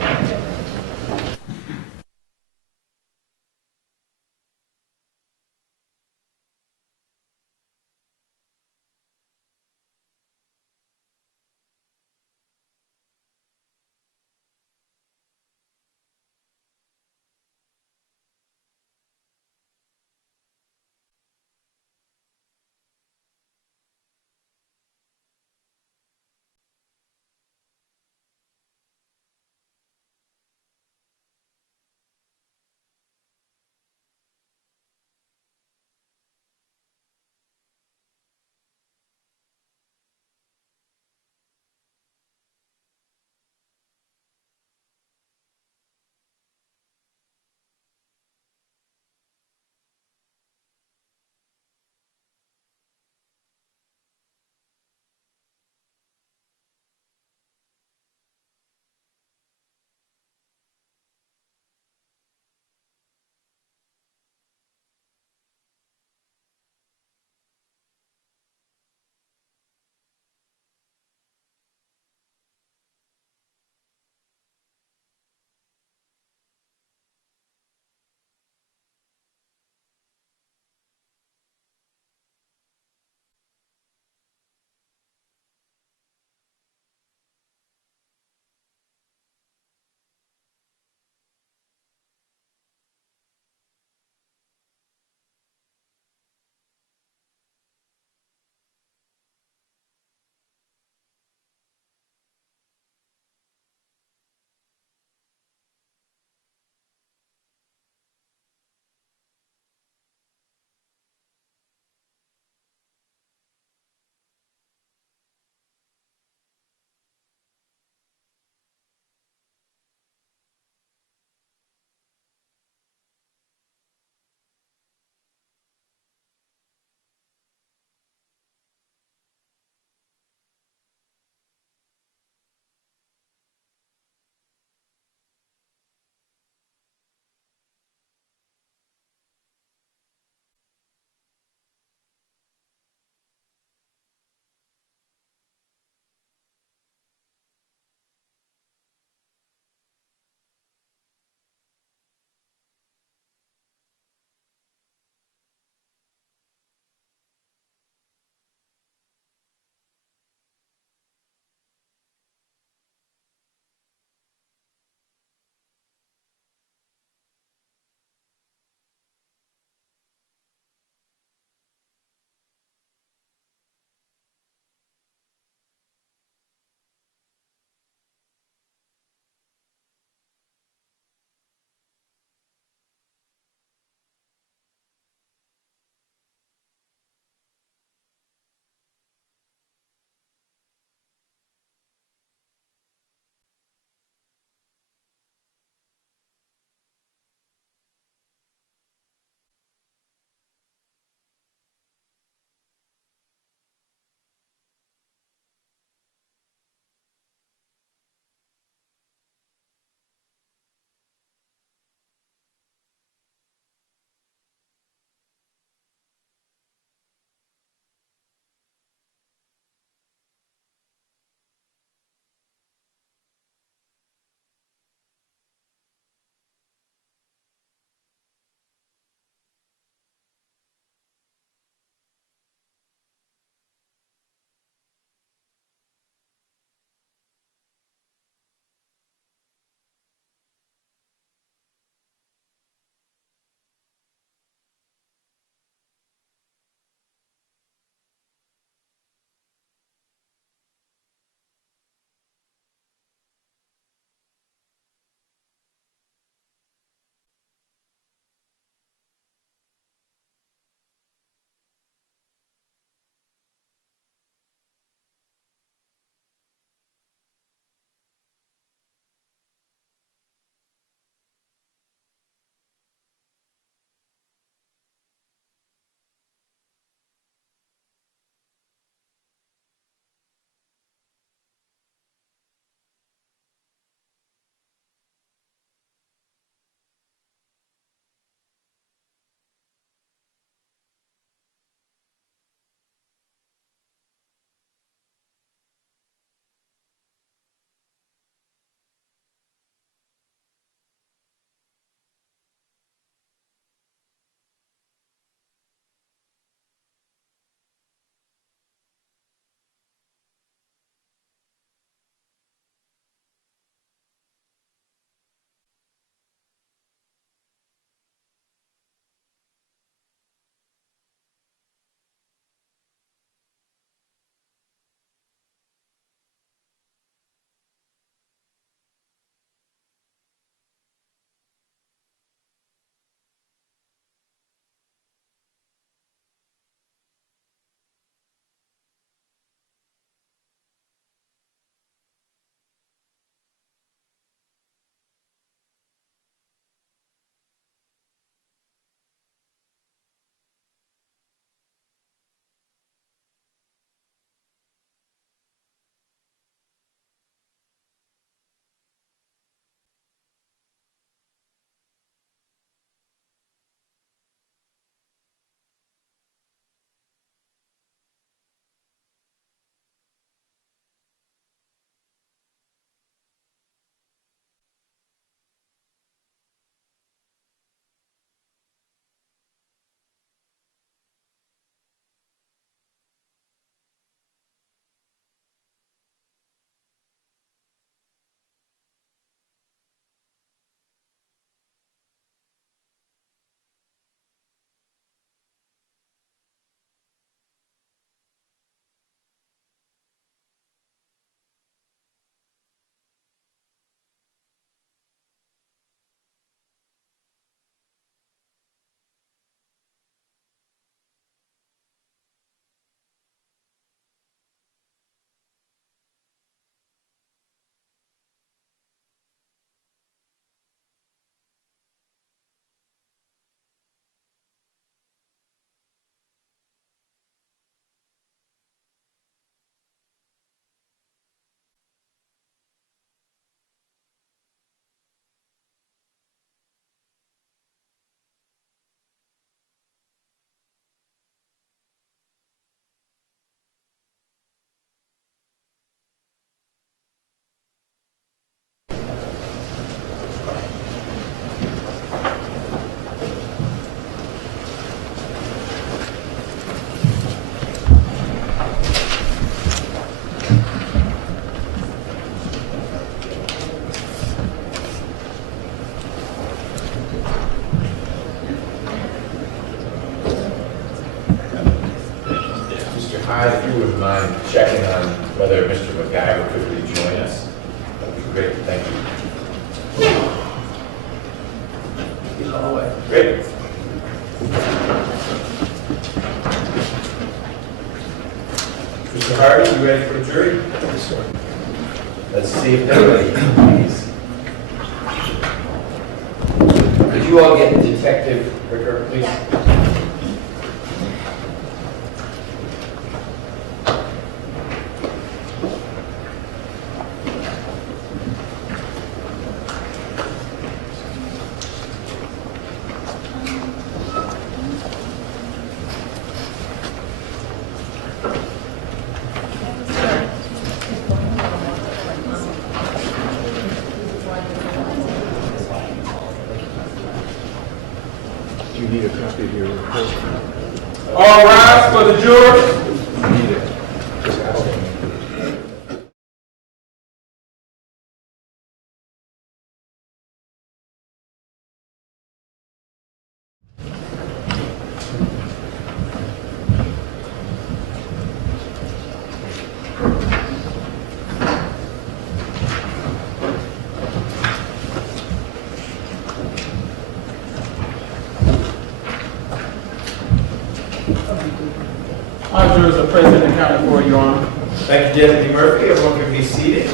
if you wouldn't mind checking on whether Mr. McIver could rejoin us, that'd be great. Thank you. He's on the way. Great. Mr. Harvey, you ready for the jury? Yes, sir. Let's see if they're ready, please. Could you all get Detective Ricker, please? Do you need a copy of your report? All rise for the jury. Need it. Just ask him. Our jurors are present and accounted for, Your Honor. Thank you, Deputy Murphy. Everyone can be seated.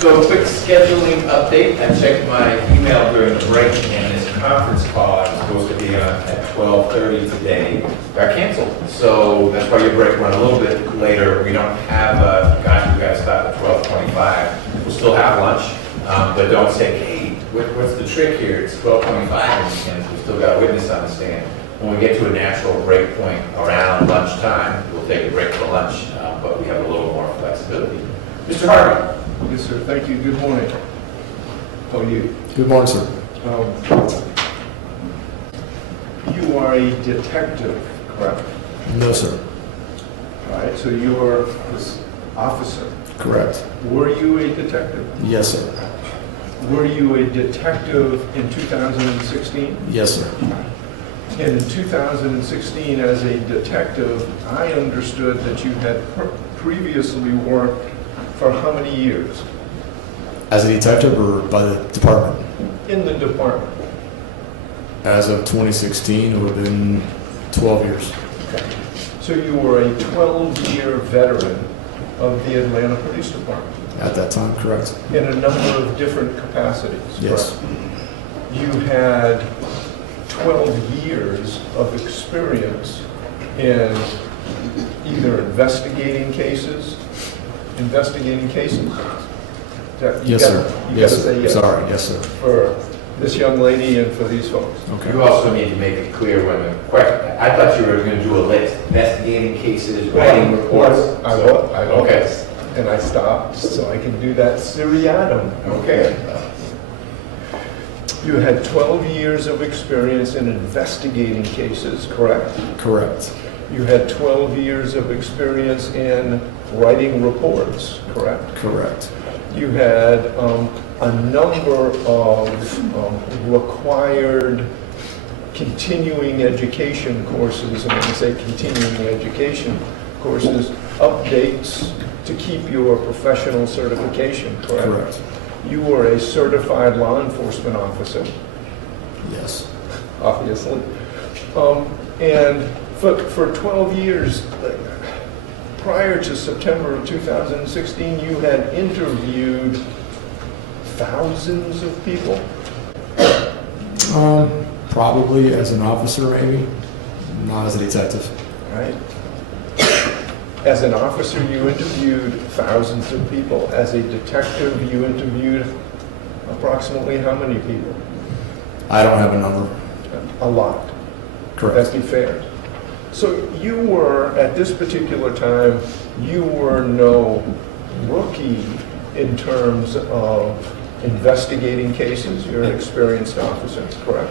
So, quick scheduling update. I checked my email during the break, and this conference call I was supposed to be on at 12:30 today got canceled. So that's why your break went a little bit later. We don't have, gosh, we got to stop at 12:25. We'll still have lunch, but don't say, hey, what's the trick here? It's 12:25, and we still got a witness on the stand. When we get to a natural break point around lunchtime, we'll take a break for lunch, but we have a little more flexibility. Mr. Harvey? Yes, sir. Thank you. Good morning. How are you? Good morning, sir. You are a detective, correct? No, sir. All right, so you are this officer. Correct. Were you a detective? Yes, sir. Were you a detective in 2016? Yes, sir. And in 2016, as a detective, I understood that you had previously worked for how many years As a detective or by the department? in the department? As of 2016, it would have been 12 years. So you were a 12-year veteran of the Atlanta Police Department At that time, correct. in a number of different capacities. Yes. correct? You had 12 years of experience in either investigating cases. You Yes, gotta- sir. You Yes, gotta say sir. yes. Sorry, yes, sir. For this young lady and for these folks. Okay. You also need to make it clear when the question, I thought you were going to do a list, investigating cases, writing reports. I So- was, Okay, and I stopped so I can do that seriatim. okay. You had 12 years of experience in investigating cases, correct? Correct. You had 12 years of experience in writing reports, correct? Correct. You had a number of required continuing education courses, and when I say continuing education courses, updates to keep your professional certification, correct? Correct. You were a certified law enforcement officer, Yes. obviously. And for 12 years, prior to September of 2016, you had interviewed thousands of people. Probably as an officer, maybe, not as a detective. Right? As an officer, you interviewed thousands of people. As a detective, you interviewed approximately how many people? I don't have a number. A lot. Correct. Let's be fair. So you were, at this particular time, you were no rookie in terms of investigating cases. You're an experienced officer, correct?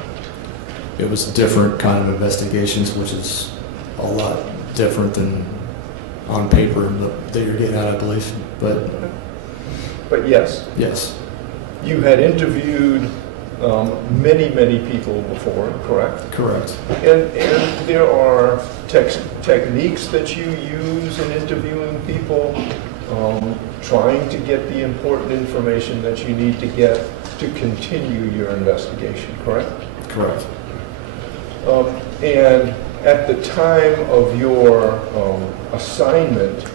It was different kind of investigations, which is a lot different than on paper that you're getting at, I believe. But But yes, yes, you had interviewed many, many people before, correct? Correct. And there are techniques that you use in interviewing people, trying to get the important information that you need to get to continue your investigation, correct? Correct. And at the time of your assignment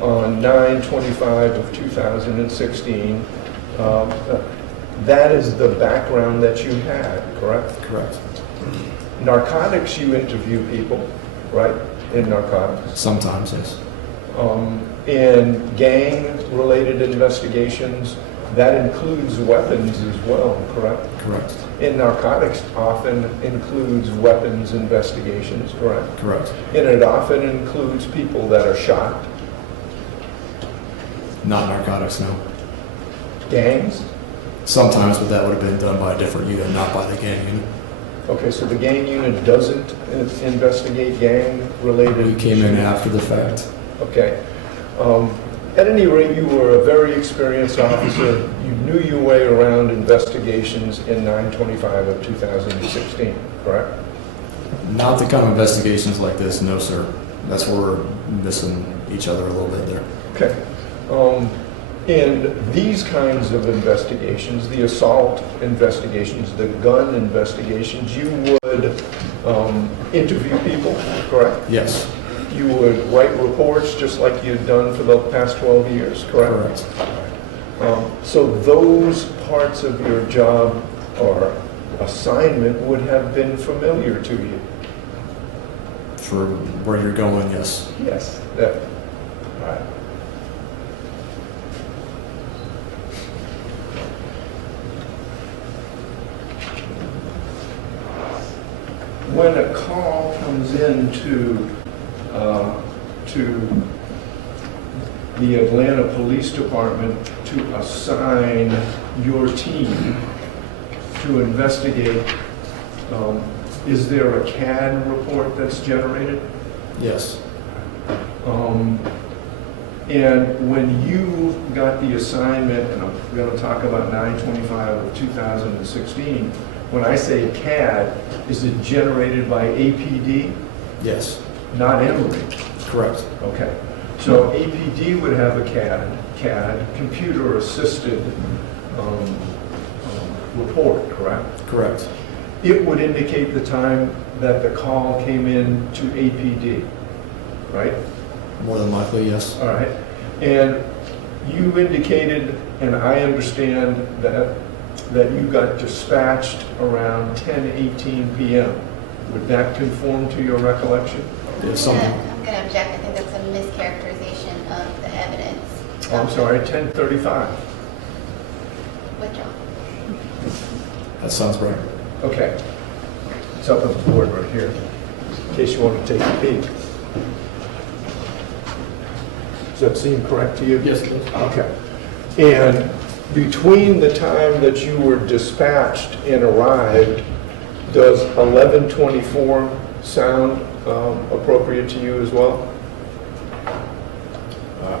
on 9/25 of 2016, that is the background that you had, correct? Correct. Narcotics, you interview people, right, in narcotics. Sometimes, yes. In gang-related investigations, that includes weapons as well, correct? Correct. In narcotics, often includes weapons investigations, correct? Correct. And it often includes people that are shot, Not narcotics, no. gangs. Sometimes, but that would have been done by a different unit, not by the gang unit. Okay, so the gang unit doesn't investigate gang-related... We came in after the fact. Okay. At any rate, you were a very experienced officer. You knew your way around investigations in 9/25 of 2016, correct? Not the kind of investigations like this, no, sir. That's where we're missing each other a little bit there. Okay. In these kinds of investigations, the assault investigations, the gun investigations, you would interview people, correct? Yes. You would write reports just like you'd done for the past 12 years, correct? Correct. So those parts of your job or assignment would have been familiar to you? For where you're going, yes. Yes. That, all right. When a call comes in to the Atlanta Police Department to assign your team to investigate, is there a CAD report that's generated? Yes. And when you got the assignment, and I'm going to talk about 9/25 of 2016, when I say CAD, is it generated by APD, Yes. not Emory? Correct. Okay. So APD would have a CAD, computer-assisted report, correct? Correct. It would indicate the time that the call came in to APD, right? More than likely, yes. All right. And you indicated, and I understand that you got dispatched around 10:18 p.m. Would that conform to your recollection? Yes, I'm something. going to object. I think that's a mischaracterization of the evidence. Oh, I'm sorry, 10:35. Withdraw. That sounds right. Okay. It's up on the board right here, in case you want to take a peek. Does that seem correct to you? Yes, it does. Okay. And between the time that you were dispatched and arrived, does 11:24 sound appropriate to you as well?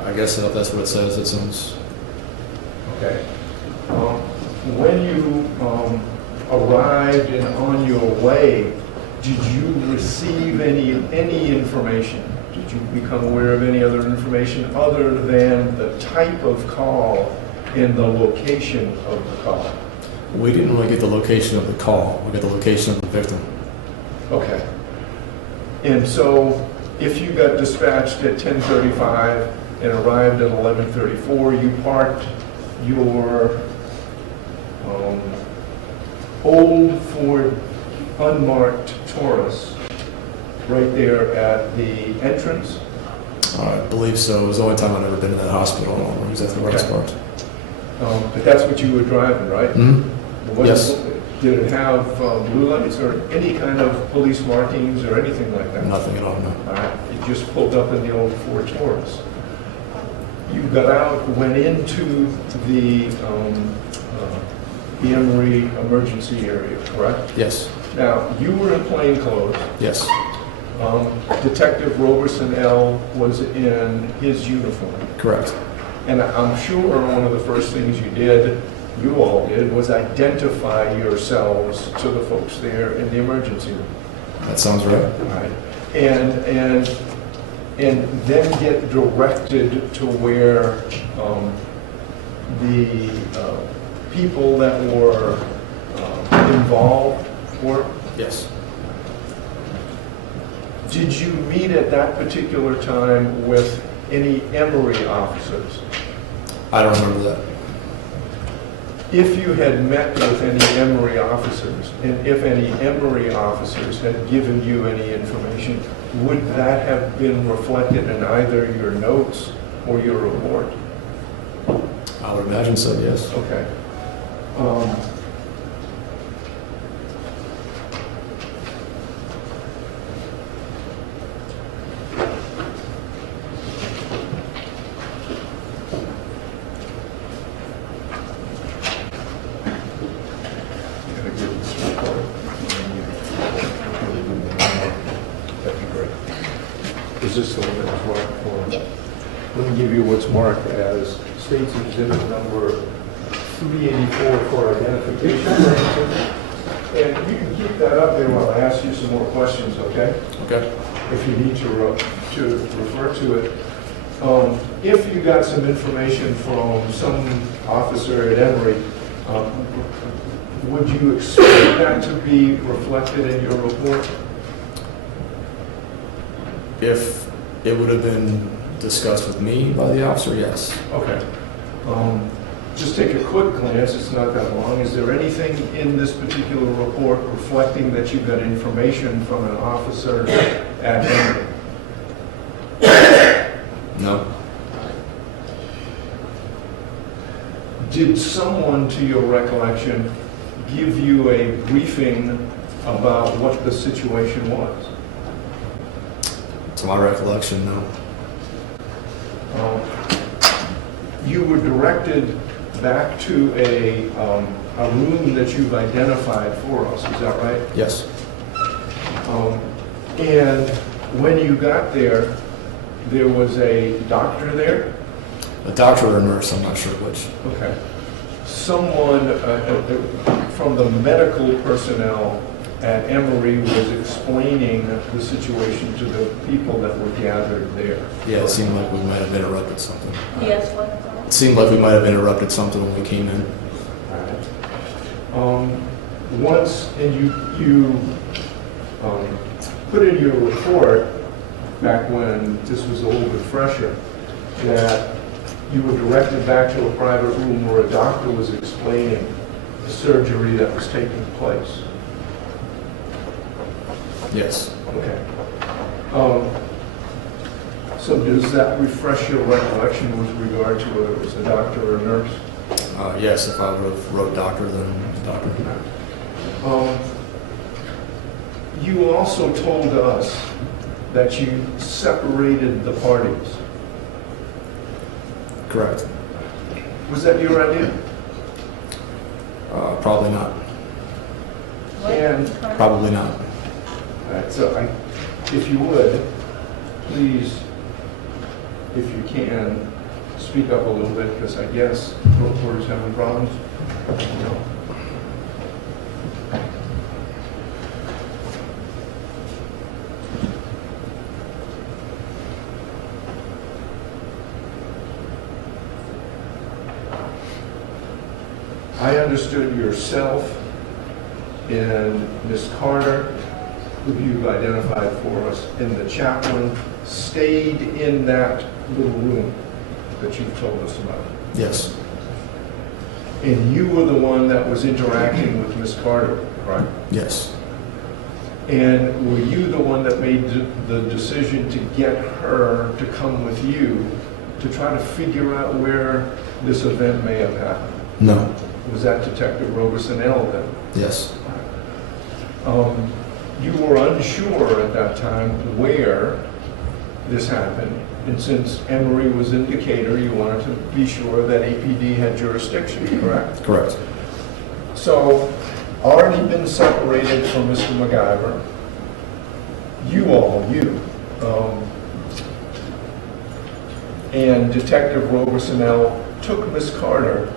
I guess if that's what it says, it sounds. Okay. When you arrived and on your way, did you receive any information? Did you become aware of any other information other than the type of call and the location of the call? We didn't really get the location of the call. We got the location of the victim. Okay. And so if you got dispatched at 10:35 and arrived at 11:34, you parked your old Ford unmarked Taurus right there at the entrance? I believe so. It was the only time I'd ever been to that hospital. I don't remember exactly where it's Okay. parked. But that's what you were driving, right? Mm-hmm. What- Yes. Did it have blue lights or any kind of police markings or anything like that? Nothing at all, no. All right, it just pulled up in the old Ford Taurus. You got out, went into the Emory emergency area, correct? Yes. Now, you were in plain clothes. Yes. Detective Roberson L. was in his uniform. Correct. And I'm sure one of the first things you did you all did was identify yourselves to the folks there in the emergency room. That sounds right. Right. And then get directed to where the people that were involved were. Yes. Did you meet at that particular time with any Emory officers? I don't remember that. If you had met with any Emory officers, and if any Emory officers had given you any information, would that have been reflected in either your notes or your report? I would imagine so, yes. Okay. That'd be great. Is this the one that was marked for? Yeah. Let me give you what's marked as State's Exhibit number 384 for identification purposes. And you can keep that up there while I ask you some more questions, okay? Okay. If you need to refer to it. If you got some information from some officer at Emory, would you expect that to be reflected in your report? If it would have been discussed with me by the officer, yes. Okay. Just take a quick glance, it's not that long. Is there anything in this particular report reflecting that you got information from an officer at Emory? No. Did someone, to your recollection, give you a briefing about what the situation was? To my recollection, no. You were directed back to a room that you've identified for us, is that right? Yes. And when you got there, there was a doctor there? A doctor or a nurse, I'm not sure which. Okay. Someone from the medical personnel at Emory was explaining the situation to the people that were gathered there. Yeah, it seemed like we might have interrupted something. Yes, what? It seemed like we might have interrupted something when we came in. Once, and you put in your report, back when this was a little bit fresher, that you were directed back to a private room where a doctor was explaining the surgery that was taking place. Yes. Okay. So does that refresh your recollection with regard to whether it was a doctor or a nurse? Yes, if I would have wrote doctor, then doctor. You also told us that you separated the parties. Correct. Was that your idea? Probably not. And, Probably not. all right, so if you would, please, if you can, speak up a little bit, because I guess the reporter's having problems. No. I understood yourself and Ms. Carter, who you identified for us, and the chaplain stayed in that little room that you've told us about. Yes. And you were the one that was interacting with Ms. Carter, right? Yes. And were you the one that made the decision to get her to come with you to try to figure out where this event may have happened? No. Was that Detective Roberson L. then? Yes. You were unsure at that time where this happened, and since Emory was in Decatur, you wanted to be sure that APD had jurisdiction, correct? Correct. So, already been separated from Mr. McIver, and Detective Roberson L. took Miss Carter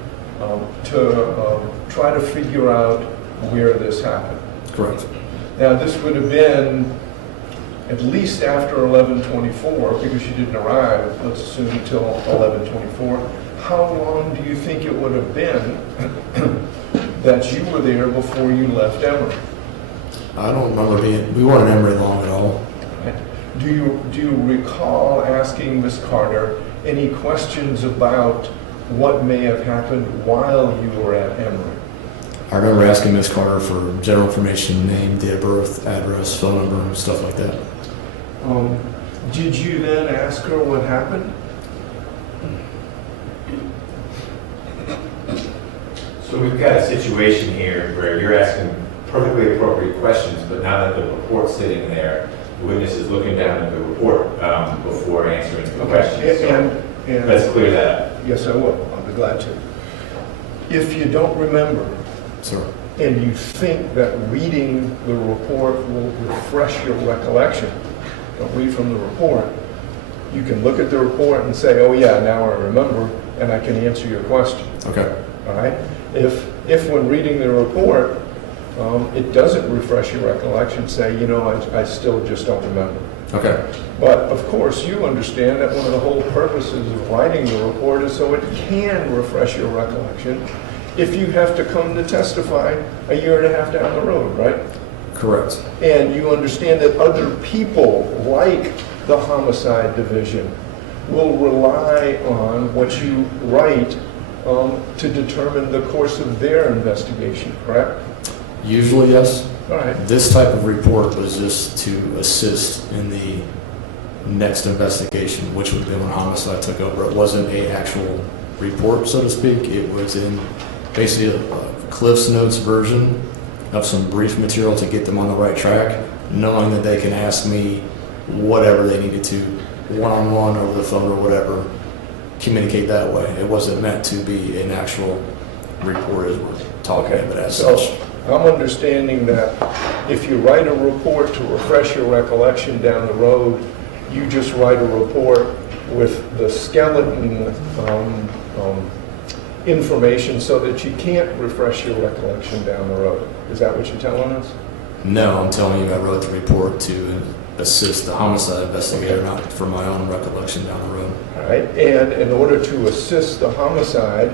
to try to figure out where this happened. Correct. Now, this would have been at least after 11:24, because you didn't arrive, let's assume, until 11:24. How long do you think it would have been that you were there before you left Emory? I don't remember we weren't in Emory long at all. Do you recall asking Ms. Carter any questions about what may have happened while you were at Emory? I remember asking Ms. Carter for general information, name, date of birth, address, phone number, stuff like that. Did you then ask her what happened? So we've got a situation here where you're asking perfectly appropriate questions, but now that the report's sitting there, the witness is looking down at the report before answering the questions. So And let's clear that up. yes, I will. I'll be glad to. If you don't remember, Sir. and you think that reading the report will refresh your recollection, don't read from the report. You can look at the report and say, oh yeah, now I remember, and I can answer your question. Okay. All right? If when reading the report, it doesn't refresh your recollection, say, you know, I still just don't remember. Okay. But of course, you understand that one of the whole purposes of writing the report is so it can refresh your recollection if you have to come to testify a year and a half down the road, right? Correct. And you understand that other people, like the homicide division, will rely on what you write to determine the course of their investigation, correct? Usually, yes. All right. This type of report was just to assist in the next investigation, which would have been when homicide took over. It wasn't an actual report, so to speak. It was in basically a Cliff's Notes version of some brief material to get them on the right track, knowing that they can ask me whatever they needed to, one-on-one, over the phone or whatever, communicate that way. It wasn't meant to be an actual report as we're talking about it as So such. I'm understanding that if you write a report to refresh your recollection down the road, you just write a report with the skeleton information so that you can't refresh your recollection down the road. Is that what you're telling us? No, I'm telling you, I wrote the report to assist the homicide investigator, not for my own recollection down the road. All right, and in order to assist the homicide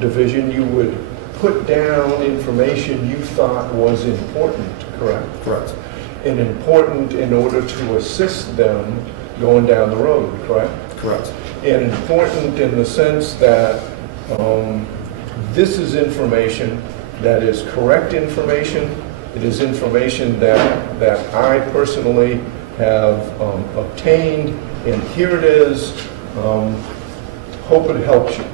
division, you would put down information you thought was important, correct? Correct. And important in order to assist them going down the road, correct? Correct. And important in the sense that this is information that is correct information. It is information that I personally have obtained, and here it is. Hope it helps you,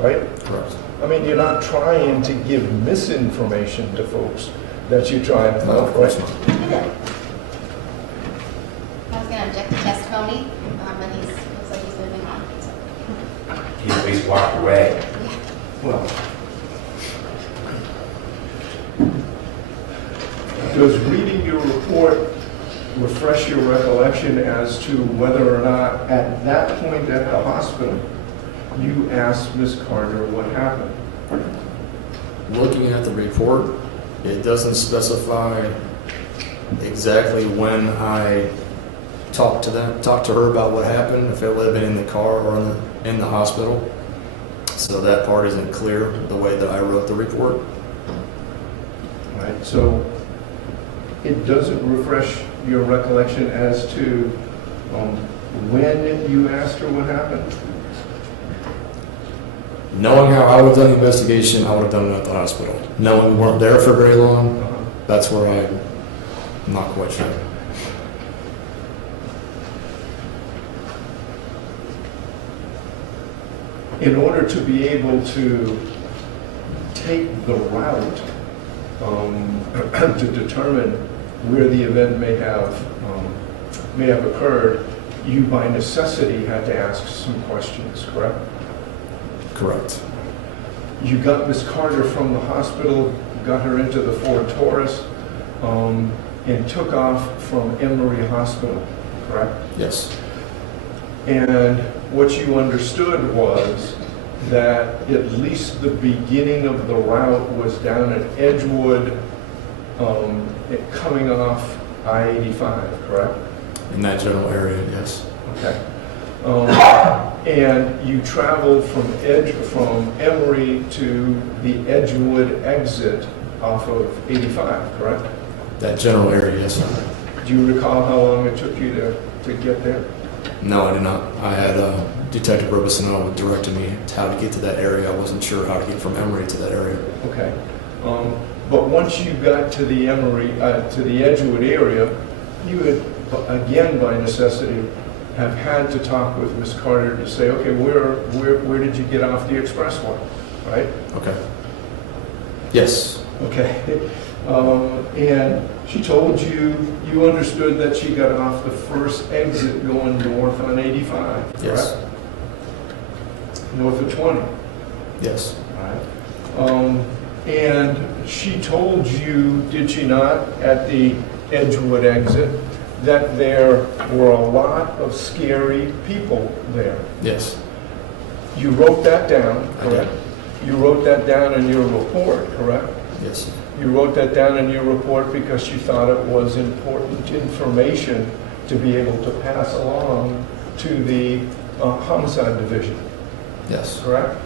right? Correct. I mean, you're not trying to give misinformation to folks that you're trying to No, help, of course right? not. I was going to object to testimony, but looks like he's moving on. So. He at least walked away. Well, does reading your report refresh your recollection as to whether or not at that point at the hospital you asked Ms. Carter what happened? Looking at the report, it doesn't specify exactly when I talked to her about what happened, if it would have been in the car or in the hospital. So that part isn't clear the way that I wrote the report. All right, so it doesn't refresh your recollection as to when you asked her what happened? Knowing how I would have done the investigation, I would have done it at the hospital. Knowing we weren't there for very long, that's where I'm not quite sure. In order to be able to take the route to determine where the event may have occurred, you by necessity had to ask some questions, correct? Correct. You got Ms. Carter from the hospital, got her into the Ford Taurus, and took off from Emory Hospital, correct? Yes. And what you understood was that at least the beginning of the route was down at Edgewood, coming off I-85, correct? In that general area, yes. Okay. And you traveled from Emory to the Edgewood exit off of 85, correct? That general area, yes, sir. Do you recall how long it took you to get there? No, I did not. I had Detective Robisonneau directed me to how to get to that area. I wasn't sure how to get from Emory to that area. Okay. But once you got to the to the Edgewood area, you had, again, by necessity, have had to talk with Ms. Carter to say, okay, where did you get off the expressway, right? Okay. Yes. Okay. And she told you, you understood that she got off the first exit going north on 85, correct? Yes. North of 20. Yes. And she told you, did she not, at the Edgewood exit, that there were a lot of scary people there? Yes. You wrote that down, I did. correct? You wrote that down in your report, correct? Yes. You wrote that down in your report because you thought it was important information to be able to pass along to the homicide division, Yes. correct?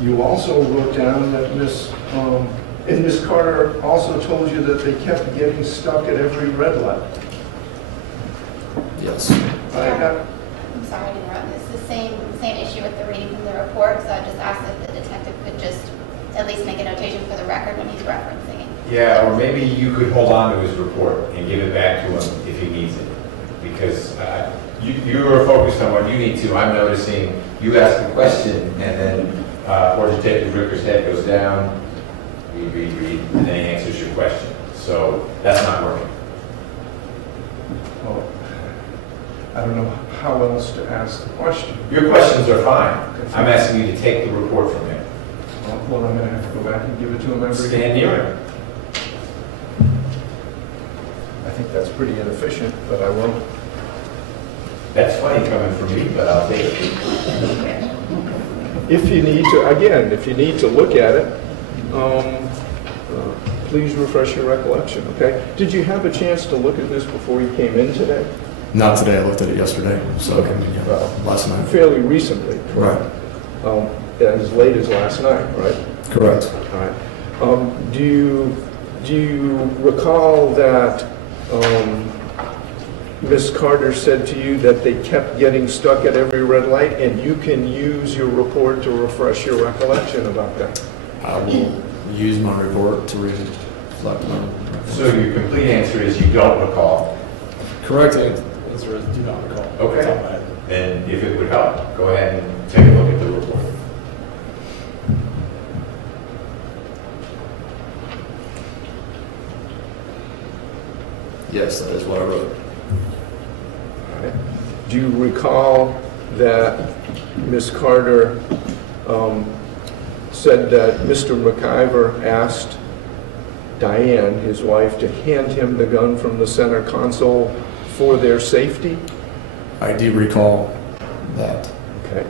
You also wrote down that Miss Carter also told you that they kept getting stuck at every red light. Yes. I'm sorry to interrupt. It's the same issue with the reading from the report, so I just asked if the detective could just at least make a notation for the record when he's referencing it. Yeah, or maybe you could hold on to his report and give it back to him if he needs it. Because you are focused on what you need to. I'm noticing you ask a question and then poor Detective Ricker's head goes down, read, and then he answers your question. So that's not working. Well, I don't know how else to ask the question. Your questions are fine. I'm asking you to take the report from him. Well, I'm going to have to go back and give it to him every Stand near him. I think that's pretty inefficient, but I will. That's funny coming from me, but I'll take it. If you need to, again, if you need to look at it, please refresh your recollection, okay? Did you have a chance to look at this before you came in today? Not today. I looked at it yesterday. So yeah, last night. Fairly recently, correct? Right. As late as last night, right? Correct. All right. Do you recall that Ms. Carter said to you that they kept getting stuck at every red light, and you can use your report to refresh your recollection about that? I will use my report to reflect on. So your complete answer is you don't recall. Correct answer is do not recall. Okay. Then if it would help, go ahead and take a look at the report. Yes, that is what I wrote. All right. Do you recall that Ms. Carter said that Mr. McIver asked Diane, his wife, to hand him the gun from the center console for their safety? I do recall that. Okay.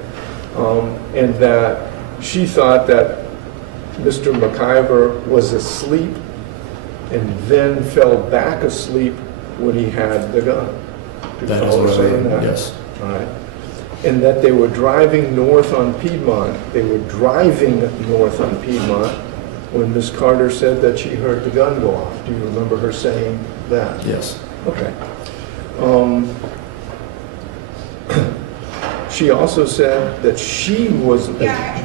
And that she thought that Mr. McIver was asleep and then fell back asleep when he had the gun. Do you That is follow what I saying wrote. that? Yes. All right. And that they were driving north on Piedmont. They were driving north on Piedmont when Ms. Carter said that she heard the gun go off. Do you remember her saying that? Yes. Okay. She also said that she was,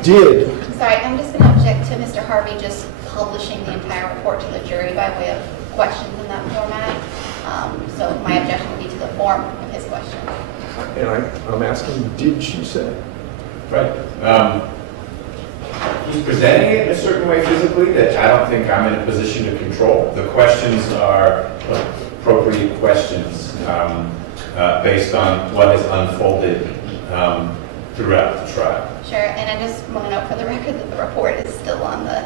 did, Sorry, I'm just going to object to Mr. Harvey just publishing the entire report to the jury by way of questions in that format. So my objection would be to the form of his question. and I'm asking, did she say? Right. He's presenting it in a certain way physically that I don't think I'm in a position to control. The questions are appropriate questions based on what has unfolded throughout the trial. Sure, and I just want to note for the record that the report is still on the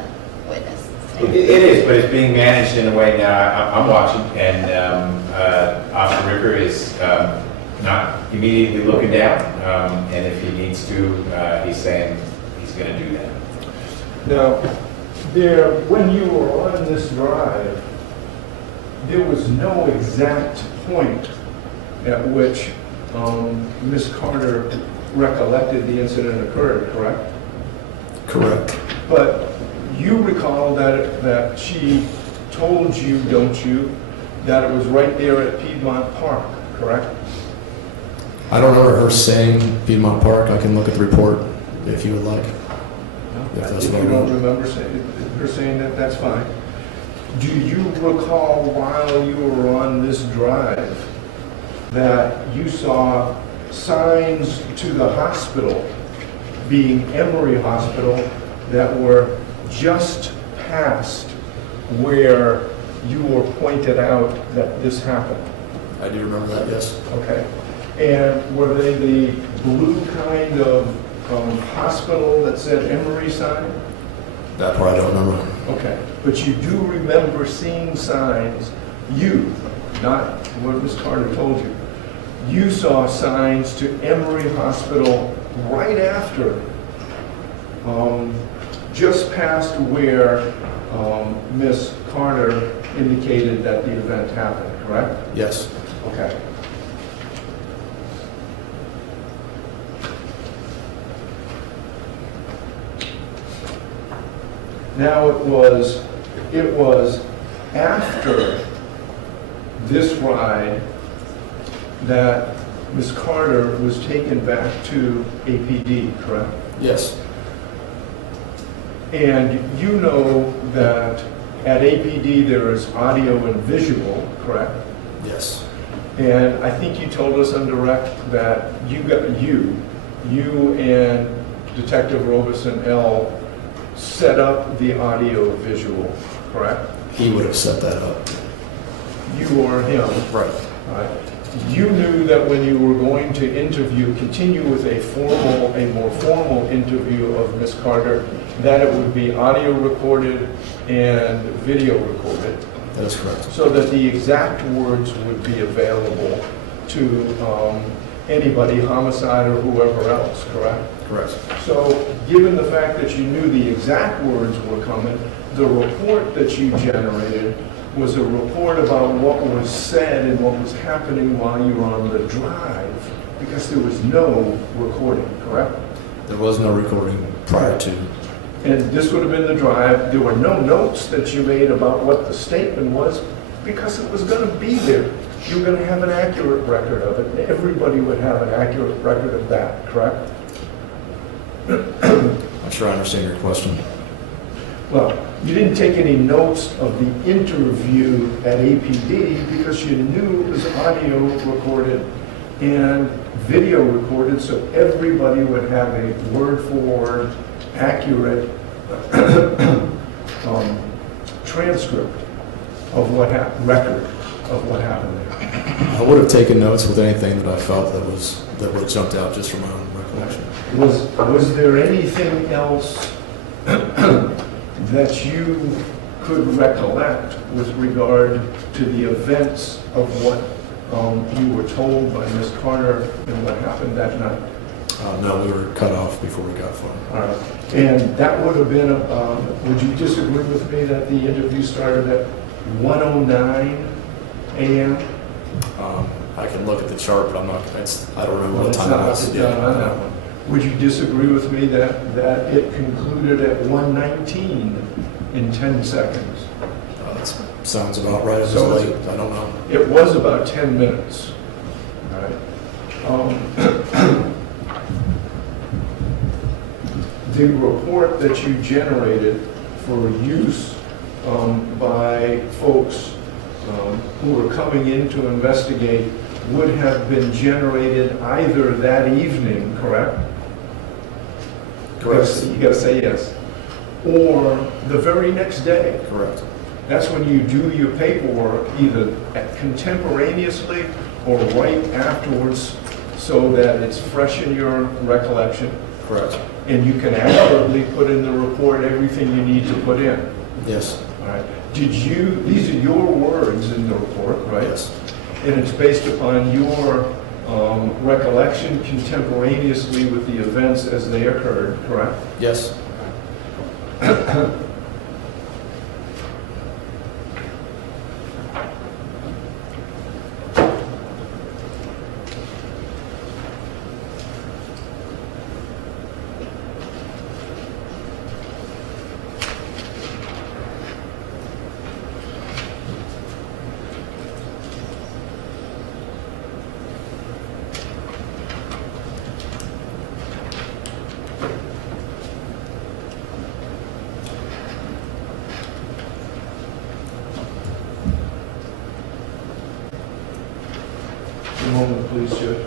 witness. It is, but it's being managed in a way now, I'm watching, and Officer Ricker is not immediately looking down, and if he needs to, he's saying he's going to do that. Now, when you were on this drive, there was no exact point at which Ms. Carter recollected the incident occurred, correct? Correct. But you recall that she told you, don't you, that it was right there at Piedmont Park, correct? I don't remember her saying Piedmont Park. I can look at the report if you would like. If that's If what you I don't want. remember her saying that, that's fine. Do you recall while you were on this drive that you saw signs to the hospital, being Emory Hospital, that were just past where you were pointed out that this happened? I do remember that, yes. Okay. And were they the blue kind of hospital that said Emory sign? That part I don't remember. Okay. But you do remember seeing signs, not what Ms. Carter told you. You saw signs to Emory Hospital right after, just past where Ms. Carter indicated that the event happened, correct? Yes. Okay. Now it was after this ride that Ms. Carter was taken back to APD, correct? Yes. And you know that at APD there is audio and visual, correct? Yes. And I think you told us on direct that you and Detective Robeson L. set up the audio visual, correct? He would have set that up. You or him. Right. All right. You knew that when you were going to continue with a more formal interview of Ms. Carter, that it would be audio recorded and video recorded, That is correct. so that the exact words would be available to anybody, homicide or whoever else, correct? Correct. So, given the fact that you knew the exact words were coming, the report that you generated was a report about what was said and what was happening while you were on the drive, because there was no recording, correct? There was no recording prior to. And this would have been the drive. There were no notes that you made about what the statement was, because it was going to be there. You were going to have an accurate record of it, and everybody would have an accurate record of that, correct? I'm sure I understand your question. Well, you didn't take any notes of the interview at APD because you knew it was audio recorded and video recorded, so everybody would have a word-for-word, accurate transcript of what happened, record of what happened there. I would have taken notes with anything that I felt that would have jumped out just from my own recollection. Was there anything else that you could recollect with regard to the events of what you were told by Ms. Carter and what happened that night? No, we were cut off before we got far. All right. And that would have been, would you disagree with me that the interview started at 1:09 a.m.? I can look at the chart, but I don't remember what It's time not- it was. it's not on that one. Would you disagree with me that it concluded at 1:19 in 10 seconds? That sounds about right. It was So late. I don't know. It was about 10 minutes. All right. The report that you generated for use by folks who were coming in to investigate would have been generated either that evening, correct? Correct. You gotta say yes. Or the very next day. Correct. That's when you do your paperwork, either contemporaneously or right afterwards, so that it's fresh in your recollection, Correct. and you can accurately put in the report everything you need to put in. Yes. All right. These are your words in the report, right? Yes. And it's based upon your recollection contemporaneously with the events as they occurred, correct? Yes. A moment, please, Judge.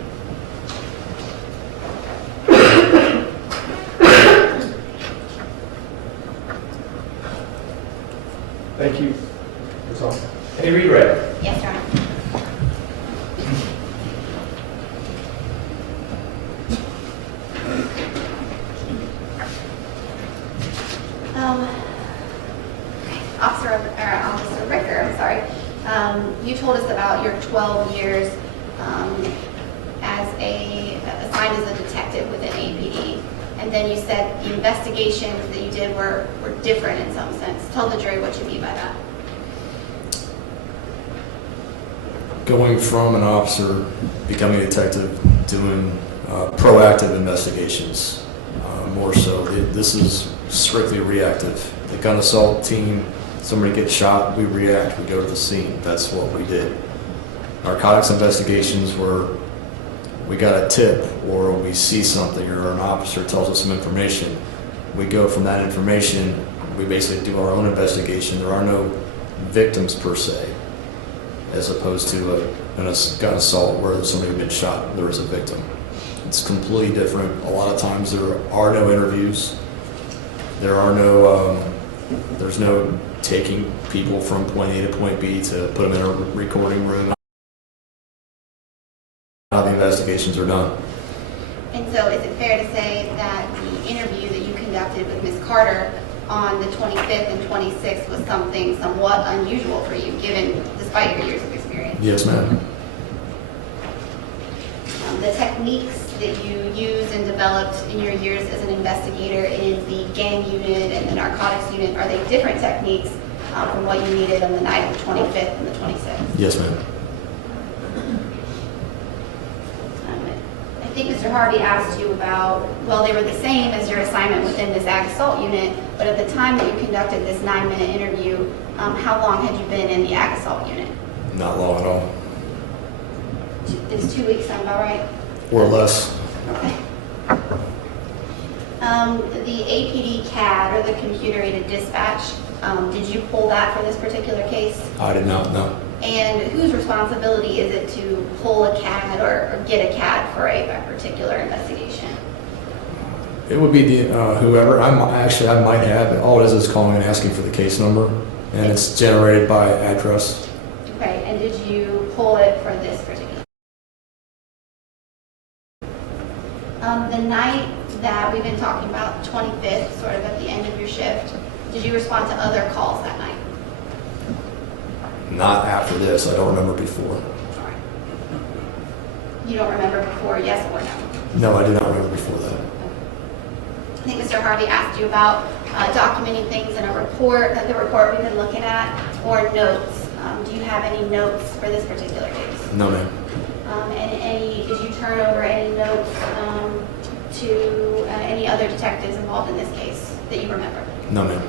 Thank you. That's all. Any redirect? Yes, Your Honor. Officer Ricker, I'm sorry. You told us about your 12 years assigned as a detective within APD, and then you said the investigations that you did were different in some sense. Tell the jury what you mean by that. Going from an officer, becoming a detective, doing proactive investigations, more so. This is strictly reactive. The gun assault team, somebody gets shot, we react, we go to the scene. That's what we did. Narcotics investigations were, we got a tip or we see something or an officer tells us some information. We go from that information, we basically do our own investigation. There are no victims per se, as opposed to a gun assault where somebody had been shot, there is a victim. It's completely different. A lot of times there are no interviews. There are no, there's no taking people from point A to point B to put them in a recording room. How the investigations are done. And so is it fair to say that the interview that you conducted with Ms. Carter on the 25th and 26th was something somewhat unusual for you, given, despite your years of experience? Yes, ma'am. The techniques that you used and developed in your years as an investigator in the gang unit and the narcotics unit, are they different techniques from what you needed on the night of the 25th and the 26th? Yes, ma'am. I think Mr. Harvey asked you about, well, they were the same as your assignment within this ag assault unit, but at the time that you conducted this 9-minute interview, how long had you been in the ag assault unit? Not long at all. Does 2 weeks sound about right? Or less. Okay. The APD CAD, or the computer-aided dispatch, did you pull that for this particular case? I did not know. And whose responsibility is it to pull a CAD or get a CAD for a particular investigation? It would be the whoever. I might have. All it is calling and asking for the case number, and it's generated by address. Okay, and did you pull it for this particular? The night that we've been talking about, 25th, sort of at the end of your shift, did you respond to other calls that night? Not after this. I don't remember before. All right. You don't remember before, yes or no? No, I do not remember before that. I think Mr. Harvey asked you about documenting things in a report, the report we've been looking at, or notes. Do you have any notes for this particular case? No, ma'am. And did you turn over any notes to any other detectives involved in this case that you remember? No, ma'am.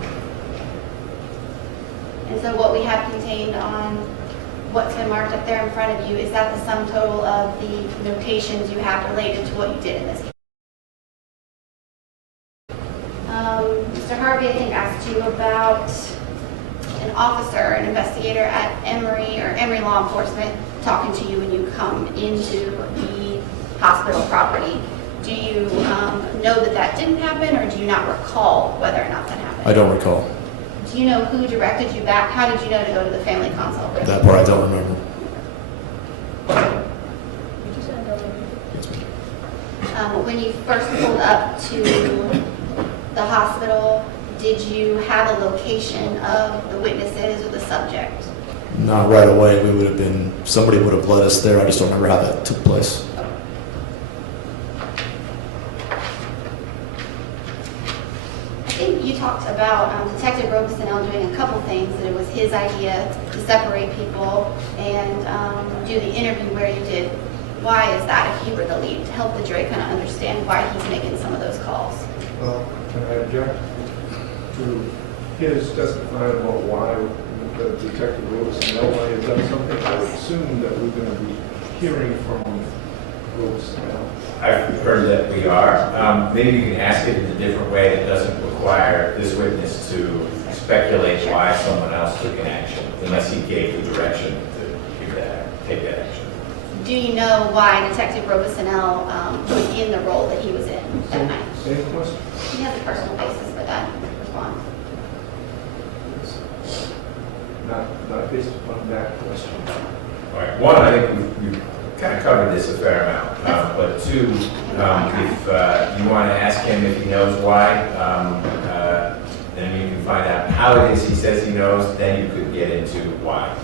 And so what we have contained on what's been marked up there in front of you, is that the sum total of the notations you have related to what you did in this case? Mr. Harvey, I think, asked you about an officer, an investigator at Emory Law Enforcement talking to you when you come into the hospital property. Do you know that didn't happen, or do you not recall whether or not that happened? I don't recall. Do you know who directed you back? How did you know to go to the family consult room? That part I don't remember. When you first pulled up to the hospital, did you have a location of the witnesses or the subject? Not right away. We would have been, somebody would have led us there. I just don't remember how that took place. I think you talked about Detective Robesonell doing a couple things, that it was his idea to separate people and do the interview where you did. Why is that if you were the lead, to help the jury kind of understand why he's making some of those calls? Well, can I object to his testifying about why the detective Robesonell might have done something? I would assume that we're going to be hearing from Robesonell. I've heard that we are. Maybe you can ask it in a different way that doesn't require this witness to speculate why someone else took an action, unless he gave the direction to take that action. Do you know why Detective Robesonell was in the role that he was in that night? Same question? He has a personal basis for that response. Not based upon that question. All right, one, I think we've kind of covered this a fair amount, but two, if you want to ask him if he knows why, then you can find out how it is he says he knows, then you could get into why,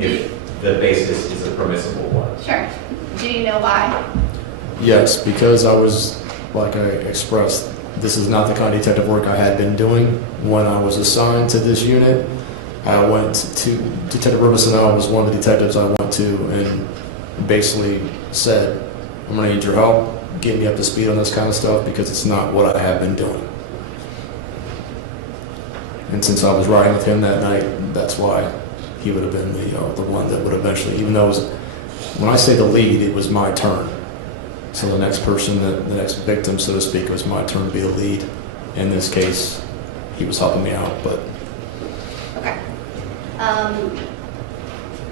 if the basis is a permissible one. Sure. Do you know why? Yes, because I was, like I expressed, this is not the kind of detective work I had been doing. When I was assigned to this unit, I went to Detective Robesonell was one of the detectives I went to and basically said, I'm going to need your help, get me up to speed on this kind of stuff because it's not what I have been doing. And since I was riding with him that night, that's why he would have been the one that would eventually, even though it was, when I say the lead, it was my turn. So the next person, the next victim, so to speak, it was my turn to be the lead. In this case, he was helping me out, but. Okay.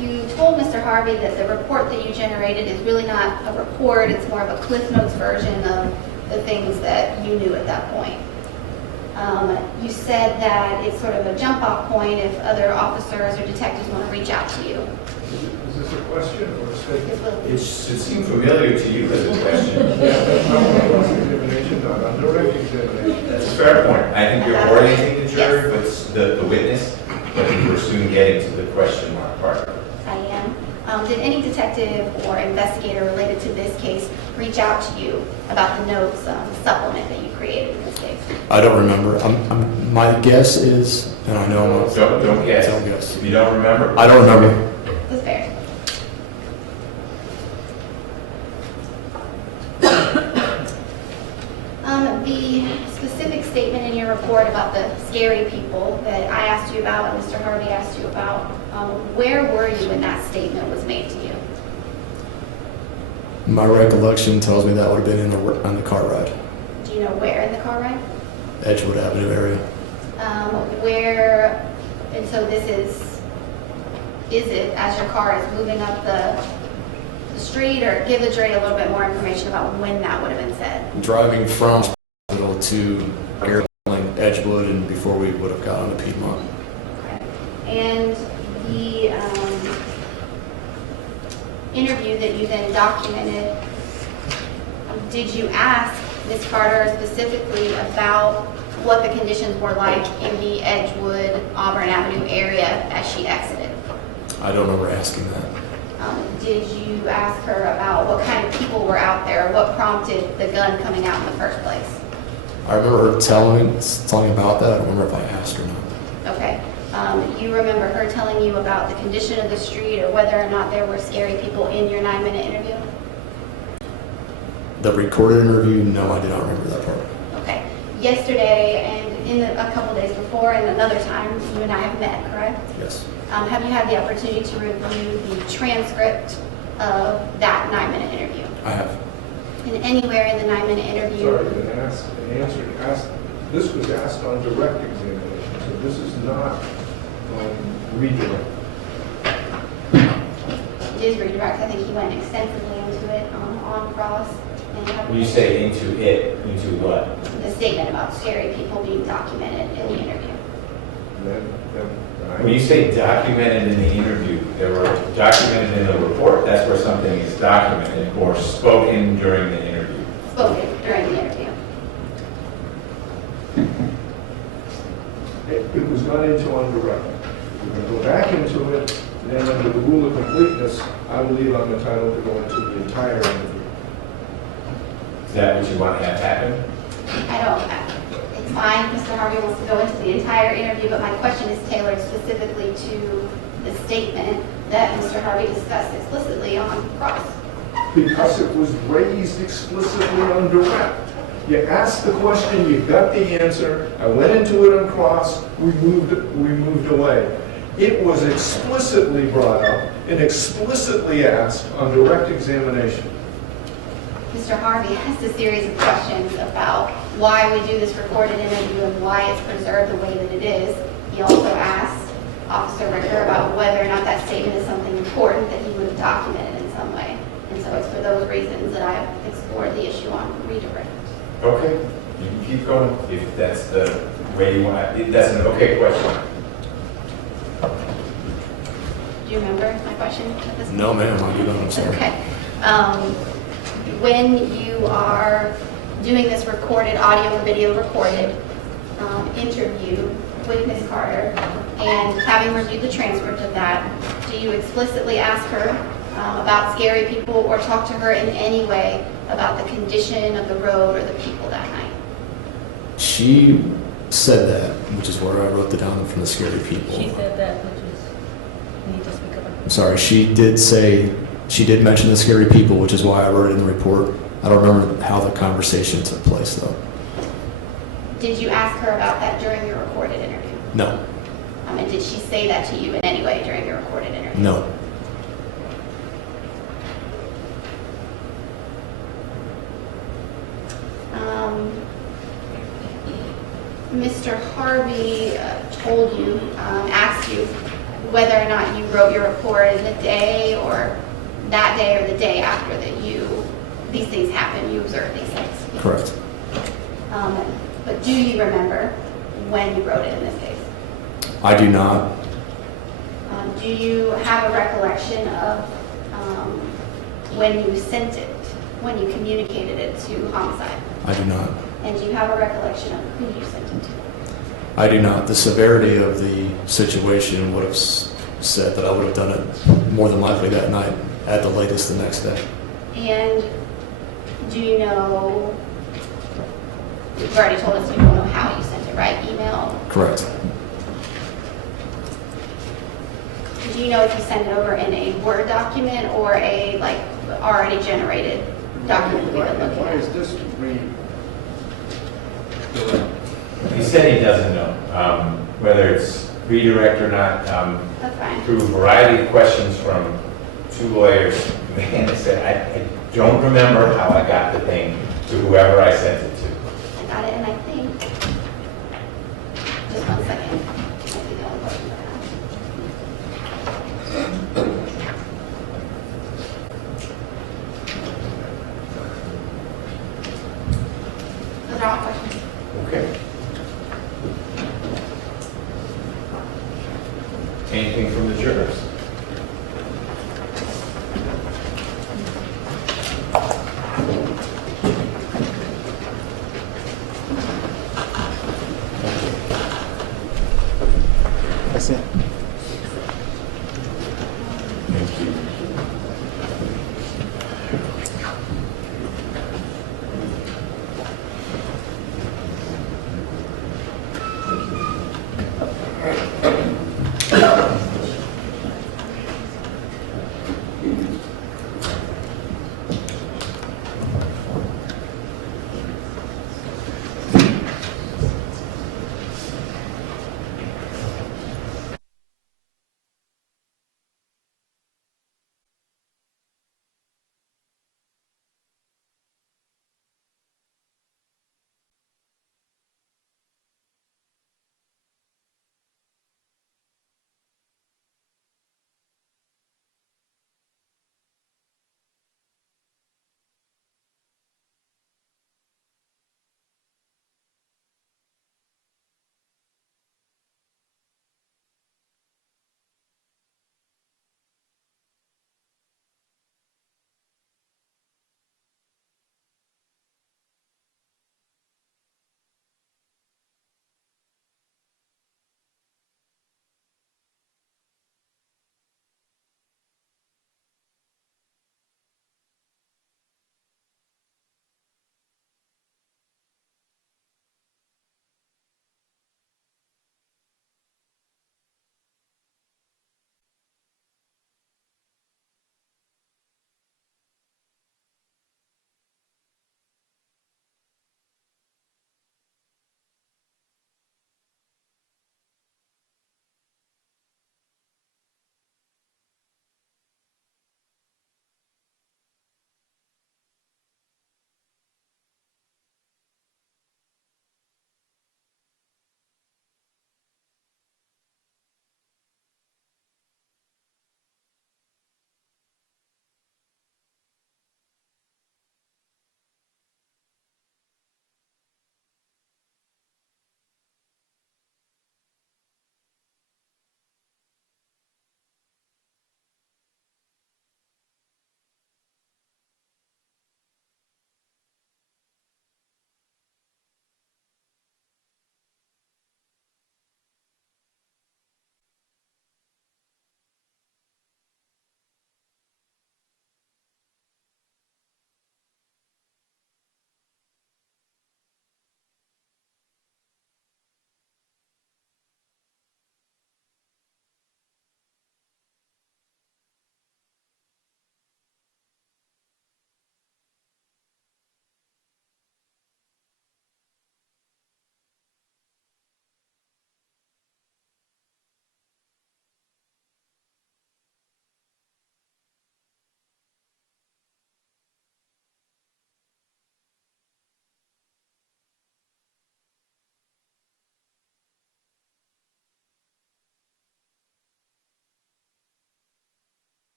You told Mr. Harvey that the report that you generated is really not a report, it's more of a Cliff Notes version of the things that you knew at that point. You said that it's sort of a jump-off point if other officers or detectives want to reach out to you. Is this a question or a statement? It should seem familiar to you as a question. Yeah, that's not on cross-examination, not on direct examination. That's a fair point. I think you're orienting the jury, but the witness, but we're soon getting to the question mark part. I am. Did any detective or investigator related to this case reach out to you about the notes supplement that you created in this case? I don't remember. My guess is, and I know I'm Don't guess. Don't guess. If you don't remember. I don't remember. That's fair. The specific statement in your report about the scary people that I asked you about and Mr. Harvey asked you about, where were you when that statement was made to you? My recollection tells me that would have been on the car ride, Do you know where in the car ride? Edgewood Avenue area. And so this is it as your car is moving up the street, or give the jury a little bit more information about when that would have been said? Driving from Hospital to Airplane, Edgewood, and before we would have got on to Piedmont. Okay. And the interview that you then documented, did you ask Ms. Carter specifically about what the conditions were like in the Edgewood, Auburn Avenue area as she exited? I don't remember asking that. Did you ask her about what kind of people were out there, what prompted the gun coming out in the first place? I remember her telling about that. I don't remember if I asked her or not. Okay. You remember her telling you about the condition of the street or whether or not there were scary people in your 9-minute interview? The recorded interview, no, I did not remember that part. Okay. Yesterday and a couple days before and another time, you and I have met, correct? Yes. Have you had the opportunity to review the transcript of that 9-minute interview? I have. And anywhere in the 9-minute interview? Sorry, been asked and answered. This was asked on direct examination, so this is not redirect. It is redirect. I think he went extensively into it on cross. And When you say into what? the statement about scary people being documented in the interview. When you say documented in the interview, they were documented in the report, that's where something is documented or spoken during the interview. Spoken during the interview. It was gone into on direct. We're going to go back into it, and then under the rule of completeness, I believe I'm entitled to go into the entire interview. Is that what you want to have happen? I don't, it's fine, if Mr. Harvey wants to go into the entire interview, but my question is tailored specifically to the statement that Mr. Harvey discussed explicitly on cross. Because it was raised explicitly on direct. You asked the question, you got the answer, I went into it on cross, we moved away. It was explicitly brought up and explicitly asked on direct examination. Mr. Harvey asked a series of questions about why we do this recorded interview and why it's preserved the way that it is. He also asked Officer Ricker about whether or not that statement is something important that he would have documented in some way. And so it's for those reasons that I've explored the issue on redirect. Okay, you can keep going if that's the way you want it. That's an okay question. Do you remember my question at this point? No, ma'am, I'll give up, I'm sorry. Okay. When you are doing this recorded, audio or video recorded interview with Ms. Carter and having reviewed the transcript of that, do you explicitly ask her about scary people or talk to her in any way about the condition of the road or the people that night? She said that, which is where I wrote it down from the scary people. She said that, which is, you need to speak up. I'm sorry, she did mention the scary people, which is why I wrote it in the report. I don't remember how the conversation took place, though. Did you ask her about that during your recorded interview? No, And did she say that to you in any way during your recorded interview? no. Mr. Harvey told you, asked you whether or not you wrote your report in the day or that day or the day after that these things happened, you observed these things. Correct. But do you remember when you wrote it in this case? I do not. Do you have a recollection of when you sent it, when you communicated it to homicide? I do not. And do you have a recollection of who you sent it to? I do not. The severity of the situation would have said that I would have done it more than likely that night, at the latest the next day. And do you know, you've already told us you don't know how you sent it, right? Email? Correct. Do you know if you sent it over in a Word document or a, like, already generated document that we've been looking Why at? is this He said he doesn't know whether it's redirect or not. That's fine. Through a variety of questions from two lawyers, man said, I don't remember how I got the thing to whoever I sent it to. I got it, and I think, just 1 second. Might be the only question I have. Those are all questions. Okay. Anything from the jurors? That's it. Thank you.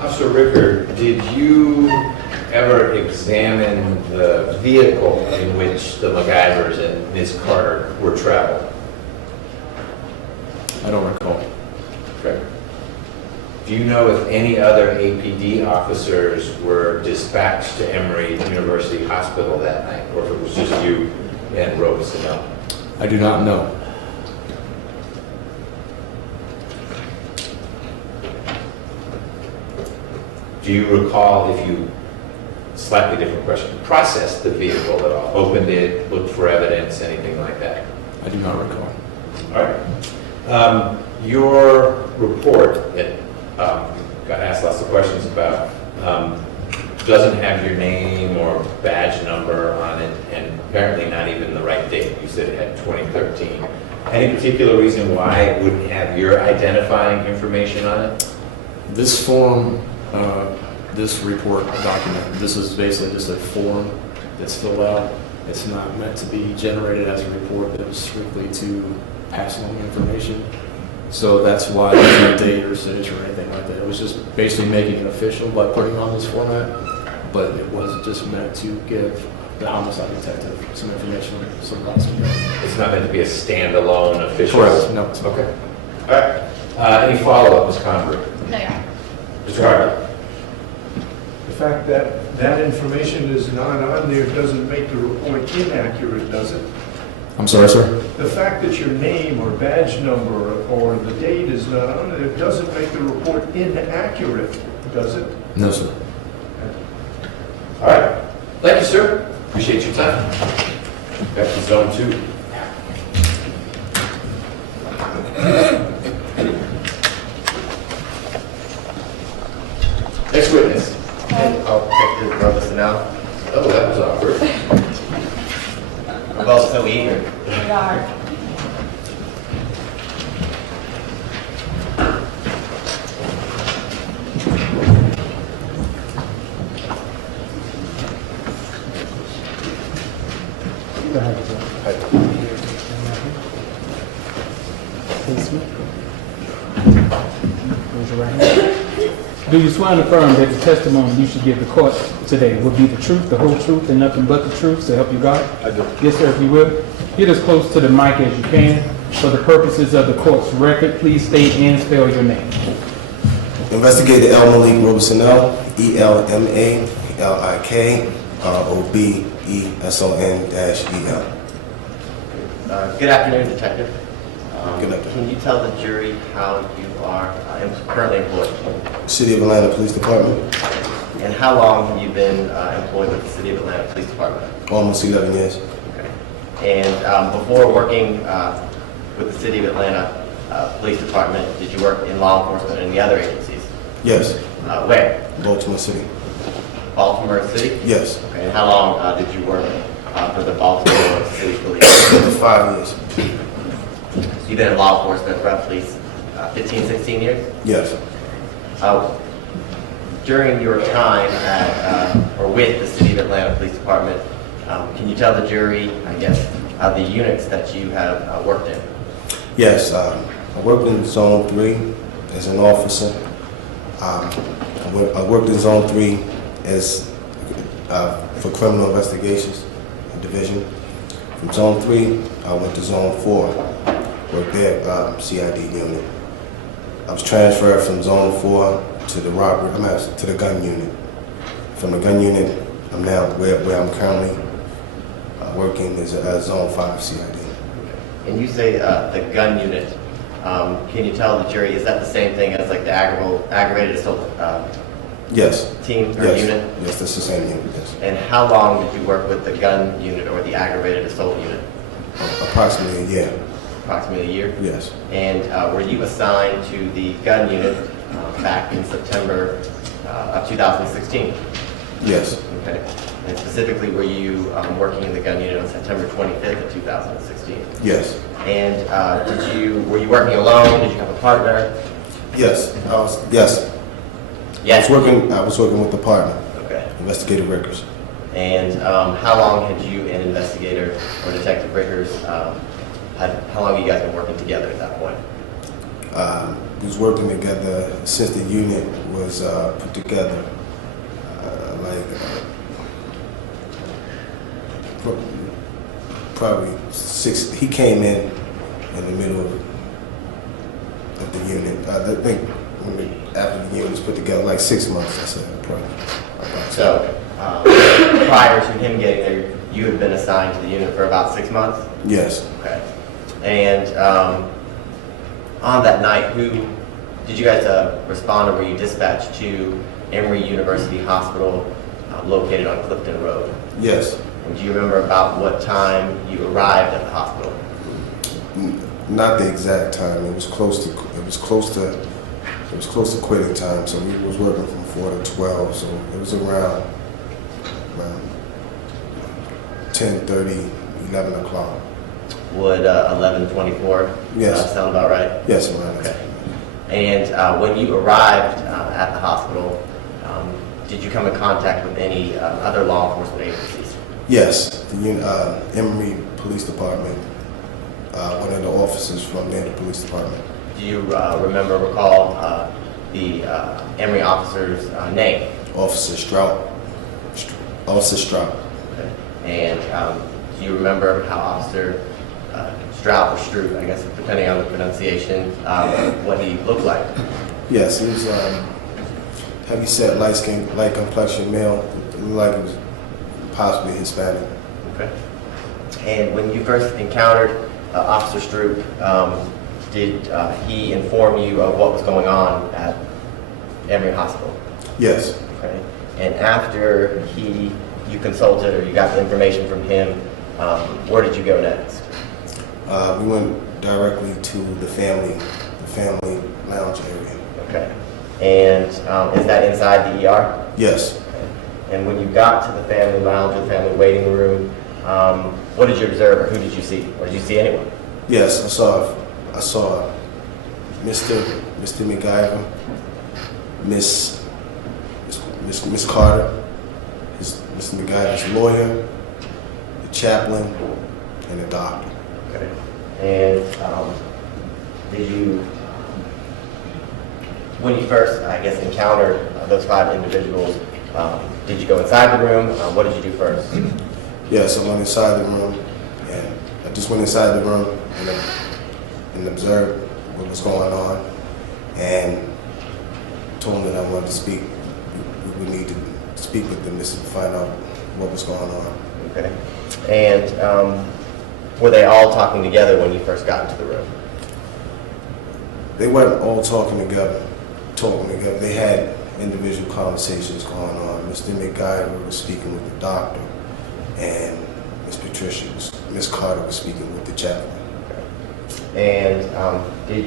Officer Ricker, did you ever examine the vehicle in which the McIvers and Ms. Carter were traveling? I don't recall. Okay. Do you know if any other APD officers were dispatched to Emory University Hospital that night, or if it was just you and Robeson? I do not know. Do you recall if you, slightly different question, processed the vehicle at all? Opened it, looked for evidence, anything like that? I do not recall. All right. Your report that got asked lots of questions about doesn't have your name or badge number on it, and apparently not even the right date. You said it had 2013. Any particular reason why it wouldn't have your identifying information on it? This form, this report document, this is basically just a form that's filled out. It's not meant to be generated as a report, but it's strictly to pass along information. So that's why there's no date or signature or anything like that. It was just basically making it official by putting on this format, but it was just meant to give the homicide detective some information on some possible. It's not meant to be a standalone official? Correct. No. Okay. All right. Any follow-up, Ms. Convery? No, Your Honor. Mr. Carter? The fact that that information is not on there doesn't make the report inaccurate, does it? I'm sorry, sir? The fact that your name or badge number or the date is not on it doesn't make the report inaccurate, does it? No, sir. All right. Thank you, sir. Appreciate your time. Back to zone 2. Next witness. I'll take the Robeson now. Oh, that was awkward. We're both so eager. We are. Raise your right hand. Do you swear and affirm that the testimony you should give the court today will be the truth, the whole truth, and nothing but the truth, so help you God? I do. Yes, sir, if you will. Get as close to the mic as you can. For the purposes of the court's record, please state and spell your name. Investigator L. Malik Robesonel, ELMALIKROBESON-EL. Good afternoon, Detective. Good afternoon. Can you tell the jury how you are currently employed? City of Atlanta Police Department, And how long have you been employed with the City of Atlanta Police Department? almost 11 years. Okay. And before working with the City of Atlanta Police Department, did you work in law enforcement and any other agencies? Yes, Where? Baltimore City. Baltimore City? Yes, Okay. And how long did you work for the Baltimore City Police? over 5 years. You've been in law enforcement roughly 15, 16 years? Yes. During your time at, or with the City of Atlanta Police Department, can you tell the jury, I guess, the units that you have worked in? Yes, I worked in Zone 3 as an officer. I worked in Zone 3 as for criminal investigations division. From Zone 3, I went to Zone 4, worked there, CID unit. I was transferred from Zone 4 to the robbery, to the gun unit. From the gun unit, I'm now where I'm currently working is Zone 5 CID. And you say the gun unit. Can you tell the jury, is that the same thing as like the aggravated assault Yes. team or Yes. unit? Yes, that's the same unit, yes. And how long did you work with the gun unit or the aggravated assault unit? Approximately a year, Approximately a year? yes. And were you assigned to the gun unit back in September of 2016? Yes, Okay. And specifically, were you working in the gun unit on September 25th of 2016? yes, And were you working alone? Did you have a partner? yes, Yes. I was working with the partner, Okay. Investigative Records. And how long had you and Investigator or Detective Rickers, how long have you guys been working together at that point? was working together since the unit was put together. Probably 6. He came in the middle of the unit. I think after the unit was put together, like 6 months. I said probably. So, prior to him getting there, you had been assigned to the unit for about 6 months? Yes. Okay. And on that night, who did you guys respond, or were you dispatched to Emory University Hospital located on Clifton Road? Yes. And do you remember about what time you arrived at the hospital? Not the exact time. It was close to quitting time. So we was working from 4 to 12. So it was around 10:30, 11 o'clock. Would 11:24 Yes. sound about right? Yes, around. Okay. And when you arrived at the hospital, did you come in contact with any other law enforcement agencies? Yes, the Emory Police Department. One of the officers from there, the police department. Do you recall the Emory officer's name? Officer Strout. Officer Strout. Okay. And do you remember how Officer Strout or Strout, I guess depending on the pronunciation, what he looked like? Yes, he was heavy set, light skin, light complexion male. It looked like he was possibly Hispanic. Okay. And when you first encountered Officer Stroop, did he inform you of what was going on at Emory Hospital? Yes. Okay. And after you consulted or you got the information from him, where did you go next? We went directly to the family lounge area. Okay. And is that inside the ER? Yes. Okay. And when you got to the family lounge or the family waiting room, what did you observe, or who did you see? Or did you see anyone? Yes, I saw Mr. McIver, Miss Carter, Mr. McIver's lawyer, the chaplain, and the doctor. Okay. And did you, when you first, I guess, encountered those 5 individuals, did you go inside the room? What did you do first? Yes, I went inside the room, and I just went inside the room and observed what was going on, and told them that I wanted to speak. We would need to speak with them just to find out what was going on. Okay. And were they all talking together when you first got into the room? They weren't all talking together. They had individual conversations going on. Mr. McIver was speaking with the doctor, and Miss Carter was speaking with the chaplain. Okay. And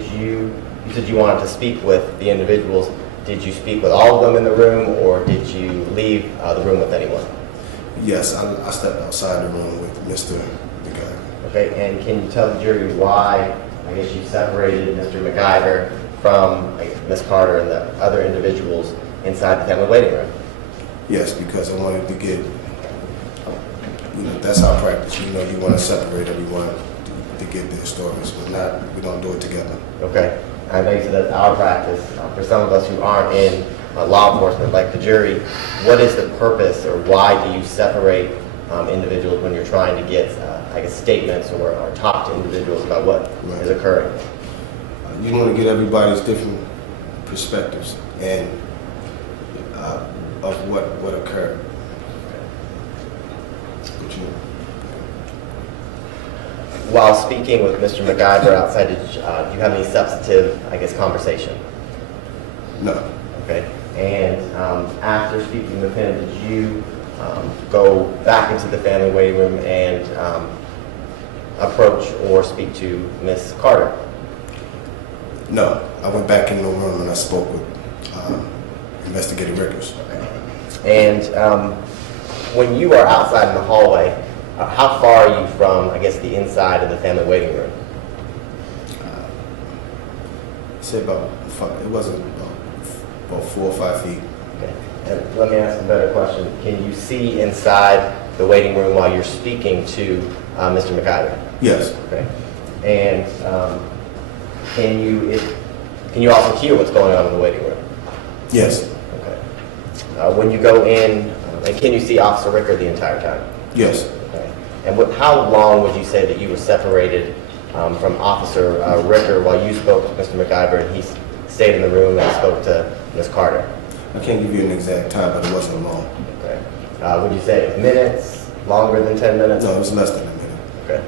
you said you wanted to speak with the individuals. Did you speak with all of them in the room, or did you leave the room with anyone? Yes, I stepped outside the room with Mr. McIver. Okay, and can you tell the jury why, I guess, you separated Mr. McIver from Ms. Carter and the other individuals inside the family waiting room? Yes, because I wanted to get, that's our practice. You want to separate everyone to get their stories, but we don't do it together. Okay, I know you said that's our practice. For some of us who aren't in law enforcement, like the jury, what is the purpose, or why do you separate individuals when you're trying to get, I guess, statements or talk to individuals about what is occurring? You want to get everybody's different perspectives and of what occurred. While speaking with Mr. McIver outside, do you have any substantive, I guess, conversation? No. Okay. And after speaking with him, did you go back into the family waiting room and approach or speak to Miss Carter? No. I went back in the room and I spoke with Investigator Rickers. Okay. And when you are outside in the hallway, how far are you from, I guess, the inside of the family waiting room? Say about 5. It wasn't about 4 or 5 feet. Okay. And let me ask a better question. Can you see inside the waiting room while you're speaking to Mr. McIver? Yes. Okay. And can you, Can you also hear what's going on in the waiting room? Yes, Okay. When you go in, and can you see Officer Ricker the entire time? yes. Okay. And how long would you say that you were separated from Officer Ricker while you spoke to Mr. McIver and he stayed in the room and spoke to Ms. Carter? I can't give you an exact time, but it wasn't long. Okay. Would you say minutes, longer than 10 minutes? No, it was less than a minute. Okay.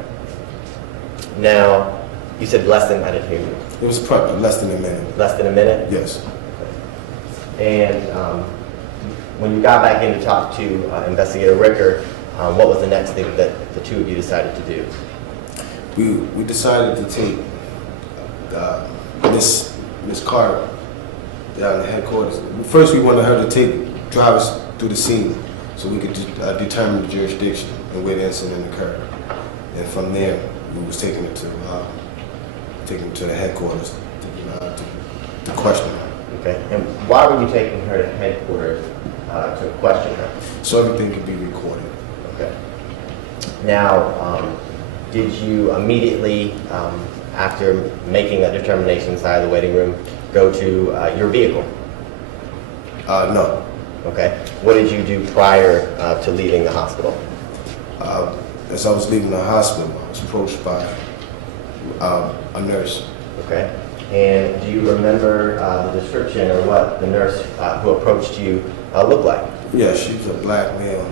Now, you said less than, I didn't hear you. It was probably less than a minute. Less than a minute? Yes. And when you got back in to talk to Investigator Ricker, what was the next thing that the two of you decided to do? We decided to take Miss Carter down to headquarters. First, we wanted her to drive us through the scene so we could determine the jurisdiction and where the incident occurred. And from there, we was taking her to the headquarters to question her. Okay. And why were you taking her to headquarters to question her? So everything could be recorded. Okay. Now, did you immediately, after making that determination inside the waiting room, go to your vehicle? No. Okay. What did you do prior to leaving the hospital? As I was leaving the hospital, I was approached by a nurse. Okay. And do you remember the description or what the nurse who approached you looked like? Yeah, she was a black male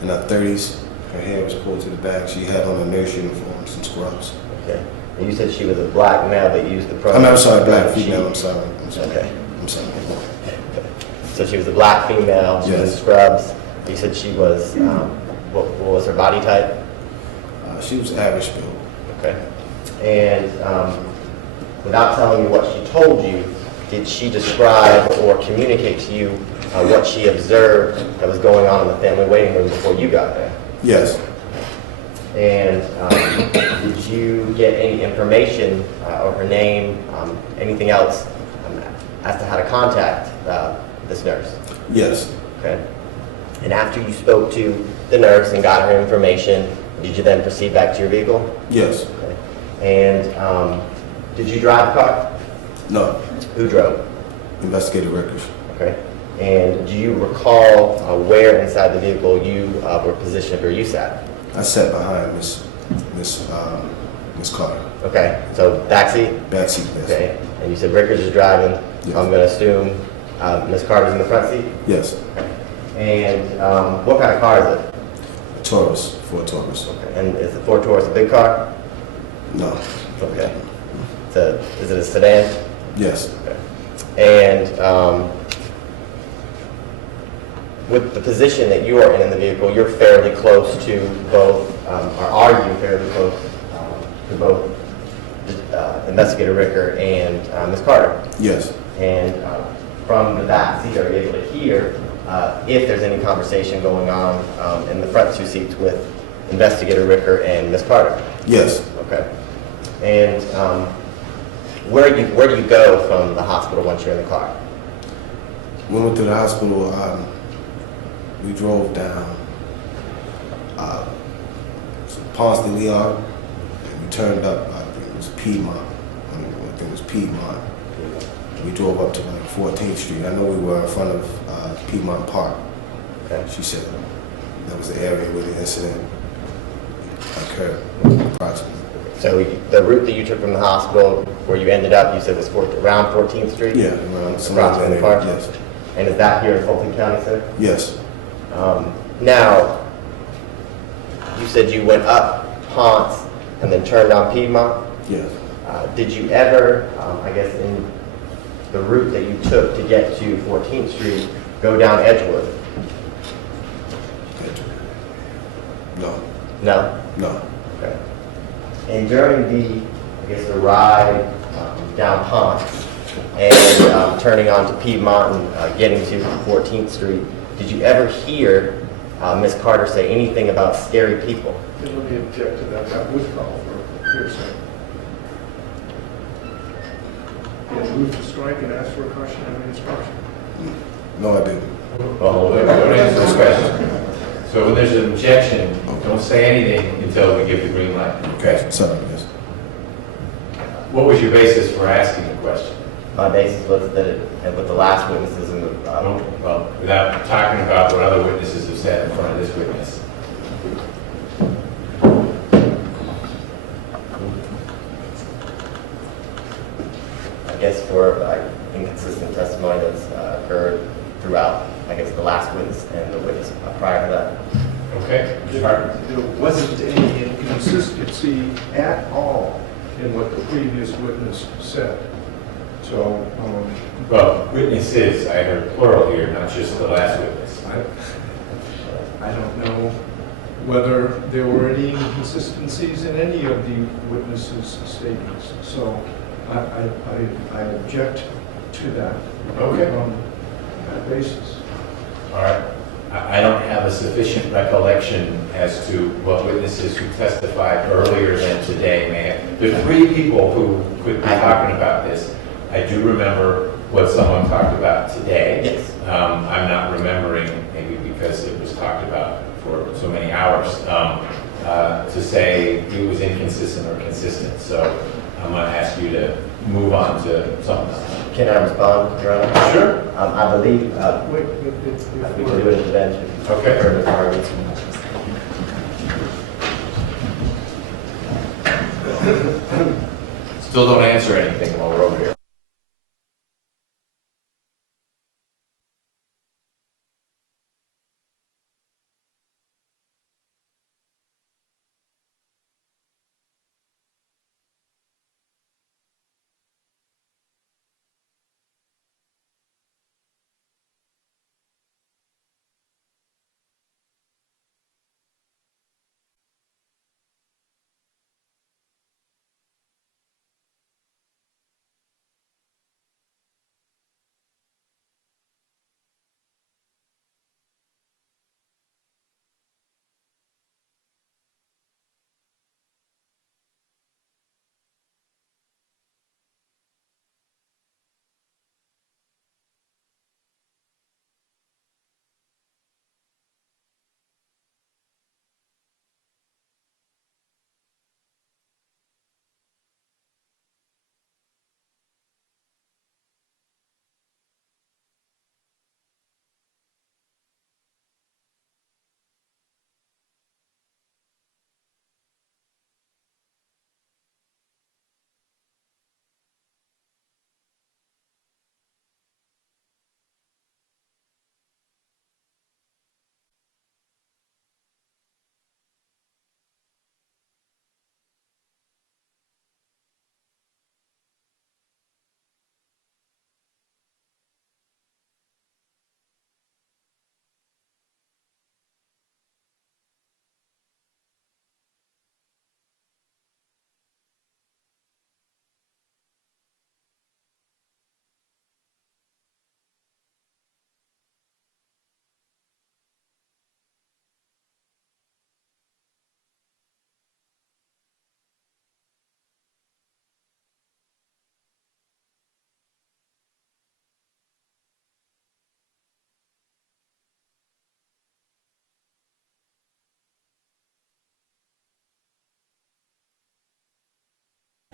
in her 30s. Her hair was pulled to the back. She had on a nurse uniform and some scrubs. Okay. And you said she was a black male that used the pronoun. I'm sorry, black she. female. I'm sorry. Okay. I'm sorry. So she was a black female. She was in Yes. scrubs. You said she was. What was her body type? She was average build. Okay. And without telling me what she told you, did she describe or communicate to you what she observed that was going on in the family waiting room before you got there? Yes. And did you get any information or her name, anything else as to how to contact this nurse? Yes. Okay. And after you spoke to the nurse and got her information, did you then proceed back to your vehicle? Yes. Okay. And did you drive the car? No. Who drove? Investigator Rickers. Okay. And do you recall where inside the vehicle you were positioned or you sat? I sat behind Miss Carter. Okay. So backseat? Backseat, yes. Okay. And you said Rickers is driving. Yes. I'm going to assume Miss Carter's in the front seat? Yes. And what kind of car is it? A Taurus, Ford Taurus. Okay. And is the Ford Taurus a big car? No. Okay. Is it a sedan? Yes. Okay. And with the position that you are in the vehicle, you're fairly close to both, or are you fairly close to both Investigator Ricker and Ms. Carter? Yes. And from the back seat, are you able to hear if there's any conversation going on in the front two seats with Investigator Ricker and Ms. Carter? Yes. Okay. And where do you go from the hospital once you're in the car? We went to the hospital. We drove down Ponce de Leon, and we turned up. I think it was Piedmont. I think it was Piedmont. We drove up to like 14th Street. I know we were in front of Piedmont Park. Okay. She said that was the area where the incident occurred, approximately. So the route that you took from the hospital, where you ended up, you said was around 14th Street? Yeah, around some Across from the park? Yes. And is that here in Fulton County, sir? Yes. Now, you said you went up Ponce and then turned on Piedmont. Yes. Did you ever, I guess, in the route that you took to get to 14th Street, go down Edgewood? No. No? No. Okay. And during the ride down Ponce and turning onto Piedmont and getting to 14th Street, did you ever hear Ms. Carter say anything about scary people? Let me object to that. That would call for hearsay. Move to strike and ask for a cautionary instruction. No, I didn't. Well, don't answer this question. So when there's an objection, don't say anything until we give the green light. Okay. Sorry. Yes. What was your basis for asking the question? My basis was that and with the last witnesses in the, Well, without talking about what other witnesses have said in front of this witness. I guess for inconsistent testimony that's occurred throughout, I guess, the last witness and the witness prior to that. Okay? There wasn't any inconsistency at all in what the previous witness said. So, Well, witnesses, I heard plural here, not just the last witness. I don't know whether there were any inconsistencies in any of the witnesses' statements. So I object to that. Okay. On that basis. All right. I don't have a sufficient recollection as to what witnesses who testified earlier than today may have. There are three people who could be talking about this. I do remember what someone talked about today. Yes. I'm not remembering, maybe because it was talked about for so many hours, to say it was inconsistent or consistent. So I'm going to ask you to move on to something else. Can I respond, Your Honor? Sure. I believe we can do it at the bench. If you Okay. prefer, Mr. Harvey. Still don't answer anything while we're over here.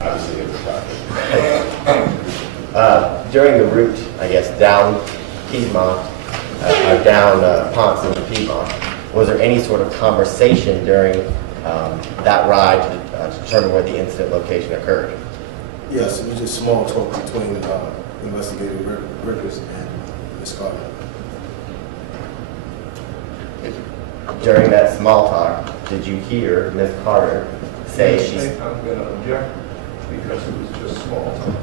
Obviously, they were talking. During the route, I guess, down Piedmont, down Ponce into Piedmont, was there any sort of conversation during that ride to determine where the incident location occurred? Yes, it was just small talk between Investigator Rickers and Ms. Carter. During that small talk, did you hear Ms. Carter say she's... I'm going to object because it was just small talk.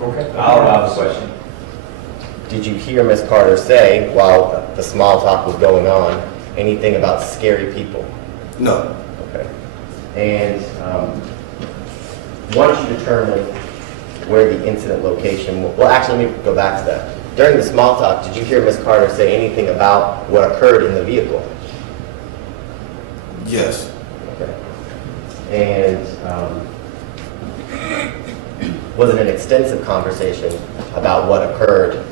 Okay. I'll allow the question. Did you hear Ms. Carter say, while the small talk was going on, anything about scary people? No. Okay. And once you determine where the incident location, well, actually, let me go back to that. During the small talk, did you hear Ms. Carter say anything about what occurred in the vehicle? Yes. Okay. And was it an extensive conversation about what occurred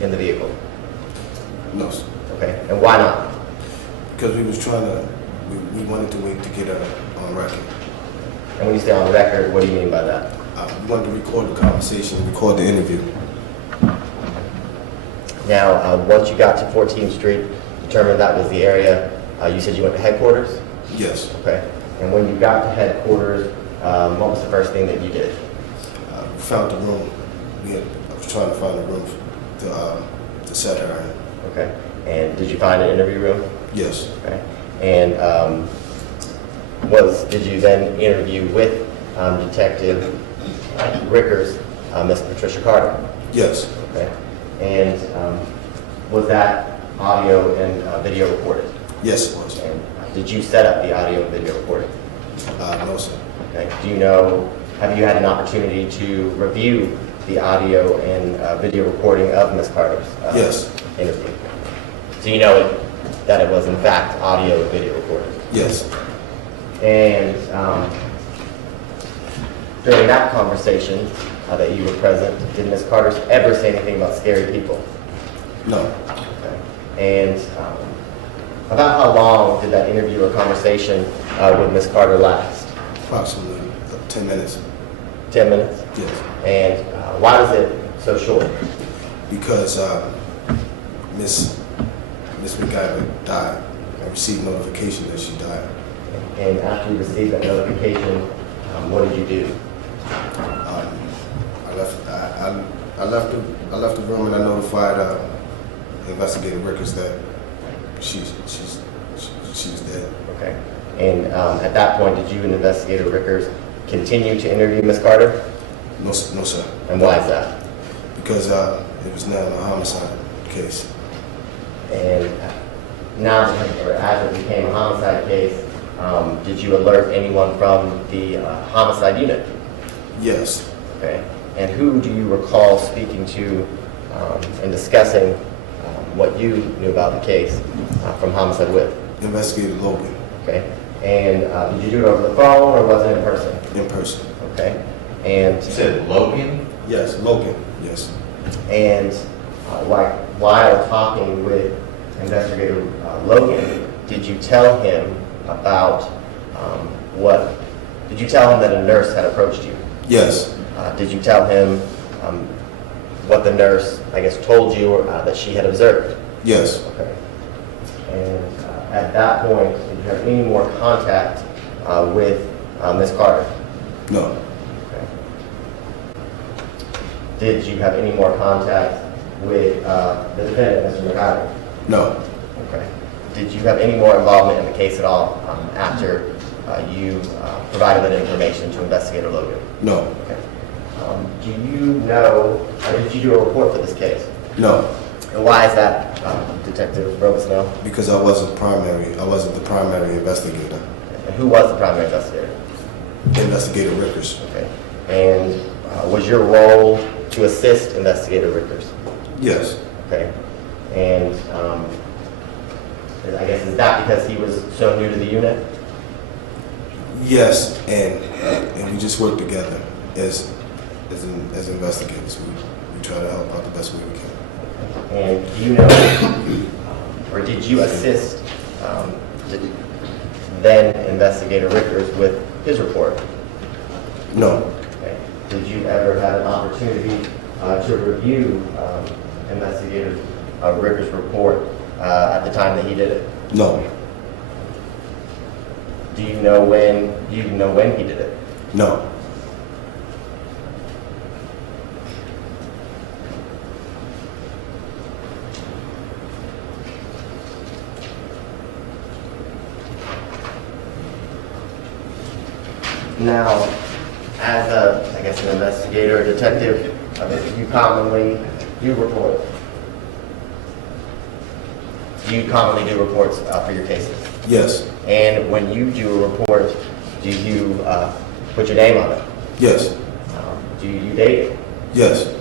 in the vehicle? No, sir. Okay. And why not? Because we was trying to, we wanted to wait to get her on record. And when you say on record, what do you mean by that? We wanted to record the conversation, record the interview. Now, once you got to 14th Street, determined that was the area, you said you went to headquarters? Yes. Okay. And when you got to headquarters, what was the first thing that you did? We found the room. I was trying to find a room to set her in. Okay. And did you find an interview room? Yes. Okay. And did you then interview with Detective Rickers, Miss Patricia Carter? Yes. Okay. And was that audio and video recorded? Yes, it was. And did you set up the audio and video recording? No, sir. Okay. Do you know, have you had an opportunity to review the audio and video recording of Ms. Carter's Yes. interview? So you know that it was in fact audio and video recorded? Yes. And during that conversation that you were present, did Ms. Carter ever say anything about scary people? No. Okay. And about how long did that interview or conversation with Ms. Carter last? Approximately 10 minutes. 10 minutes? Yes. And why was it so short? Because Miss McIver died. I received notification that she died. And after you received that notification, what did you do? I left the room and I notified Investigator Rickers that she's dead. Okay. And at that point, did you and Investigator Rickers continue to interview Ms. Carter? No, sir. And why is that? Because it was now a homicide case. And now, or as it became a homicide case, did you alert anyone from the homicide unit? Yes. Okay. And who do you recall speaking to and discussing what you knew about the case from homicide with? Investigator Logan. Okay. And did you do it over the phone or was it in person? In person. Okay. And You said Logan? Yes, Logan. Yes. And while talking with Investigator Logan, did you tell him about did you tell him that a nurse had approached you? Yes. Did you tell him what the nurse, I guess, told you or that she had observed? Yes. Okay. And at that point, did you have any more contact with Ms. Carter? No. Okay. Did you have any more contact with the defendant, Mr. McIver? No. Okay. Did you have any more involvement in the case at all after you provided that information to Investigator Logan? No. Okay. Do you know, or did you do a report for this case? No. And why is that, Detective Robesnell? Because I wasn't the primary investigator. And who was the primary investigator? Investigator Rickers. Okay. And was your role to assist Investigator Rickers? Yes. Okay. And I guess, is that because he was so new to the unit? Yes, and we just work together as investigators. We try to help out the best way we can. And do you know, or did you assist then Investigator Rickers with his report? No. Okay. Did you ever have an opportunity to review Investigator Rickers' report at the time that he did it? No. Do you know when he did it? No. Now, as an investigator or detective, you commonly do reports. Do you commonly do reports for your cases? Yes. And when you do a report, do you put your name on it? Yes. Do you date it? Yes.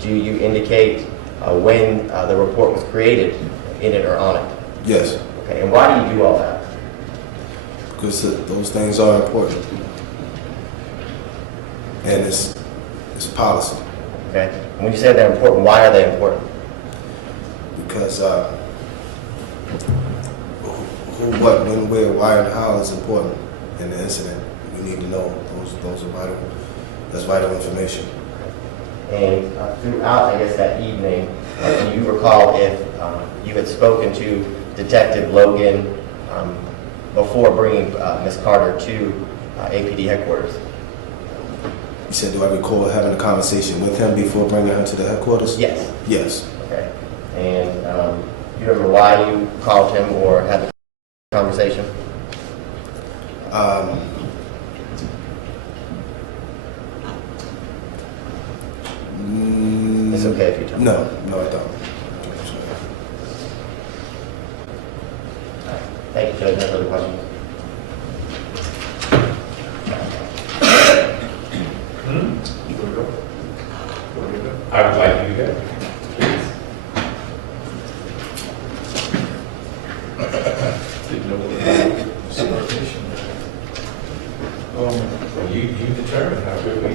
Do you indicate when the report was created in it or on it? Yes. Okay, and why do you do all that? Because those things are important. And it's policy. Okay, and when you say they're important, why are they important? Because who, what, when, where, why, and how is important in the incident. We need to know those are vital That's vital information. And throughout, I guess, that evening, do you recall if you had spoken to Detective Logan before bringing Ms. Carter to APD headquarters? You said, do I recall having a conversation with him before bringing her to the headquarters? Yes. Yes. Okay. And you remember why you called him or had the conversation? It's okay if you tell me. No, I don't. Thank you, Judge. No further questions. I would like you to go. Didn't know what Well, you determine how quickly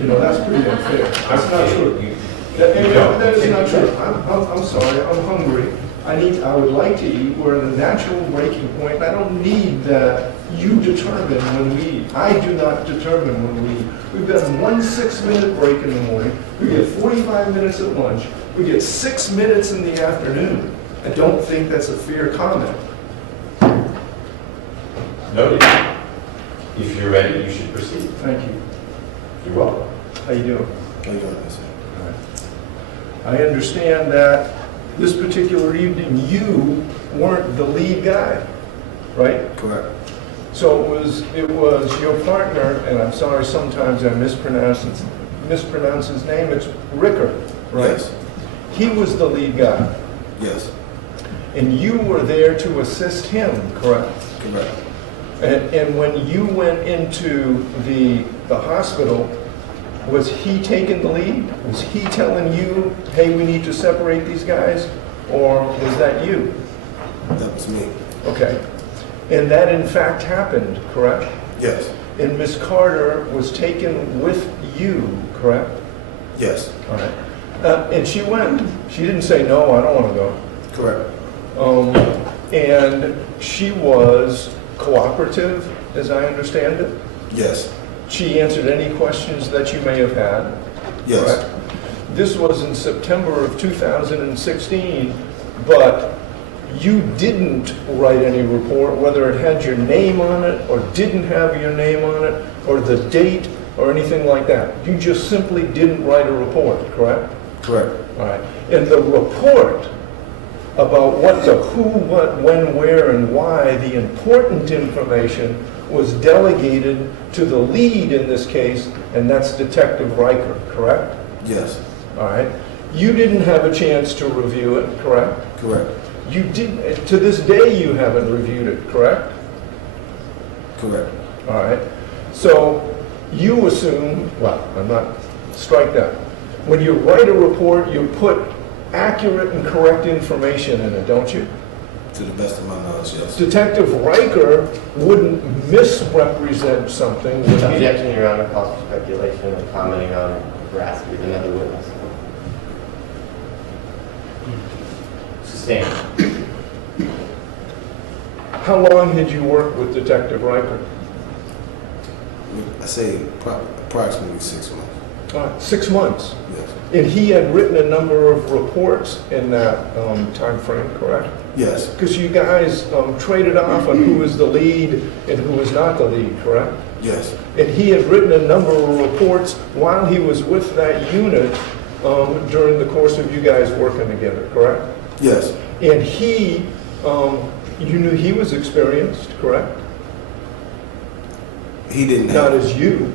You know, that's pretty unfair. That's not true. You That is not true. I'm sorry, I'm hungry. I would like to eat. We're at a natural breaking point. I don't need that you determine when we eat. I do not determine when we eat. We've got 1 6-minute break in the morning. We get 45 minutes at lunch. We get 6 minutes in the afternoon. I don't think that's a fair comment. noted. If you're ready, you should proceed. Thank you. You're welcome. How you doing? How you doing, sir? I understand that this particular evening, you weren't the lead guy, right? Correct. So it was your partner, and I'm sorry, sometimes I mispronounce his name, it's Ricker, right? Yes. He was the lead guy, Yes. and you were there to assist him, correct? Correct. And when you went into the hospital, was he taking the lead? Was he telling you, hey, we need to separate these guys? Or was that you? That was me. Okay. And that in fact happened, correct? Yes. And Miss Carter was taken with you, correct? Yes. All right. And she went. She didn't say, no, I don't want to go. Correct. And she was cooperative, as I understand it. Yes. She answered any questions that you may have had. Yes. Correct? This was in September of 2016, but you didn't write any report, whether it had your name on it or didn't have your name on it, or the date or anything like that. You just simply didn't write a report, correct? Correct. All right. And the report about what the who, what, when, where, and why, the important information was delegated to the lead in this case, and that's Detective Riker, correct? Yes. All right. You didn't have a chance to review it, correct? Correct. You didn't, to this day you haven't reviewed it, correct? Correct. All right. So you assume, well, I'm not, strike that. When you write a report, you put accurate and correct information in it, don't you? To the best of my knowledge, yes. Detective Riker wouldn't misrepresent something, would he? Objection, Your Honor, calls for speculation and commenting on veracity of another witness. Sustained. How long had you worked with Detective Riker? I say approximately 6 months. 6 months. Yes. And he had written a number of reports in that time frame, correct? Yes. Because you guys traded off on who was the lead and who was not the lead, correct? Yes. And he had written a number of reports while he was with that unit during the course of you guys working together, correct? Yes. And he, you knew he was experienced, correct? He didn't Not have. as you.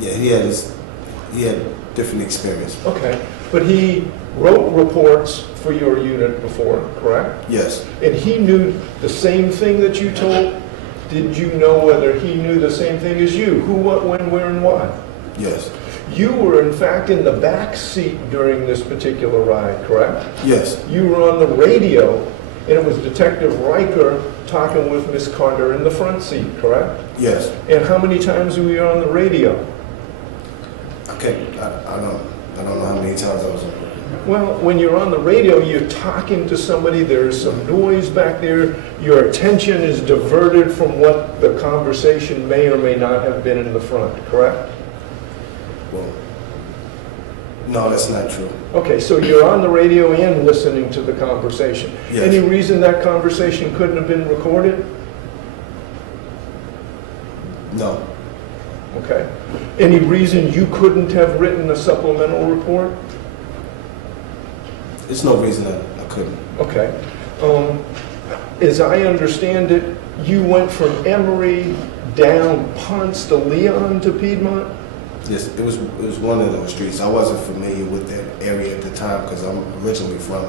Yeah, he had different experience. Okay. But he wrote reports for your unit before, correct? Yes. And he knew the same thing that you told? Did you know whether he knew the same thing as you? Who, what, when, where, and why? Yes. You were in fact in the back seat during this particular ride, correct? Yes. You were on the radio, and it was Detective Riker talking with Miss Carter in the front seat, correct? Yes. And how many times were you on the radio? Okay. I don't know how many times I was on. Well, when you're on the radio, you're talking to somebody, there's some noise back there, your attention is diverted from what the conversation may or may not have been in the front, correct? Well, no, that's not true. Okay, so you're on the radio and listening to the conversation. Yes. Any reason that conversation couldn't have been recorded? No, Okay. Any reason you couldn't have written a supplemental report? there's no reason I couldn't. Okay. As I understand it, you went from Emory down Ponce to Leon to Piedmont? Yes, it was one of those streets. I wasn't familiar with that area at the time because I'm originally from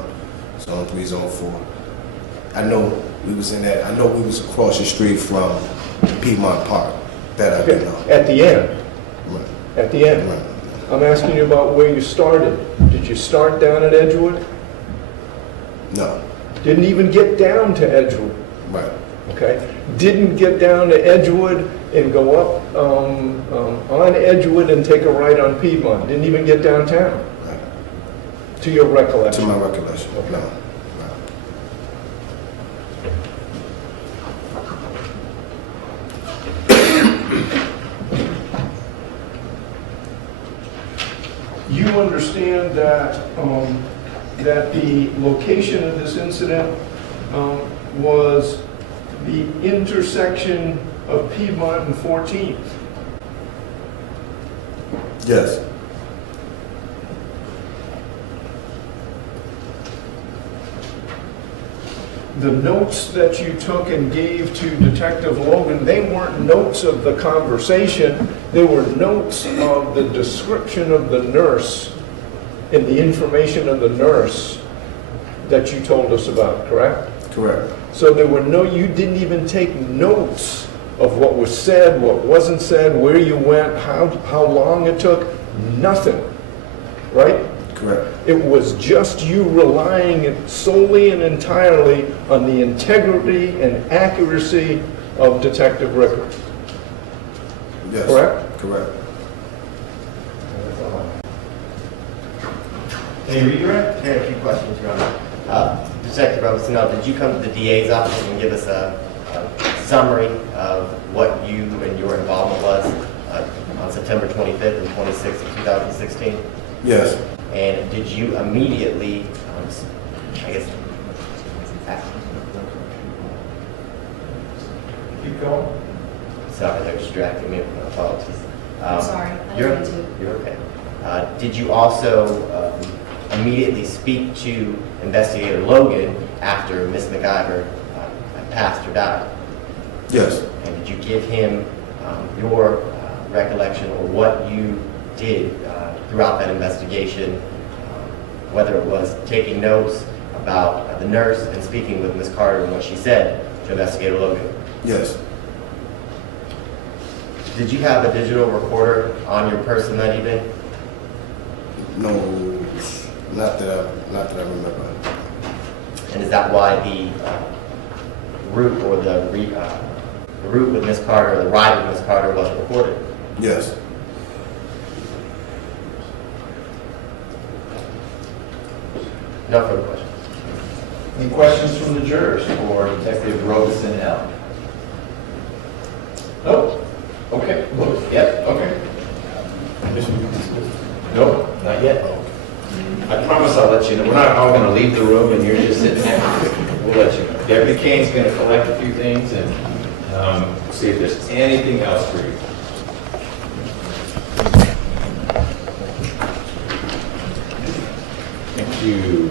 Zone 3, Zone 4. I know we was in that. I know we was across the street from Piedmont Park. That I do Okay, know. at the end, Right, at the end. right. I'm asking you about where you started. Did you start down at Edgewood? No, Didn't even get down to Edgewood, right. okay? Didn't get down to Edgewood and go up on Edgewood and take a right on Piedmont. Didn't even get downtown, Right. to your To recollection. my recollection, Okay. no. Right. You understand that the location of this incident was the intersection of Piedmont and 14th. Yes, The notes that you took and gave to Detective Logan, they weren't notes of the conversation, they were notes of the description of the nurse and the information of the nurse that you told us about, correct? correct. So there were you didn't even take notes of what was said, what wasn't said, where you went, how long it took, nothing, right? Correct. It was just you relying solely and entirely on the integrity and accuracy of Detective Ricker, Yes. correct? Correct. Can you read your I had a few questions, Your Honor. Detective Robinson, did you come to the DA's office and give us a summary of what you and your involvement was on September 25th and 26th of 2016? Yes. And did you immediately, I guess, Keep going. sorry, that was distracting me, my apologies. I'm sorry, I You're, didn't mean to. you're okay. Did you also immediately speak to Investigator Logan after Ms. McIver had passed or died? Yes. And did you give him your recollection or what you did throughout that investigation, whether it was taking notes about the nurse and speaking with Ms. Carter and what she said to Investigator Logan? Yes. Did you have a digital recorder on your person that evening? No, not that I remember. And is that why the route or the route with Ms. Carter, or the ride with Ms. Carter wasn't recorded? Yes. No further questions. Any questions from the jurors for Detective Robeson L? Nope. Okay. Yep. Okay. Nope, not yet. I promise I'll let you know. We're not all going to leave the room and you're just sitting there. We'll let you know. Deputy Kane's going to collect a few things and see if there's anything else for you. Thank you.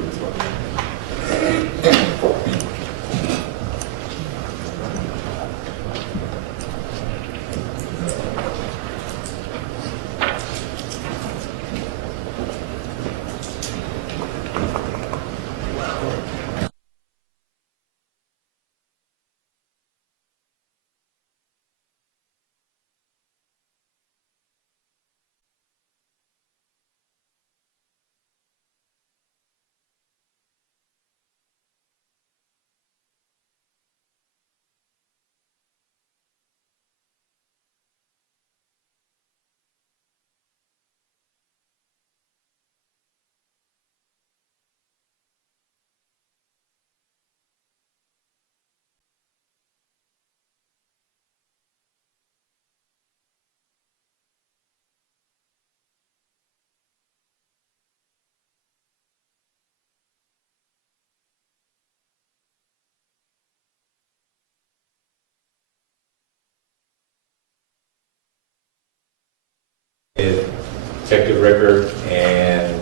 Detective Ricker and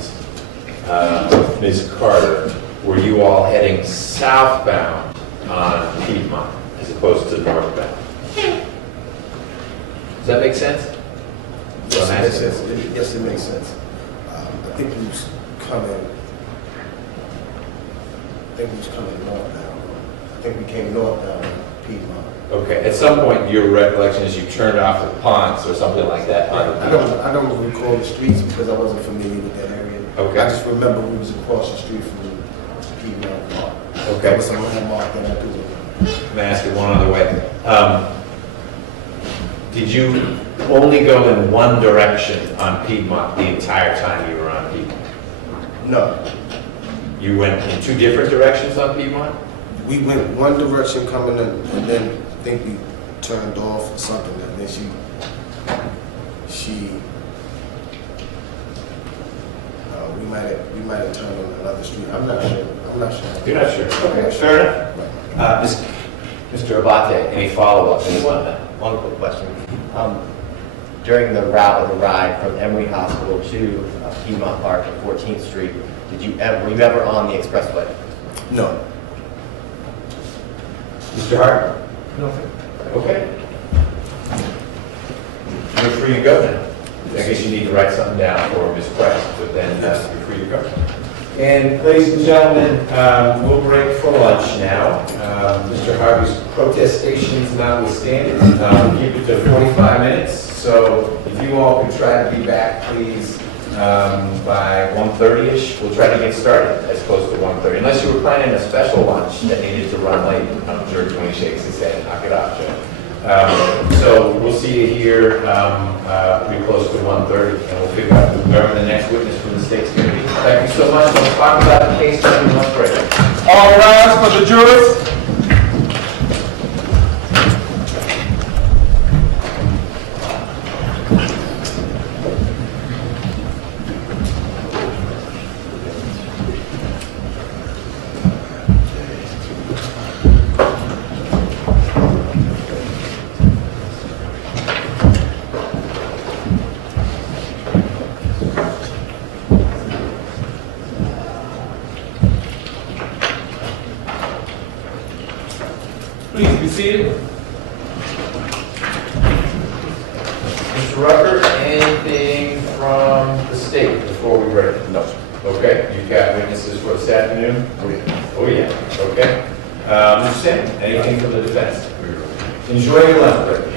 Ms. Carter, were you all heading southbound on Piedmont as opposed to northbound? Does that make sense? Yes, it makes sense. Yes, it makes sense. I think we was coming northbound. I think we came northbound on Piedmont. Okay, at some point, your recollection is you turned off the Ponce or something like that. I don't recall the streets because I wasn't familiar with that area. Okay. I just remember we was across the street from Piedmont Park. Okay. There was some landmark that I do remember. Let me ask you one other way. Did you only go in one direction on Piedmont the entire time you were on Piedmont? No, You went in two different directions on Piedmont? we went one direction coming in, and then I think we turned off or something, and then we might have turned on another street. I'm not sure. You're not sure? Okay, fair enough. Mr. Abate, any follow-up? One quick question. During the route of the ride from Emory Hospital to Piedmont Park at 14th Street, were you ever on the expressway? No. Mr. Hart? Nothing. Okay. You're free to go now. I guess you need to write something down for Ms. Price, but then you're free to go. And ladies and gentlemen, we'll break for lunch now. Mr. Harvey's protestations notwithstanding, keep it to 45 minutes. So if you all could try to be back, please, by 1:30ish. We'll try to get started as close to 1:30, unless you were planning a special lunch that needed to run late. I'm sure when he shakes his head, knock it off, Joe. So we'll see you here pretty close to 1:30, and we'll figure out whoever the next witness from the state's going to be. Thank you so much. Let's talk about the case during lunch break. All rise for the jurors. Please be seated. Mr. Rucker, anything from the state before we break? No, sir. Okay, you've got witnesses for this afternoon? Oh, yeah, okay. Mr. Sam, anything from the defense? Enjoy your lunch break.